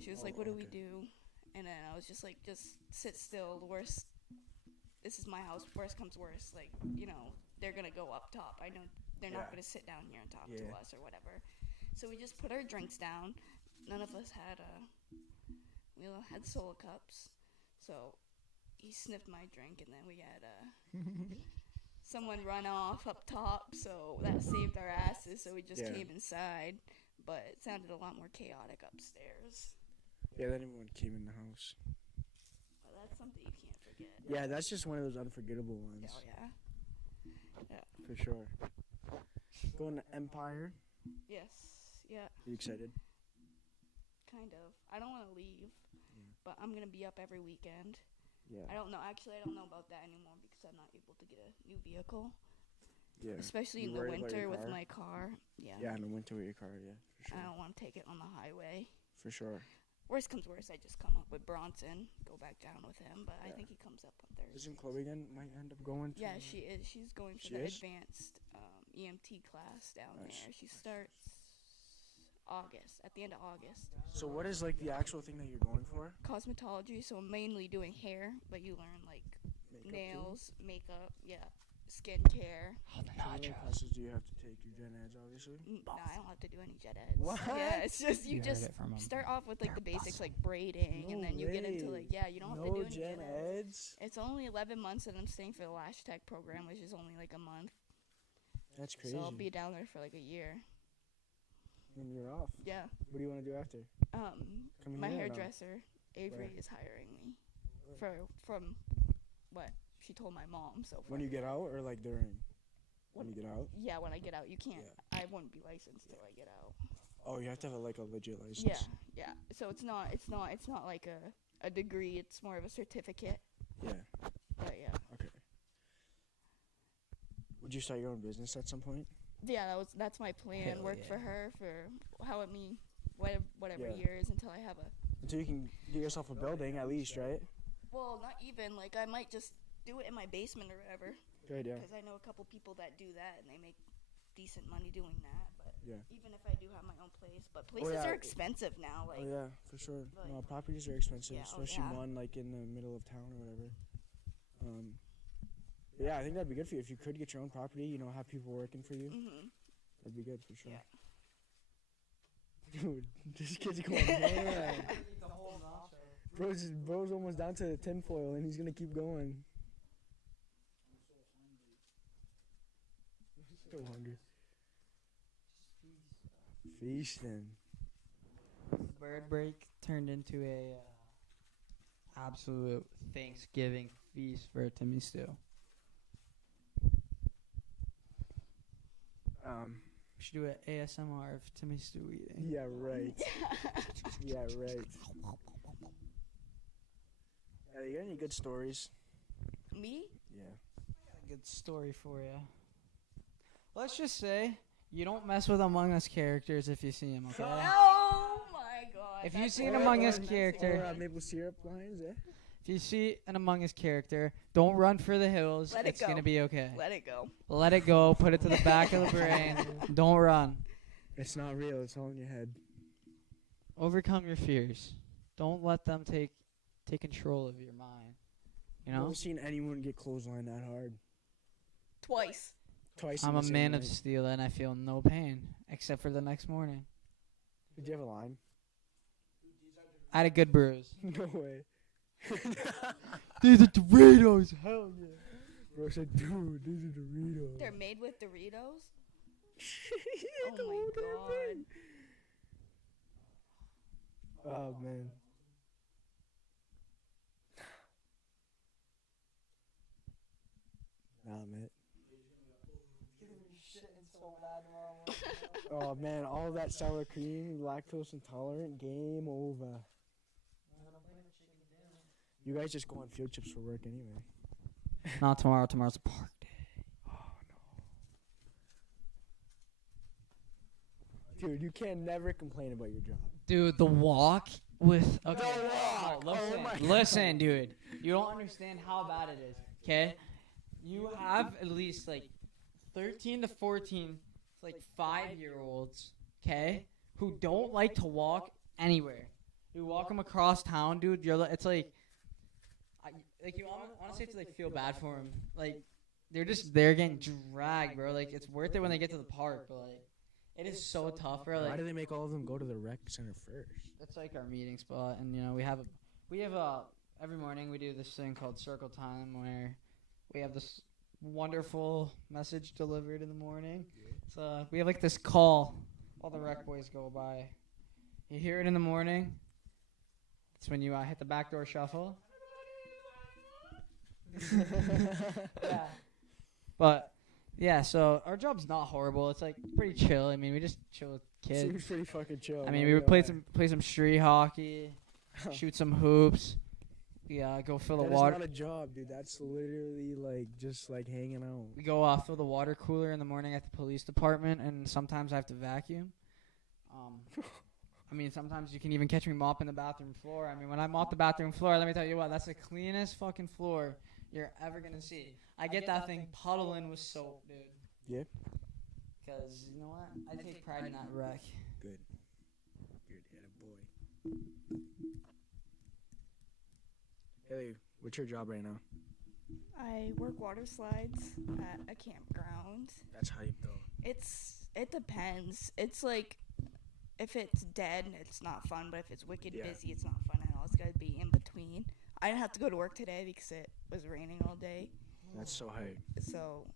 she was like, "What do we do?" And then I was just like, "Just sit still. The worst, this is my house. Worst comes worst. Like, you know, they're gonna go up top. I know they're not going to sit down here and talk to Yeah. us or whatever. So we just put our drinks down. None of us had we all had solo cups. So he sniffed my drink, and then we had someone run off up top. So that saved our asses. So we just Yeah. came inside, but it sounded a lot more chaotic upstairs. Yeah, then everyone came in the house. But that's something you can't forget. Yeah, that's just one of those unforgettable ones. Oh yeah. For sure. Going to Empire. Yes. Yeah. You excited? Kind of. I don't want to leave, but I'm gonna be up every weekend. Yeah. I don't know. Actually, I don't know about that anymore because I'm not able to get a new vehicle, Yeah. especially You in the worried about your winter with car? my car. Yeah. Yeah, in the winter with your car, yeah, for I sure. don't want to take it on the highway. For sure. Worst comes worst, I just come up with Bronson, go back down with him, but I Yeah. think he comes up on Thursday. Isn't Chloe might end up going to? Yeah, she is. She's going for She the is? advanced EMT class down Nice. there. She starts at the end of August. So what is like the actual thing that you're going for? Cosmetology, so I'm mainly doing hair, but you learn like Makeup too? nails, makeup, skincare. So how many classes do you have to take? Your gen eds, obviously. No, I don't have to do any jet eds. What? Yeah, it's just you You heard just it from him. start off with like the basics like braiding, No and then you get into way. like you don't have to No do any gen gen eds. eds? It's only 11 months, and I'm staying for the Lash Tech program, which is only like a month. That's crazy. So I'll be down there for like a year. And you're off. Yeah. What do you want to do after? Come My here or no? hairdresser Avery is hiring me from what she told my mom. So When you get out or like during? When you get out? yeah, when I get out, you can't. Yeah. I wouldn't be licensed till I get out. Oh, you have to have a legit license. Yeah. So it's not like a degree. It's more of a certificate. Yeah. But yeah. Okay. Would you start your own business at some point? Yeah, that's my plan. Hell Work yeah. for her for whatever Yeah. years until I have a. Until you can get yourself a building at least, right? Well, not even like I might just do it in my basement or whatever. Good, yeah. Because I know a couple people that do that and they make decent money doing that. But Yeah. even if I do have my own place, but places yeah. are expensive now. Like Oh yeah, for sure. like- No, properties are expensive, Yeah, oh, especially yeah. one like in the middle of town or whatever. Yeah, I think that'd be good for you if you could get your own property. You know, have people working for you. That'd be good for sure. Yeah. Dude, this kid's going mad. Bro's almost down to the tinfoil, and he's gonna keep going. So hungry. Feasting. Bird break turned into a absolute Thanksgiving feast for Timmy Stew. We should do an ASMR of Timmy Stew eating. Yeah, right. Yeah, right. You got any good stories? Me? Yeah. Good story for you. Let's just say you don't mess with Among Us characters if you see them, okay? Oh my god. If you that's see an horrible. Among Us character, Or maple syrup lines, eh? if you see an Among Us character, don't run for the hills. Let it It's gonna go. be okay. Let it go. Let it go. Put it to the back of the brain. Don't run. It's not real. It's all in your head. Overcome your fears. Don't let them take control of your mind. You know? Never seen anyone get clotheslined that hard. Twice. Twice. I'm in a the same man of night. steel and I feel no pain except for the next morning. Did you have a line? I had a good bruise. No way. These are Doritos. Hell yeah. Bro said, dude, these are Doritos. They're made with Doritos. Oh Oh my god. Oh man. Nah, man. Oh man, all that sour cream, lactose intolerant, game over. You guys just go on field trips for work anyway. Not tomorrow. Tomorrow's a park day. Dude, you can never complain about your job. Dude, the walk with... Okay. walk. Oh, listen, Oh my listen, dude. You don't understand how bad it is, okay? You have at least, like, 13 to 14, like, 5-year-olds, okay, who don't like to walk anywhere. You walk them across town, dude, it's like... you honestly have to, like, feel bad for them. Like, they're getting dragged, bro. Like it's worth it when they get to the park, but like it is so tough, bro. Why Like do they make all of them go to the rec center first? that's like our meeting spot, and we have every morning we do this thing called circle time where we have this wonderful message delivered in the morning. So we have like this call. All the rec boys go by. You hear it in the morning. It's when you hit the backdoor shuffle. Yeah. But yeah, so our job's not horrible. It's like pretty chill. I mean, we just chill with kids. Seems pretty fucking chill. I mean, we would play some street hockey, shoot some hoops. Yeah, go fill the water. That's not a job, dude. That's literally like just like hanging out. We go fill the water cooler in the morning at the police department, and sometimes I have to vacuum. I mean, sometimes you can even catch me mopping the bathroom floor. I mean, when I mop the bathroom floor, let me tell you what, that's the cleanest fucking floor you're ever gonna see. I get that thing puddling with soap, dude. Yeah. Because you know what? I take pride in that wreck. Good. Good, boy. Haley, what's your job right now? I work water slides at a campground. That's hype, though. It depends. It's like if it's dead, it's not fun. But if it's wicked busy, it's not fun at all. It's gotta be in between. I didn't have to go to work today because it was raining all day. That's so hype. So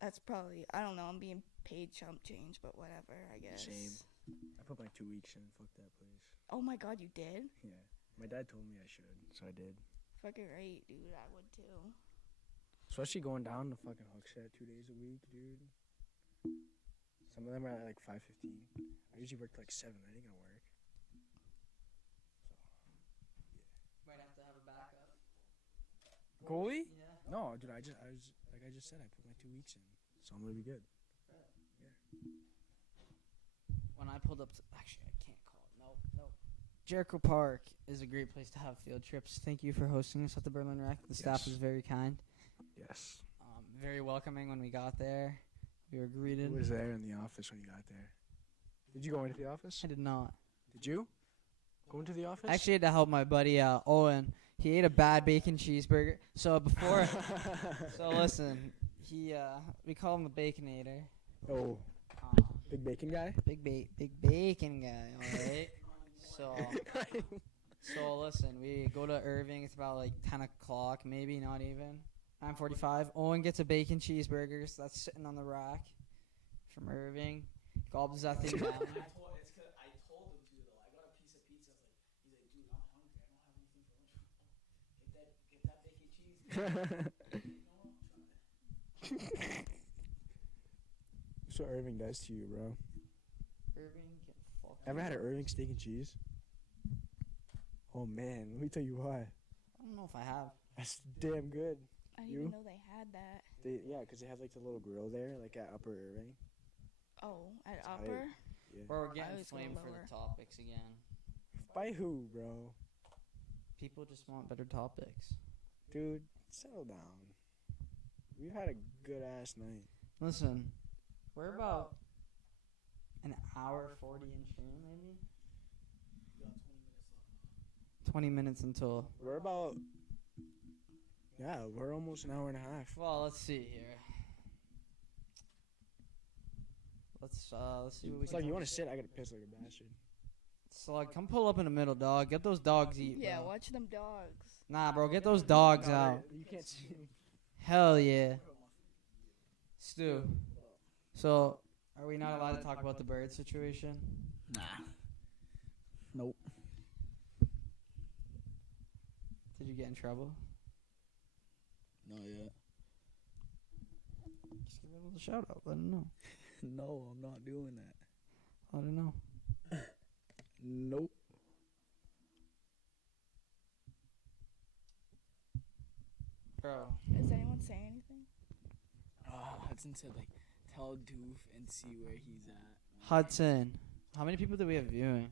that's probably, I don't know. I'm being paid chump change, but whatever. I guess. Same. I put my 2 weeks in. Fuck that place. Oh my God, you did? Yeah. My dad told me I should, so I did. Fucking right, dude. I would too. Especially going down to fucking Hookset 2 days a week, dude. Some of them are at like 5:15. I usually work till like 7. That ain't gonna work. Might have to have a backup. Goalie? Yeah. No, dude. I just said, I put my 2 weeks in, so I'm gonna be good. When I pulled up to, actually, I can't call it. Nope. Jericho Park is a great place to have field trips. Thank you for hosting us at the Berlin Rec. The staff Yes. was very kind. Yes. Very welcoming when we got there. We were greeted. Who was there in the office when you got there? Did you go into the office? I did not. Did you go into the office? I actually had to help my buddy Owen. He ate a bad bacon cheeseburger. So before, so listen, we call him the Baconator. Oh, big bacon guy. Big bacon guy. All right. So listen, we go to Irving. It's about like 10 o'clock, maybe not even 9:45. Owen gets a bacon cheeseburger. So that's sitting on the rack from Irving. Gobbles that thing down. I told him to though. I got a piece of pizza. He's like, dude, I'm hungry. I don't have anything for lunch. Get that bacon cheese. That's what Irving does to you, bro. Irving can fuck. Ever had an Irving steak and cheese? Oh man, let me tell you why. I don't know if I have. That's damn good. I didn't You? even know they had that. Because they have like the little grill there, like at Upper Irving. Oh, at That's Upper? Yeah. Bro, we're I getting always go flamed for lower. the topics again. By who, bro? People just want better topics. Dude, settle down. We've had a good ass night. Listen, we're about an hour 40 in stream, maybe? 20 minutes until. We're about. Yeah, we're almost an hour and a half. Well, let's see here. Let's see what we It's can like do. you want to sit, I gotta piss like a bastard. Slug, come pull up in the middle, dog. Get those dogs eat, Yeah, bro. watch them dogs. Nah, bro, get those dogs out. You can't see him. Hell yeah. Stu. So, are we not allowed to talk about the bird situation? Nah. Nope. Did you get in trouble? Not yet. Just give it a little shout out. Let them know. No, I'm not doing that. Let them know. Nope. Bro. Does anyone say anything? Hudson said, like, tell Doof and see where he's at. Hudson. How many people do we have viewing?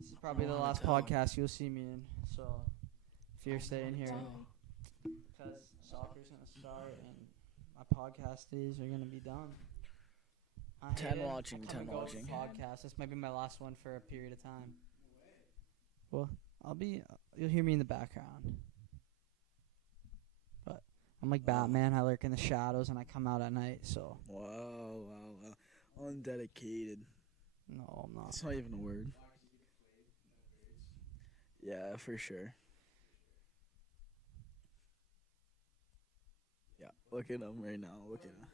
This is probably the wanna last tell. podcast you'll see me in. So, if you're staying here. Bye. Because soccer's going to start and my podcast days are going to be done. I hate 10 it. watching, I'll come 10 and go to watching. Podcast. This might be my last one for a period of time. Well, You'll hear me in the background. But I'm like Batman. I lurk in the shadows and I come out at night. So. Wow. Undedicated. No, I'm not. It's not even a word. Yeah, for sure. Yeah, look at him right now. Look at him.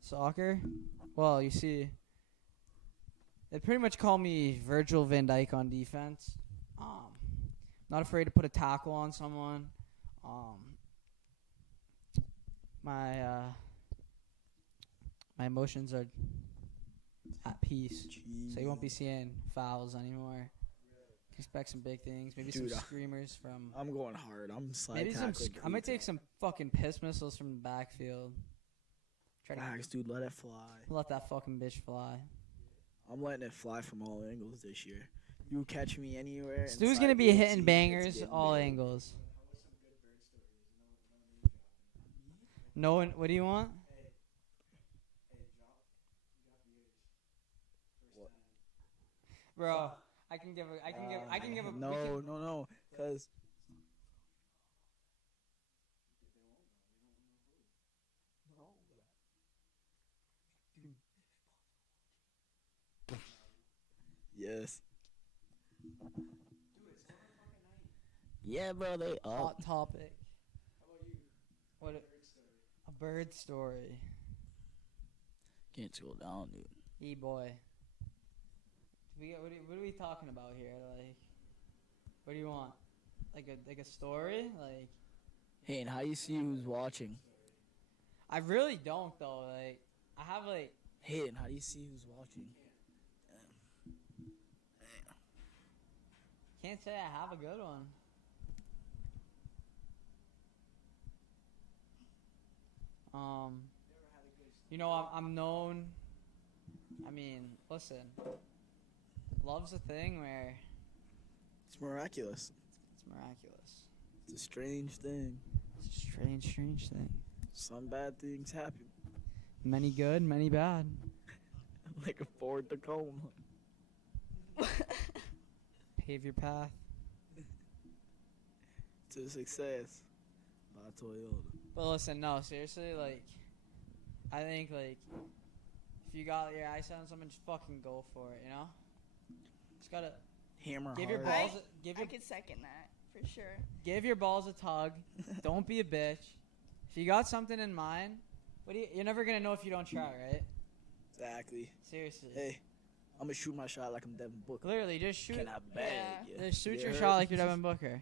Soccer? Well, you see, they pretty much call me Virgil van Dijk on defense. Not afraid to put a tackle on someone. My emotions are at peace, so you won't be seeing fouls anymore. Expect some big things, maybe Dude, some screamers from. I'm going hard. I'm slide Maybe some. tackling. I might take some fucking piss missiles from the backfield. Try to Facts, dude. Let it fly. let that fucking bitch fly. I'm letting it fly from all angles this year. You catch me anywhere. Stu's inside gonna the be 18, hitting it's bangers getting all big. angles. No one. What do you want? Bro, I can give a. No. Cause yes. Yeah, bro. They up. Hot topic. What? A bird story. Can't scroll down, dude. Boy. What are we talking about here? Like, what do you want? Like a story? Like, Hey, and how you see who's watching? I really don't though. Like, I have like. Hayden, how do you see who's watching? Can't say I have a good one. I'm known. I mean, listen. Love's a thing where It's miraculous. it's miraculous. It's a strange thing. It's a strange thing. Some bad things happen. Many good, many bad. Like a Ford Tacoma. Pave your path. To success. By Toyota. But listen, no, seriously, like, I think, like, if you got your eyes on someone, just fucking go for it, you know? Just gotta Hammer give hard. your balls, I could second that for sure. give your balls a tug. Don't be a bitch. If you got something in mind, you're never gonna know if you don't try, right? Exactly. Seriously. Hey, I'm gonna shoot my shot like I'm Devin Booker. Literally, just shoot. Can I bag ya? Just shoot You your heard? shot like you're Devin Booker.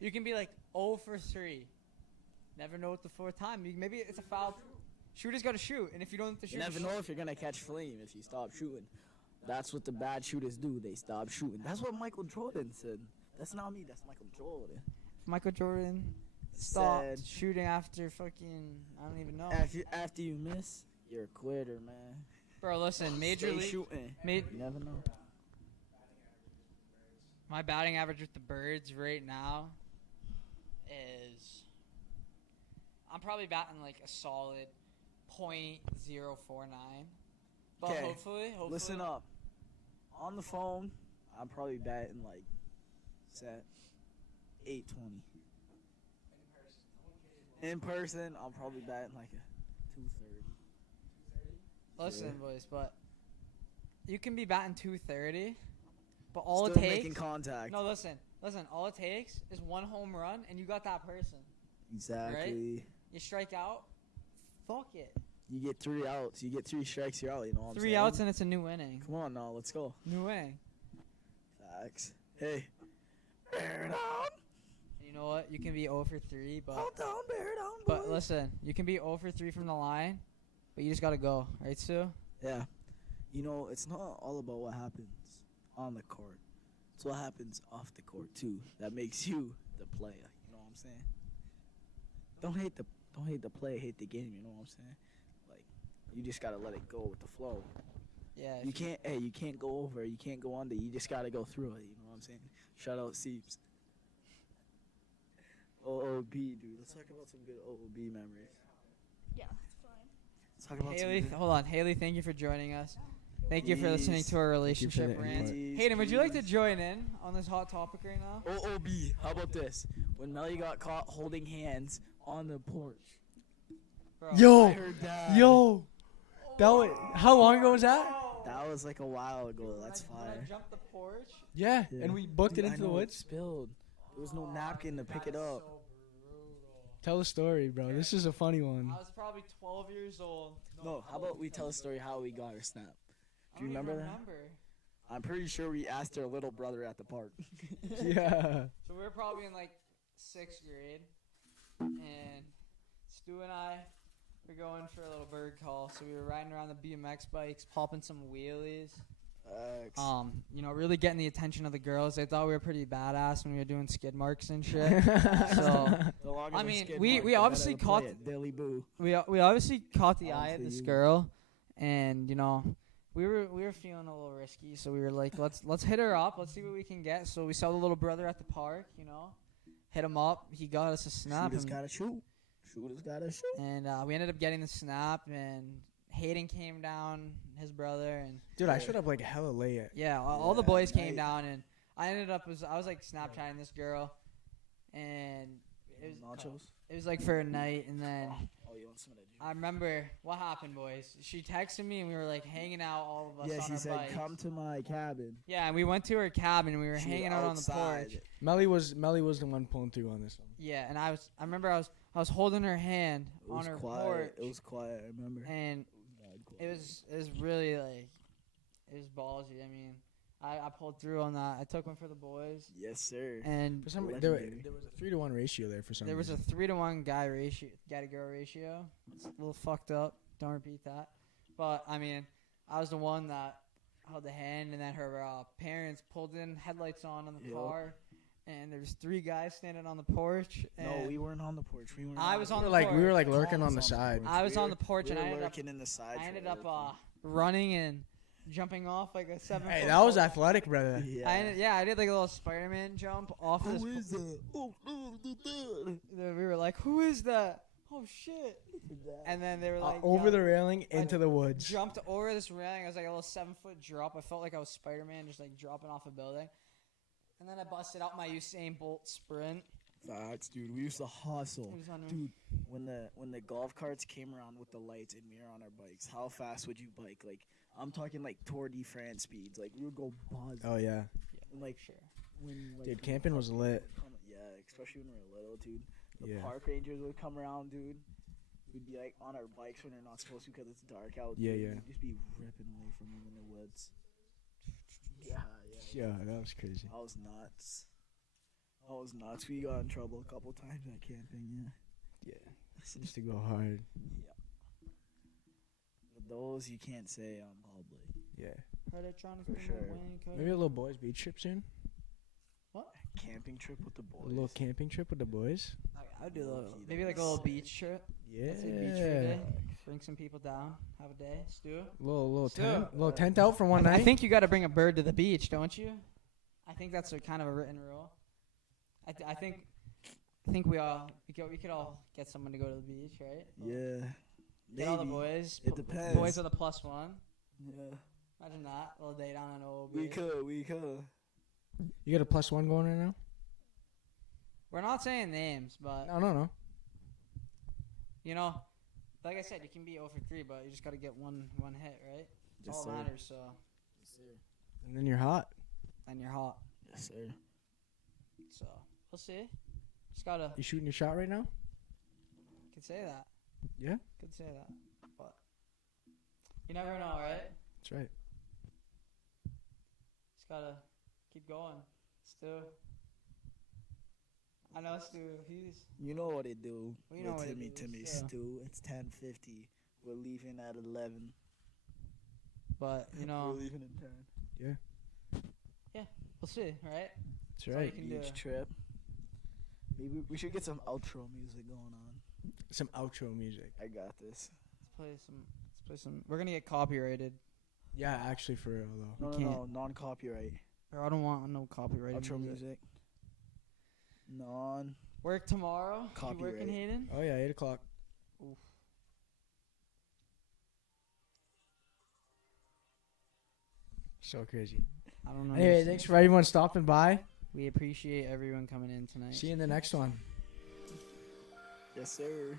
You can be like 0 for 3. Never know at the fourth time. Maybe it's a foul. Shooters got to shoot, and if you don't have to shoot, You never know if you're gonna catch flame if you stop shooting. That's what the bad shooters do. They stop shooting. That's what Michael Jordan said. That's not me. That's Michael Jordan. Michael Jordan stopped Said, shooting after fucking I don't even know. After you miss, you're a quitter, man. Bro, listen, Major Stay League. shooting. You never know. My batting average with the Birds right now is I'm probably batting like a solid .049. But 'Kay, hopefully. Listen up. On the phone, I'm probably batting like set 820. In person, I'm probably batting like a 230. Listen, Yeah. boys, but you can be batting 230, but all Still it takes. making contact. No, listen. All it takes is one home run, and you got that person. Exactly. You strike out, fuck it. You get 3 outs. You get 3 strikes, you're out. You know what I'm saying? 3 outs, and it's a new inning. Come on now, let's go. New inning. Facts. Hey. Bear down. You know what? You can be 0 for 3, but Hold down, bear down, but boys. listen, you can be 0 for 3 from the line, but you just gotta go, right, Stu? Yeah. You know, it's not all about what happens on the court. It's what happens off the court too. That makes you the player. You know what I'm saying? Don't hate the play, hate the game. You know what I'm saying? Like, you just gotta let it go with the flow. Yeah. You can't go over. You can't go under. You just gotta go through it. You know what I'm saying? Shout out Seeps. OOB, dude. Let's talk about some good OOB memories. Yeah, it's fine. Let's talk about Haley, some good. hold on. Haley, thank you for joining us. Thank you for listening to our relationship the rant. input. Hayden, would you like to join in on this hot topic right now? OOB, how about this? When Melly got caught holding hands on the porch. Bro, I Yo, heard that. yo, that was, how long ago was that? That was like a while ago. That's when I fire. jumped the porch. Yeah, Yeah. and we booked Dude, it I into the know it woods. spilled. There was no napkin to pick it up. So brutal. Tell the story, bro. This is a funny one. I was probably 12 years old. No, how about we tell a story how we got our snap? I Do you don't even remember that? I'm pretty sure we asked our little brother at the park. Yeah. So we were probably in like 6th grade, and Stu and I were going for a little bird call. So we were riding around the BMX bikes, popping some wheelies. You know, really getting the attention of the girls. They thought we were pretty badass when we were doing skid marks and shit. So I mean, we obviously caught Daily Boo. we obviously caught the On eye of to this you. girl, and you know, we were feeling a little risky. So we were like, let's hit her up. Let's see what we can get. So we saw the little brother at the park. You know, hit him up. He got us a snap. Shooters and- gotta shoot. Shooters gotta shoot. and we ended up getting the snap, and Hayden came down, his brother, and Dude, I showed up like hella late. yeah, all the Yeah, boys came nice. down, and I ended up I was like Snapchatting this girl, and Nachos. it was like for a night, and then Oh, you want some of that juice? I remember what happened, boys. She texted me, and we were like hanging out, all of us Yeah, on she our said, bikes. "Come to my cabin." Yeah, and we went to her cabin, and we were She hanging out on the outside. porch. Melly was the one pulling through on this one. Yeah, and I remember I was holding her hand It on was her quiet. porch, It was quiet. I remember. and it was really like it was ballsy. I mean, I pulled through on that. I took one for the boys, Yes, sir. and For some, Legendary. there was a 3-to-1 ratio there for some there was a reason. 3-to-1 guy to girl ratio. It's a little fucked up. Don't repeat that. But I mean, I was the one that held the hand, and then her parents pulled in headlights on the Yep. car, and there was 3 guys standing on the porch. No, And we weren't on the porch. We weren't. I was on the we were like porch. lurking on the Thomas side. porch. I was We on were- the porch, we and were I ended up lurking in the side. I ended up running and jumping off like a 7. Hey, that was athletic, brother. Yeah. I did like a little Spider-Man jump off of this. Who is that? Oh, no, We were like, "Who is that? Oh shit!" And then they were like, Over "Yeah." the railing into the woods. Jumped over this railing. It was like a little 7-foot drop. I felt like I was Spider-Man, just like dropping off a building. And then I busted out my Usain Bolt sprint. Facts, dude. We used to hustle. It was unreal. Dude, when the golf carts came around with the lights and we were on our bikes, how fast would you bike? Like, I'm talking like Tour de France speeds. Like, we would go buzz. Oh yeah, And, like, Sure. when, like, dude, camping was lit. yeah, especially when we were little, dude. The Yeah. park rangers would come around, dude. We'd be like on our bikes when they're not supposed to because it's dark out. Yeah, dude. yeah. We'd just be ripping away from them in the woods. Yeah. Yeah, that was crazy. I was nuts. We got in trouble a couple times at camping, yeah. Yeah, used to go hard. But those you can't say on public. Yeah, For sure. maybe a little boys beach trip soon. Camping trip with the boys. A little camping trip with the boys. I'd do a little, Low-key, maybe that'd like a little be beach trip. Yeah, Let's do beach for a day. Bring some people down. Have a day. Stu. little Still. tent out for one I night. think you got to bring a bird to the beach, don't you? I think that's a kind of a written rule. I think we could all get someone to go to the beach, right? Yeah. Get all the Maybe. boys. It depends. Boys with a +1. Yeah. Imagine that. A little day down on OB. We could. You got a +1 going right now? We're not saying names, but No. you know, like I said, you can be 0 for 3, but you just got to get one hit, right? That's Yes, all that sir. matters. So, And then you're hot. and you're hot. Yes, sir. So we'll see. Just gotta You shooting your shot right now? could say that. Yeah, Could say that, but you never know, right? that's right. Just gotta keep going. Stu. I know Stu. He's You know what it do. We know what it Timmy is, yeah. Stu. It's 10:50. We're leaving at 11. but you know, We're leaving at 10. we'll see, right? That's all right. you can do. Beach trip. Maybe we should get some outro music going on. Some outro music. I got this. Let's play some. We're gonna get copyrighted. Yeah, actually, for real though. No, non-copyright. Or I don't want no copyrighted Outro music. Non. Work tomorrow. You Copyright. working, Hayden? Oh yeah, 8:00. Oof. So crazy. I don't know. Anyway, thanks for everyone stopping by. We appreciate everyone coming in tonight. See you in the next one. Yes, sir.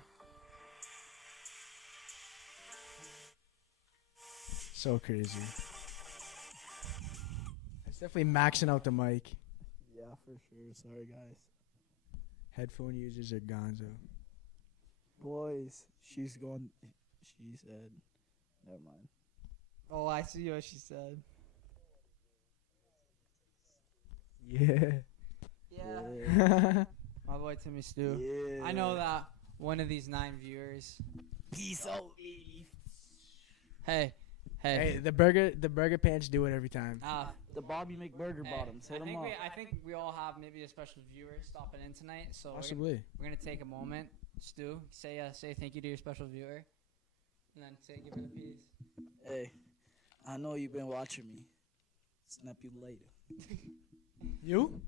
So crazy. It's definitely maxing out the mic. Yeah, for sure. Sorry, guys. Headphone users are gonzo. Boys, she's gone. She said, never mind. Oh, I see what she said. Yeah. Yeah. My boy Timmy Stu. Yeah. I know that one of these 9 viewers. Peace out. Hey. Hey, the burger pants do it every time. The Bobby McBurger Hey, bottoms. Hit I them up. think we all have maybe a special viewer stopping in tonight. So Possibly. we're gonna take a moment. Stu, say thank you to your special viewer, and then give her the piece. Hey, I know you've been watching me. Snap you later. You?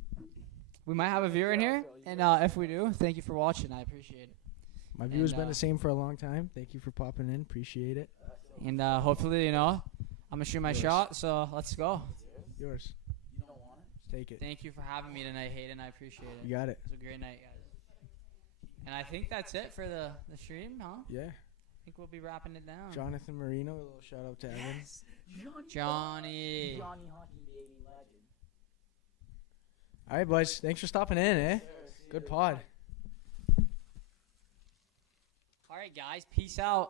We might have a viewer in here, and if we do, thank you for watching. I appreciate it. My view's been And, the same for a long time. Thank you for popping in. Appreciate it. And hopefully, I'm gonna shoot my shot. So let's go. Yours. You don't want it? Take it. Thank you for having me tonight, Hayden. I appreciate it. You got it. It was a great night, guys. And I think that's it for the stream, huh? Yeah. I think we'll be wrapping it down. Jonathan Marino, a little shout out to Evan. Johnny. Johnny Hockey, baby, legend. All right, boys. Thanks for stopping in, eh? Good pod. All right, guys. Peace out.